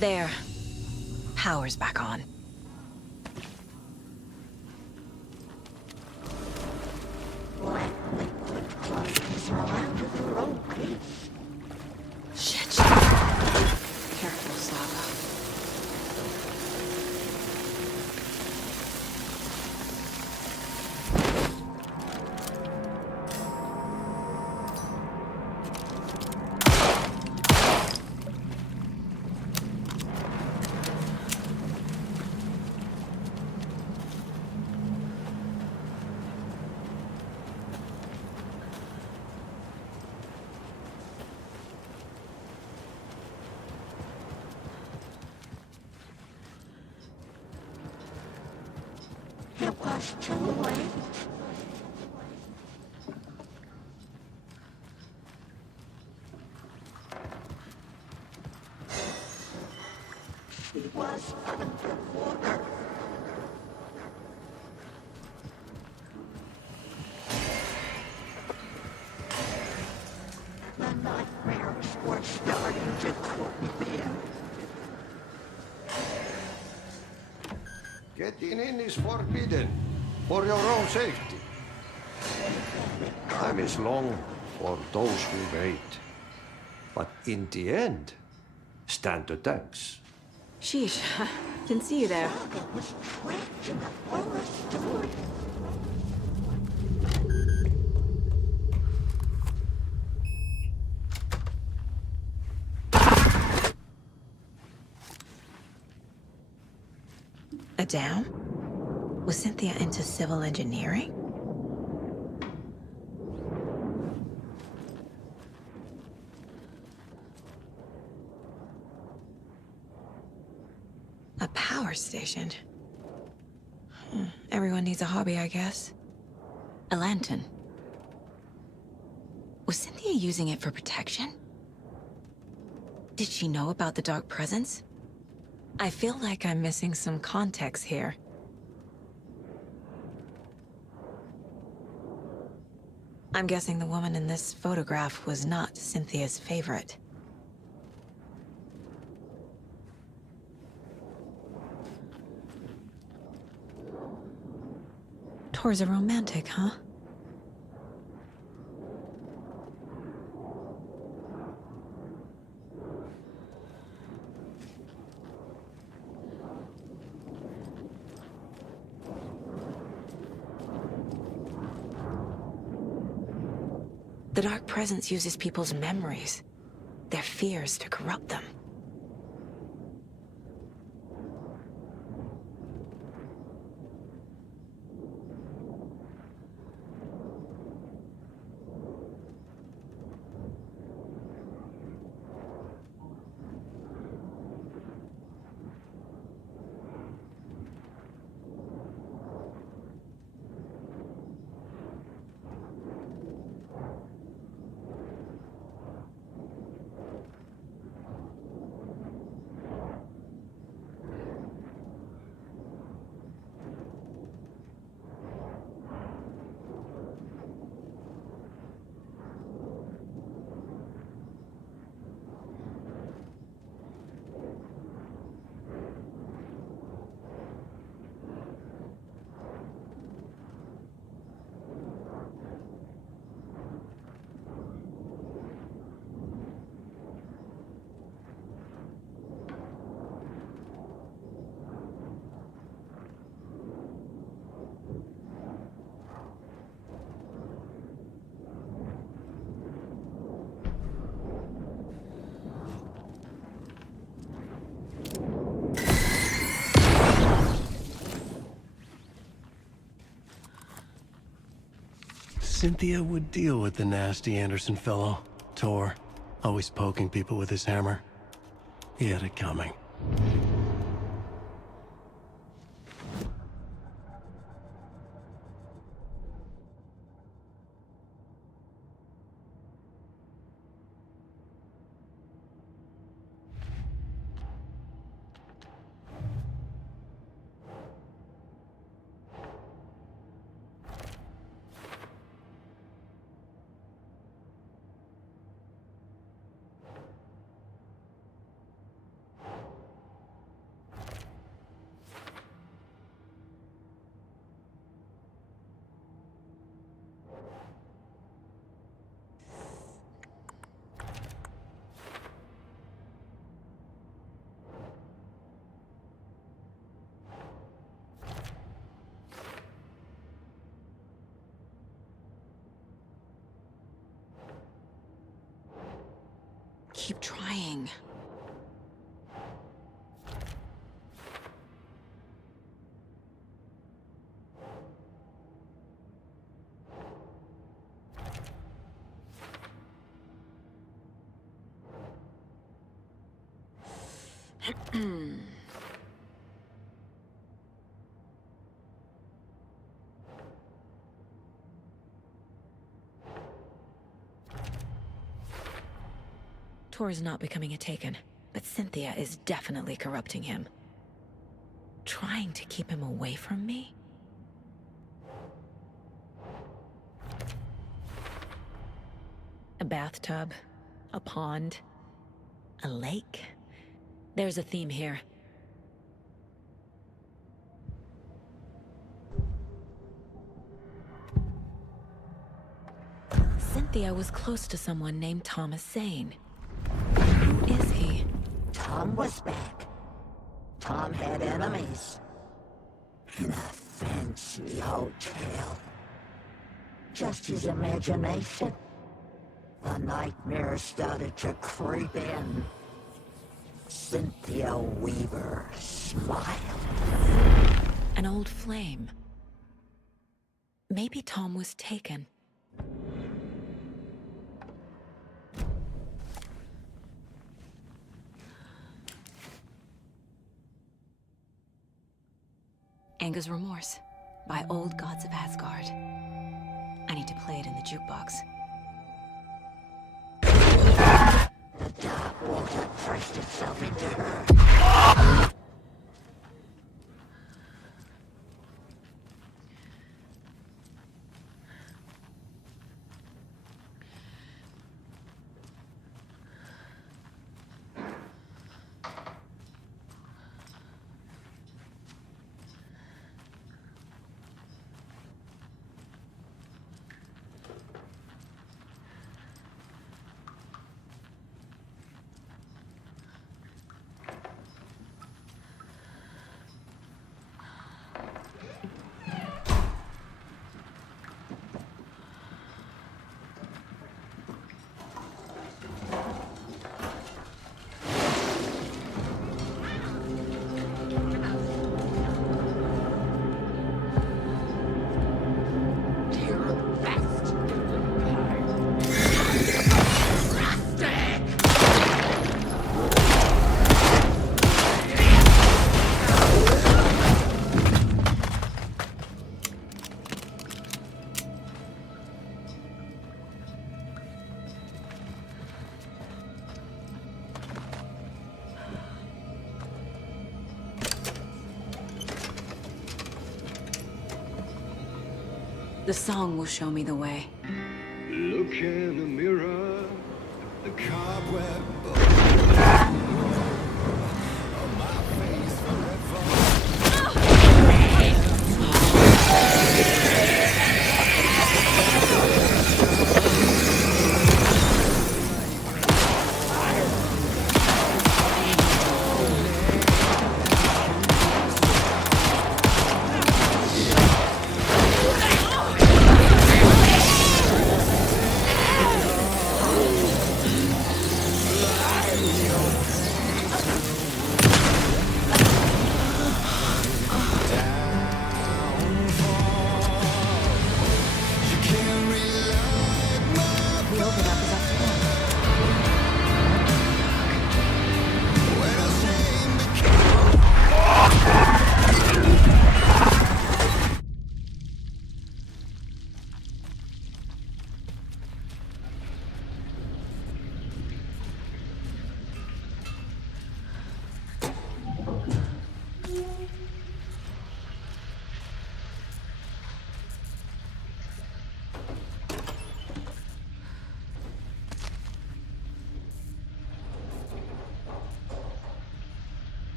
There. Power's back on. Shit. Careful, Saga. Getting in is forbidden, for your own safety. Time is long for those who wait. But in the end, stand the thanks. Sheesh, didn't see you there. A dam? Was Cynthia into civil engineering? A power station? Everyone needs a hobby, I guess. A lantern. Was Cynthia using it for protection? Did she know about the dark presence? I feel like I'm missing some context here. I'm guessing the woman in this photograph was not Cynthia's favorite. Tor's a romantic, huh? The Dark Presence uses people's memories, their fears to corrupt them. Cynthia would deal with the nasty Anderson fellow, Tor, always poking people with his hammer. He had it coming. Keep trying. Tor is not becoming a Taken, but Cynthia is definitely corrupting him. Trying to keep him away from me? A bathtub, a pond, a lake. There's a theme here. Cynthia was close to someone named Thomas Zane. Who is he? Tom was back. Tom had enemies. In a fancy hotel. Just his imagination. The nightmare started to creep in. Cynthia Weaver smiled. An old flame. Maybe Tom was taken. Anger's Remorse by Old Gods of Asgard. I need to play it in the jukebox. The dark water pressed itself into her. The song will show me the way. Look in the mirror, the cobweb on my face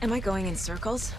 Am I going in circles?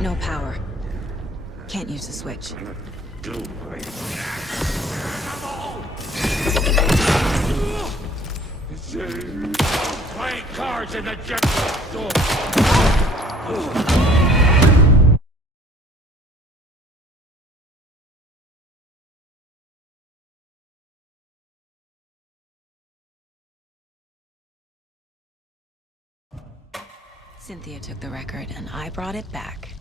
No power. Can't use the switch. Playing cards in the general store. Cynthia took the record, and I brought it back.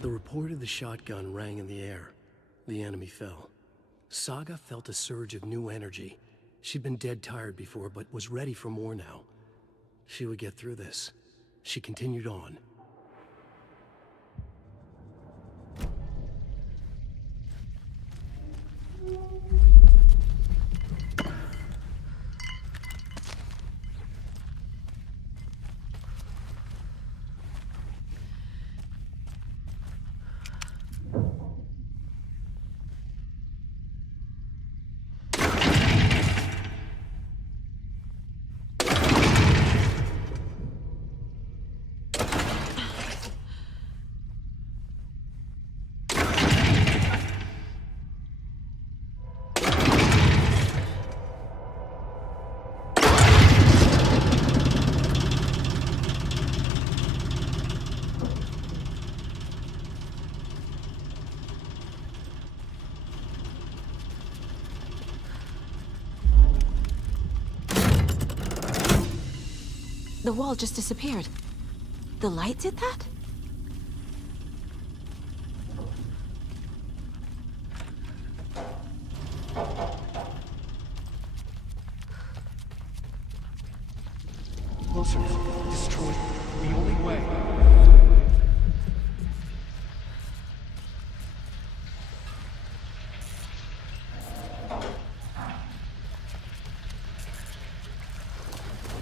The report of the shotgun rang in the air. The enemy fell. Saga felt a surge of new energy. She'd been dead tired before, but was ready for more now. She would get through this. She continued on. The wall just disappeared. The light did that? Closer. Destroy. The only way.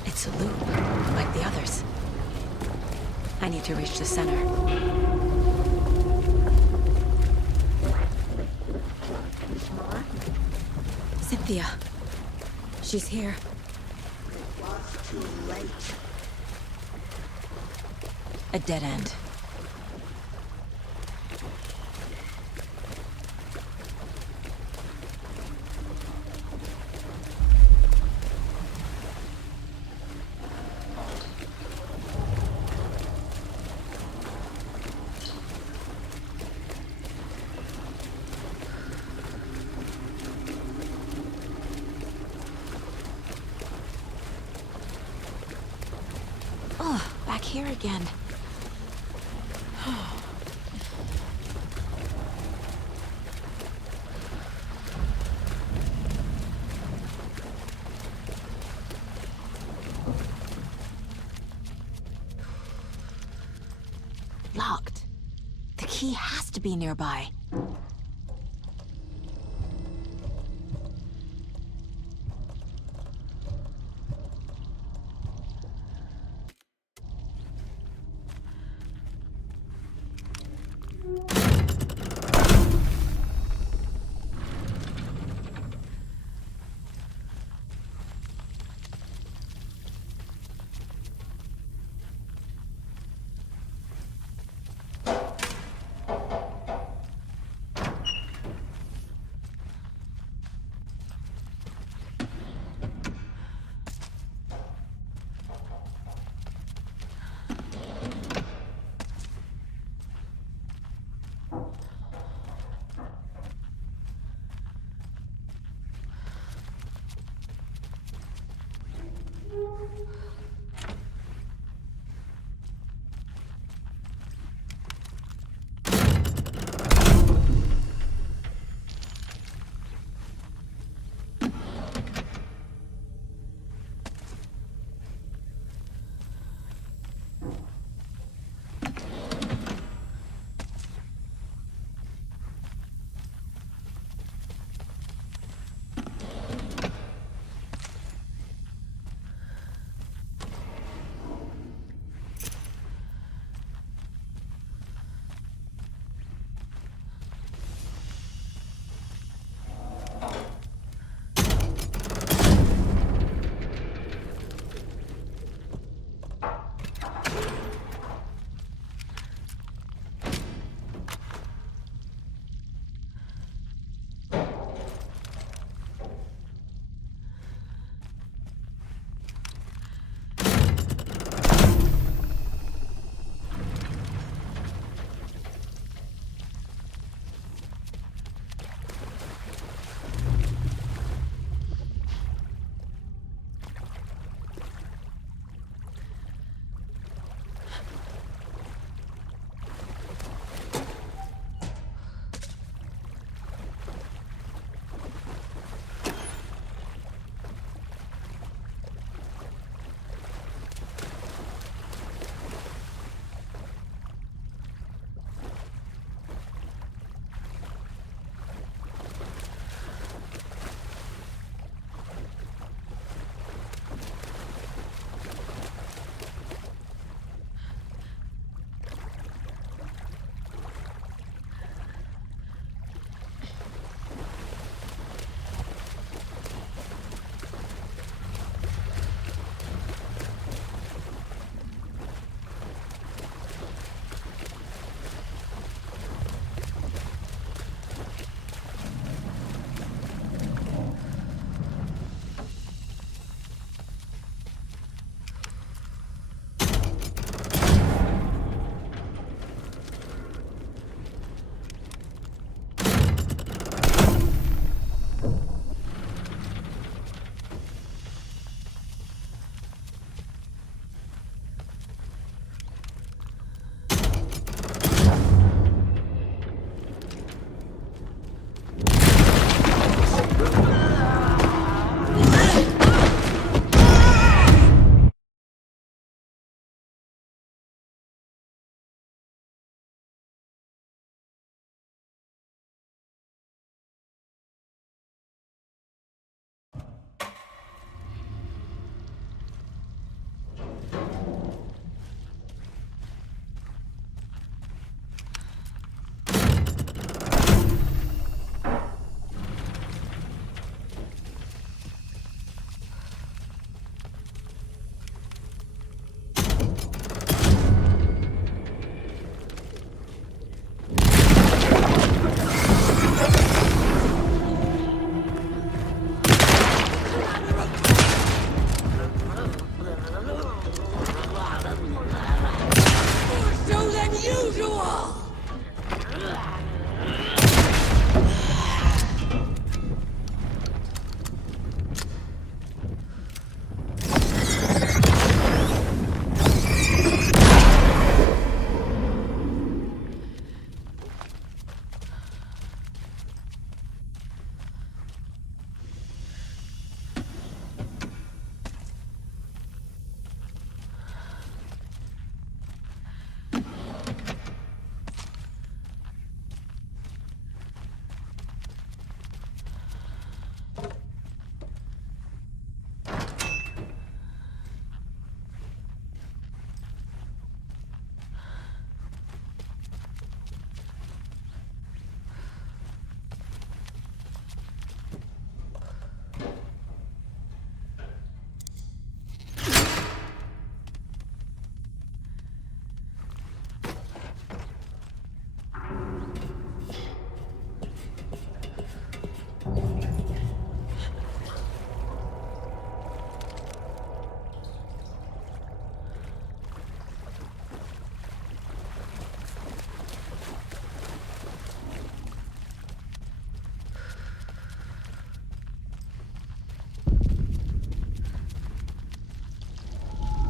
It's a loop, like the others. I need to reach the center. Cynthia. She's here. It was too late. A dead end. Back here again. Locked. The key has to be nearby.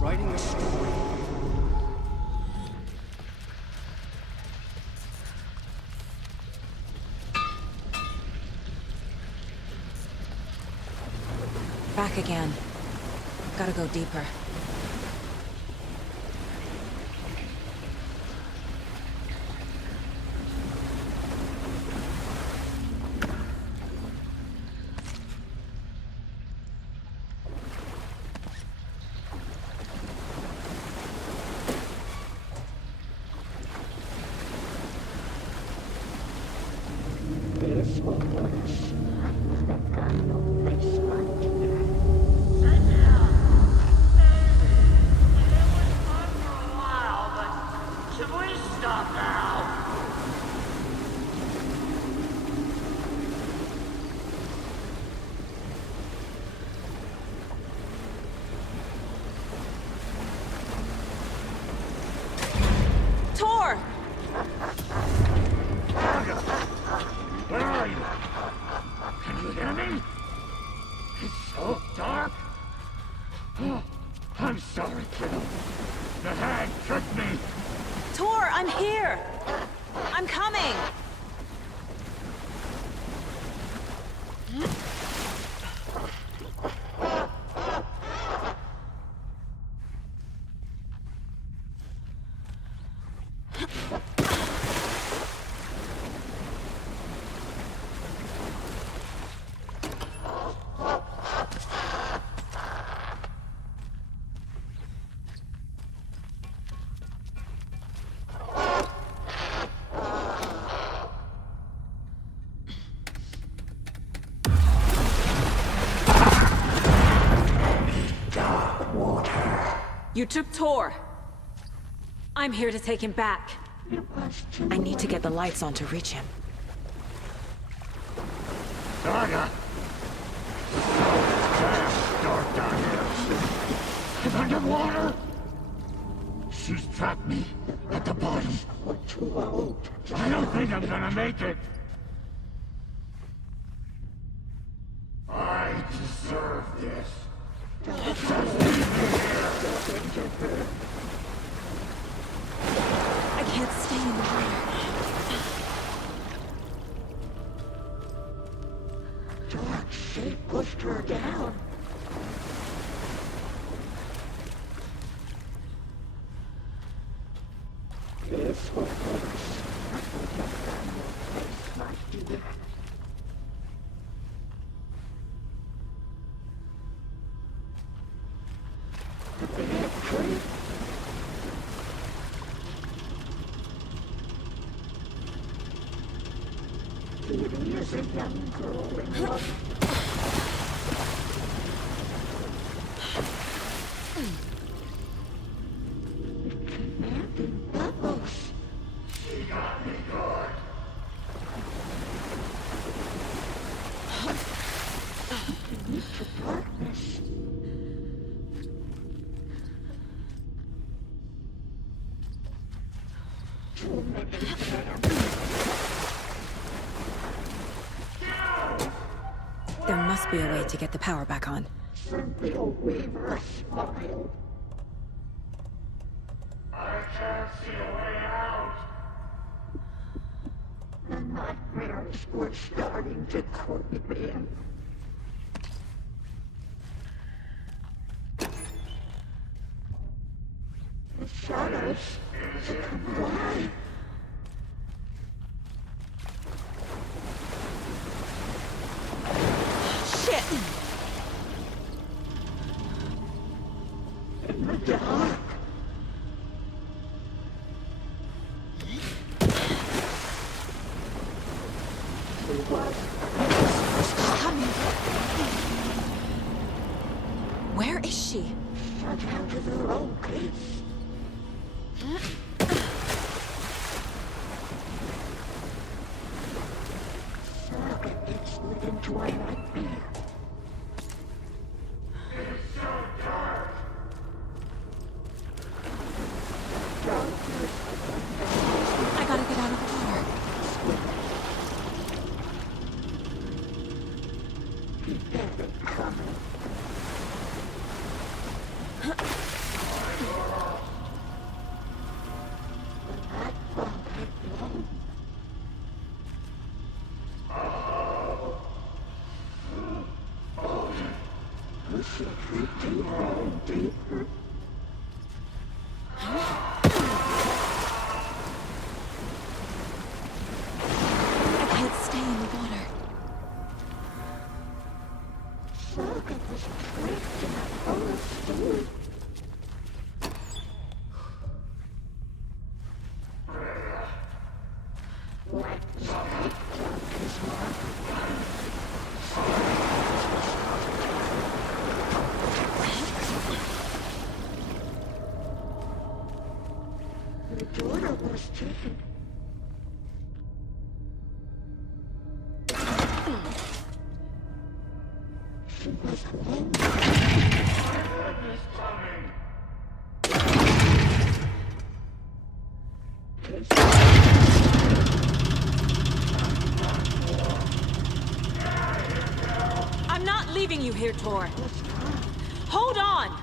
writing a story. Back again. Gotta go deeper. Where are you? Can you hear me? It's so dark. Oh, I'm sorry, kiddo. The hag tricked me. Tor, I'm here! I'm coming! You took Tor. I'm here to take him back. I need to get the lights on to reach him. Saga! It's dark down here. I'm underwater! She's trapped me at the bottom. I don't think I'm gonna make it. I deserve this. Just leave me here. I can't stay in the water. Dark shape pushed her down. This was worse. Is a young girl in love. Commanding bubbles. She got me good. Into darkness. Too many enemies. There must be a way to get the power back on. Send the old Weaver a smile. I can't see a way out. The nightmares were starting to creep in. The shadows come alive. Shit! In the dark. Where is she? Shut out of her own place. Saga gets living to a nightmare. It's so dark. I gotta get out of the water. He had it coming. I'm not leaving you here, Tor. Hold on!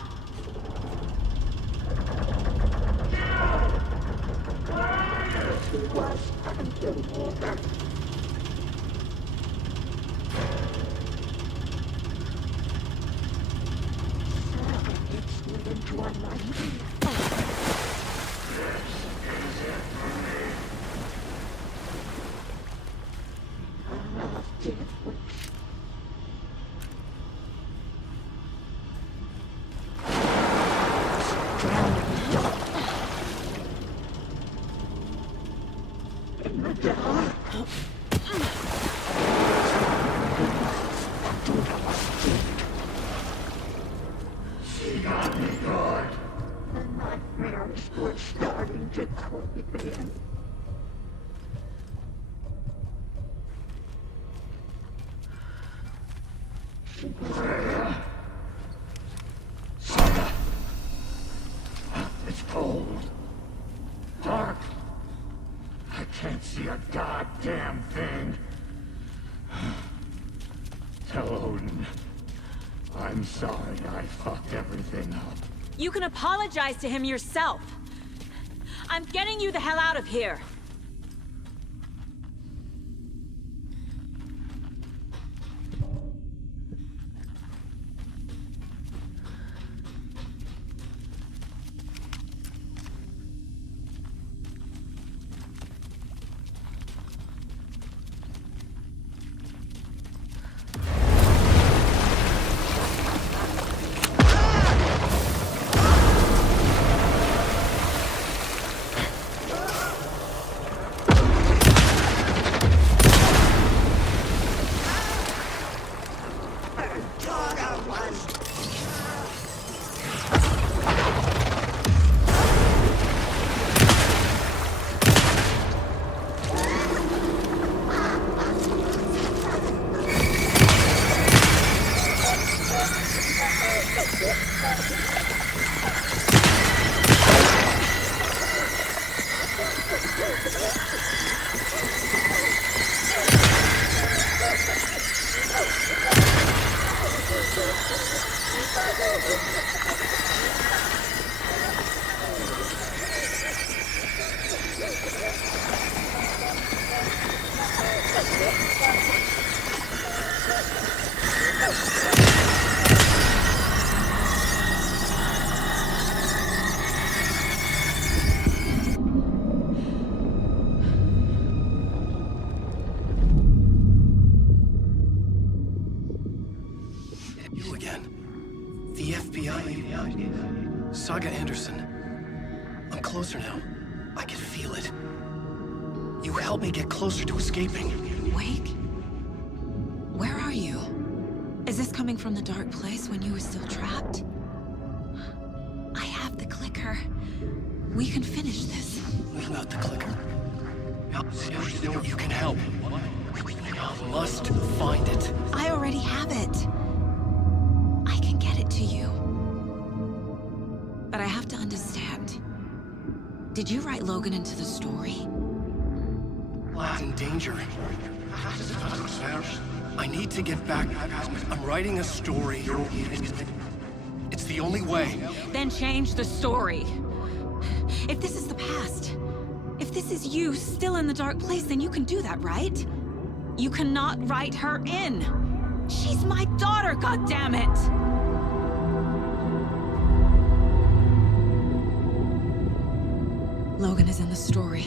It's cold. Dark. I can't see a goddamn thing. Tell Odin. I'm sorry I fucked everything up. You can apologize to him yourself. I'm getting you the hell out of here. You again. The FBI. Saga Anderson. I'm closer now. I can feel it. You helped me get closer to escaping. Wake? Where are you? Is this coming from the dark place when you were still trapped? I have the clicker. We can finish this. Without the clicker. You can help. You must find it. I already have it. I can get it to you. But I have to understand. Did you write Logan into the story? Lad's in danger. I need to get back. I'm writing a story. It's the only way. Then change the story. If this is the past, if this is you still in the dark place, then you can do that, right? You cannot write her in. She's my daughter, goddammit! Logan is in the story.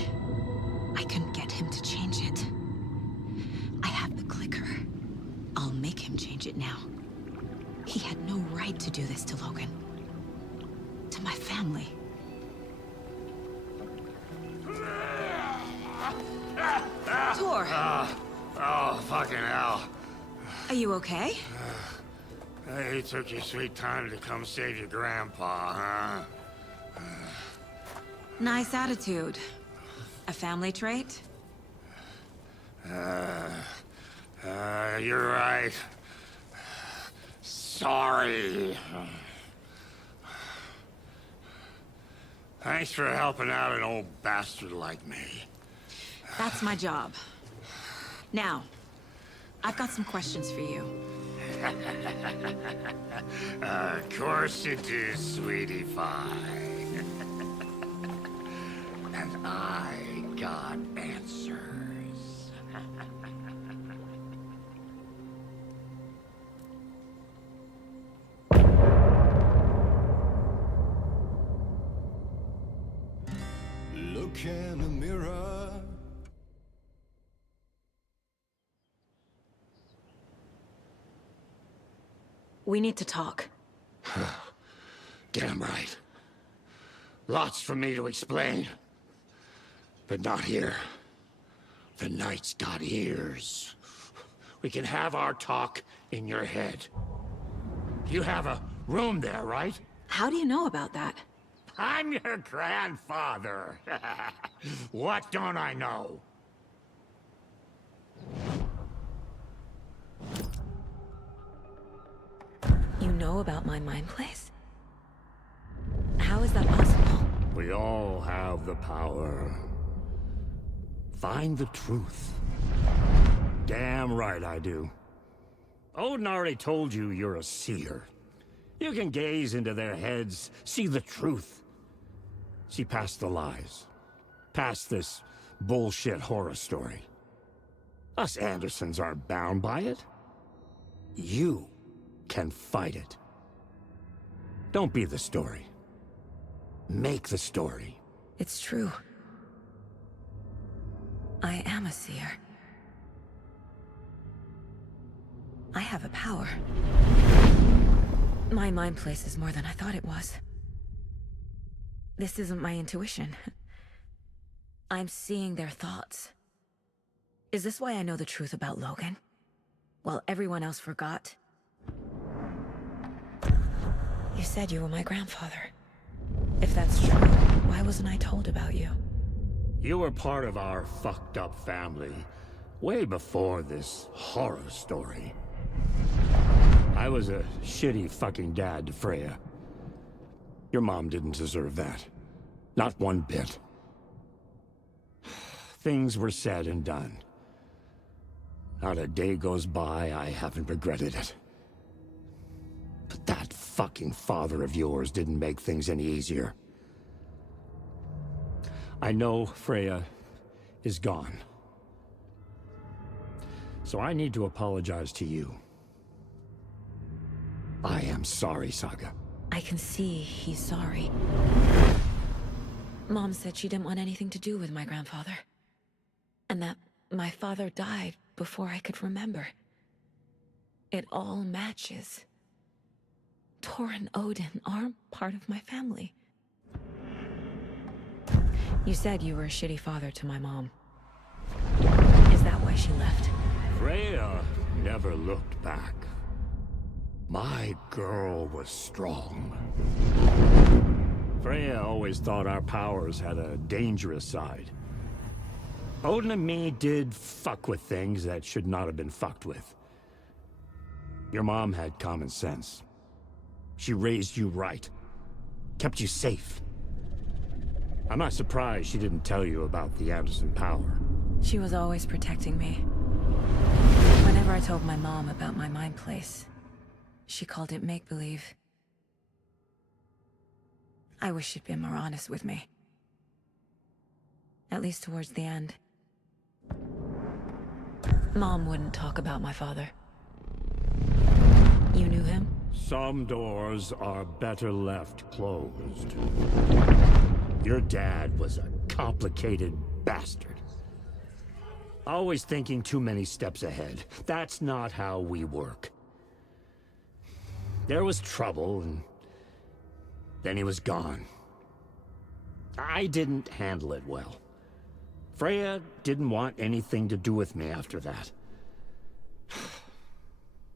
I can get him to change it. I have the clicker. I'll make him change it now. He had no right to do this to Logan. To my family. Tor! Oh, fucking hell. Are you okay? You took your sweet time to come save your grandpa, huh? Nice attitude. A family trait? You're right. Sorry. Thanks for helping out an old bastard like me. That's my job. Now, I've got some questions for you. Of course you do, sweetie pie. And I got answers. Look in the mirror. We need to talk. Damn right. Lots for me to explain. But not here. The night's got ears. We can have our talk in your head. You have a room there, right? How do you know about that? I'm your grandfather. What don't I know? You know about my mind place? How is that possible? We all have the power. Find the truth. Damn right I do. Odin already told you you're a seer. You can gaze into their heads, see the truth. See past the lies. Past this bullshit horror story. Us Andersons aren't bound by it. You can fight it. Don't be the story. Make the story. It's true. I am a seer. I have a power. My mind place is more than I thought it was. This isn't my intuition. I'm seeing their thoughts. Is this why I know the truth about Logan? While everyone else forgot? You said you were my grandfather. If that's true, why wasn't I told about you? You were part of our fucked up family way before this horror story. I was a shitty fucking dad to Freya. Your mom didn't deserve that. Not one bit. Things were said and done. Not a day goes by I haven't regretted it. But that fucking father of yours didn't make things any easier. I know Freya is gone. So I need to apologize to you. I am sorry, Saga. I can see he's sorry. Mom said she didn't want anything to do with my grandfather. And that my father died before I could remember. It all matches. Tor and Odin are part of my family. You said you were a shitty father to my mom. Is that why she left? Freya never looked back. My girl was strong. Freya always thought our powers had a dangerous side. Odin and me did fuck with things that should not have been fucked with. Your mom had common sense. She raised you right. Kept you safe. I'm not surprised she didn't tell you about the Anderson power. She was always protecting me. Whenever I told my mom about my mind place, she called it make-believe. I wish she'd been more honest with me. At least towards the end. Mom wouldn't talk about my father. You knew him? Some doors are better left closed. Your dad was a complicated bastard. Always thinking too many steps ahead. That's not how we work. There was trouble, and then he was gone. I didn't handle it well. Freya didn't want anything to do with me after that.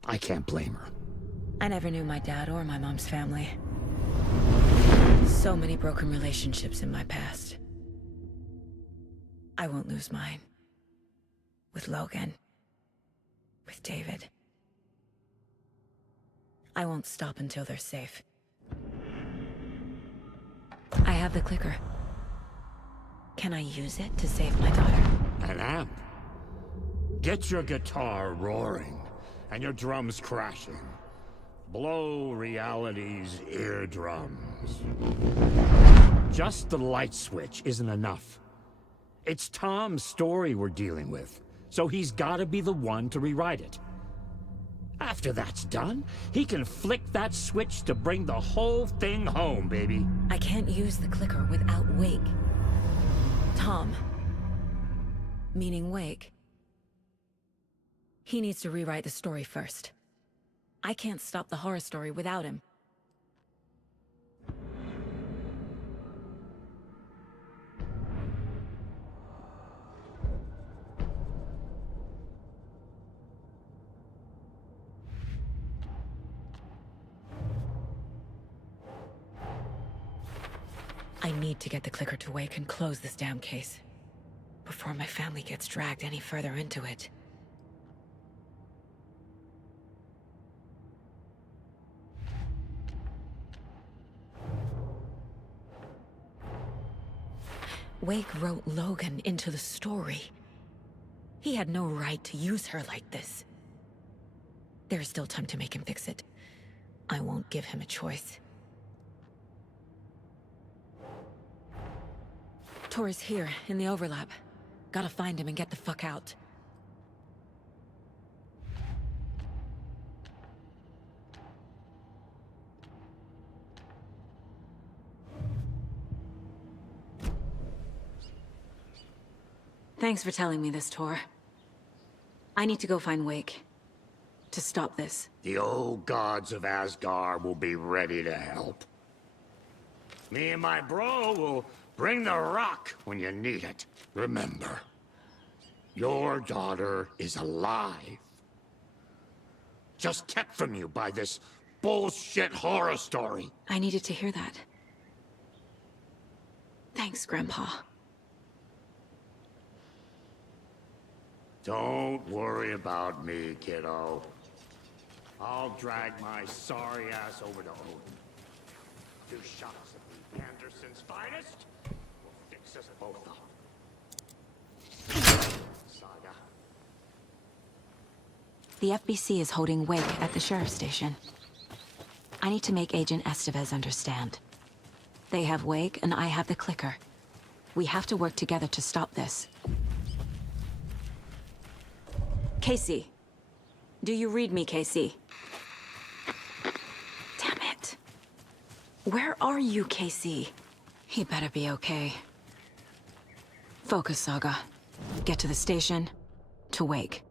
I can't blame her. I never knew my dad or my mom's family. So So many broken relationships in my past. I won't lose mine. With Logan. With David. I won't stop until they're safe. I have the clicker. Can I use it to save my daughter? An amp? Get your guitar roaring, and your drums crashing. Blow reality's eardrums. Just the light switch isn't enough. It's Tom's story we're dealing with, so he's gotta be the one to rewrite it. After that's done, he can flick that switch to bring the whole thing home, baby. I can't use the clicker without Wake. Tom. Meaning Wake. He needs to rewrite the story first. I can't stop the horror story without him. I need to get the clicker to Wake and close this damn case. Before my family gets dragged any further into it. Wake wrote Logan into the story. He had no right to use her like this. There's still time to make him fix it. I won't give him a choice. Tor's here, in the overlap. Gotta find him and get the fuck out. Thanks for telling me this, Tor. I need to go find Wake. To stop this. The old gods of Asgard will be ready to help. Me and my bro will bring the rock when you need it. Remember, your daughter is alive. Just kept from you by this bullshit horror story. I needed to hear that. Thanks, Grandpa. Don't worry about me, kiddo. I'll drag my sorry ass over to Odin. 2 shots of Lee Anderson's finest will fix us both up. Saga. The FBC is holding Wake at the sheriff's station. I need to make Agent Estevez understand. They have Wake and I have the clicker. We have to work together to stop this. Casey. Do you read me, Casey? Damn it. Where are you, Casey? He better be okay. Focus, Saga. Get to the station, to Wake.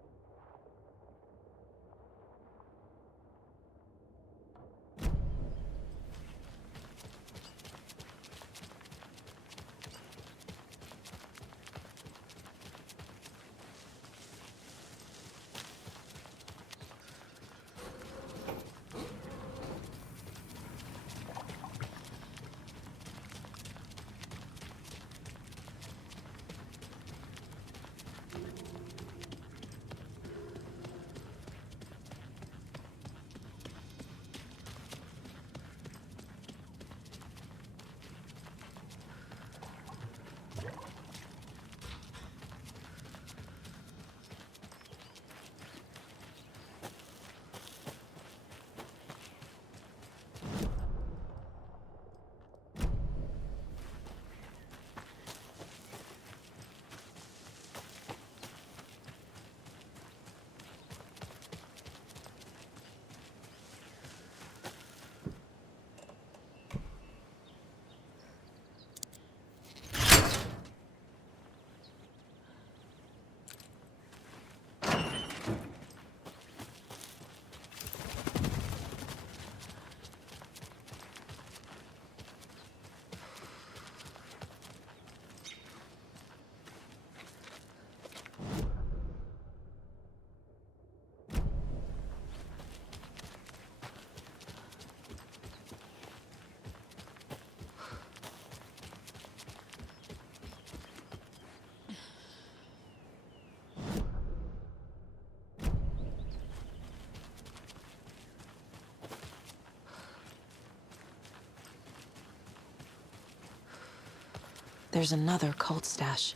There's another cult stash.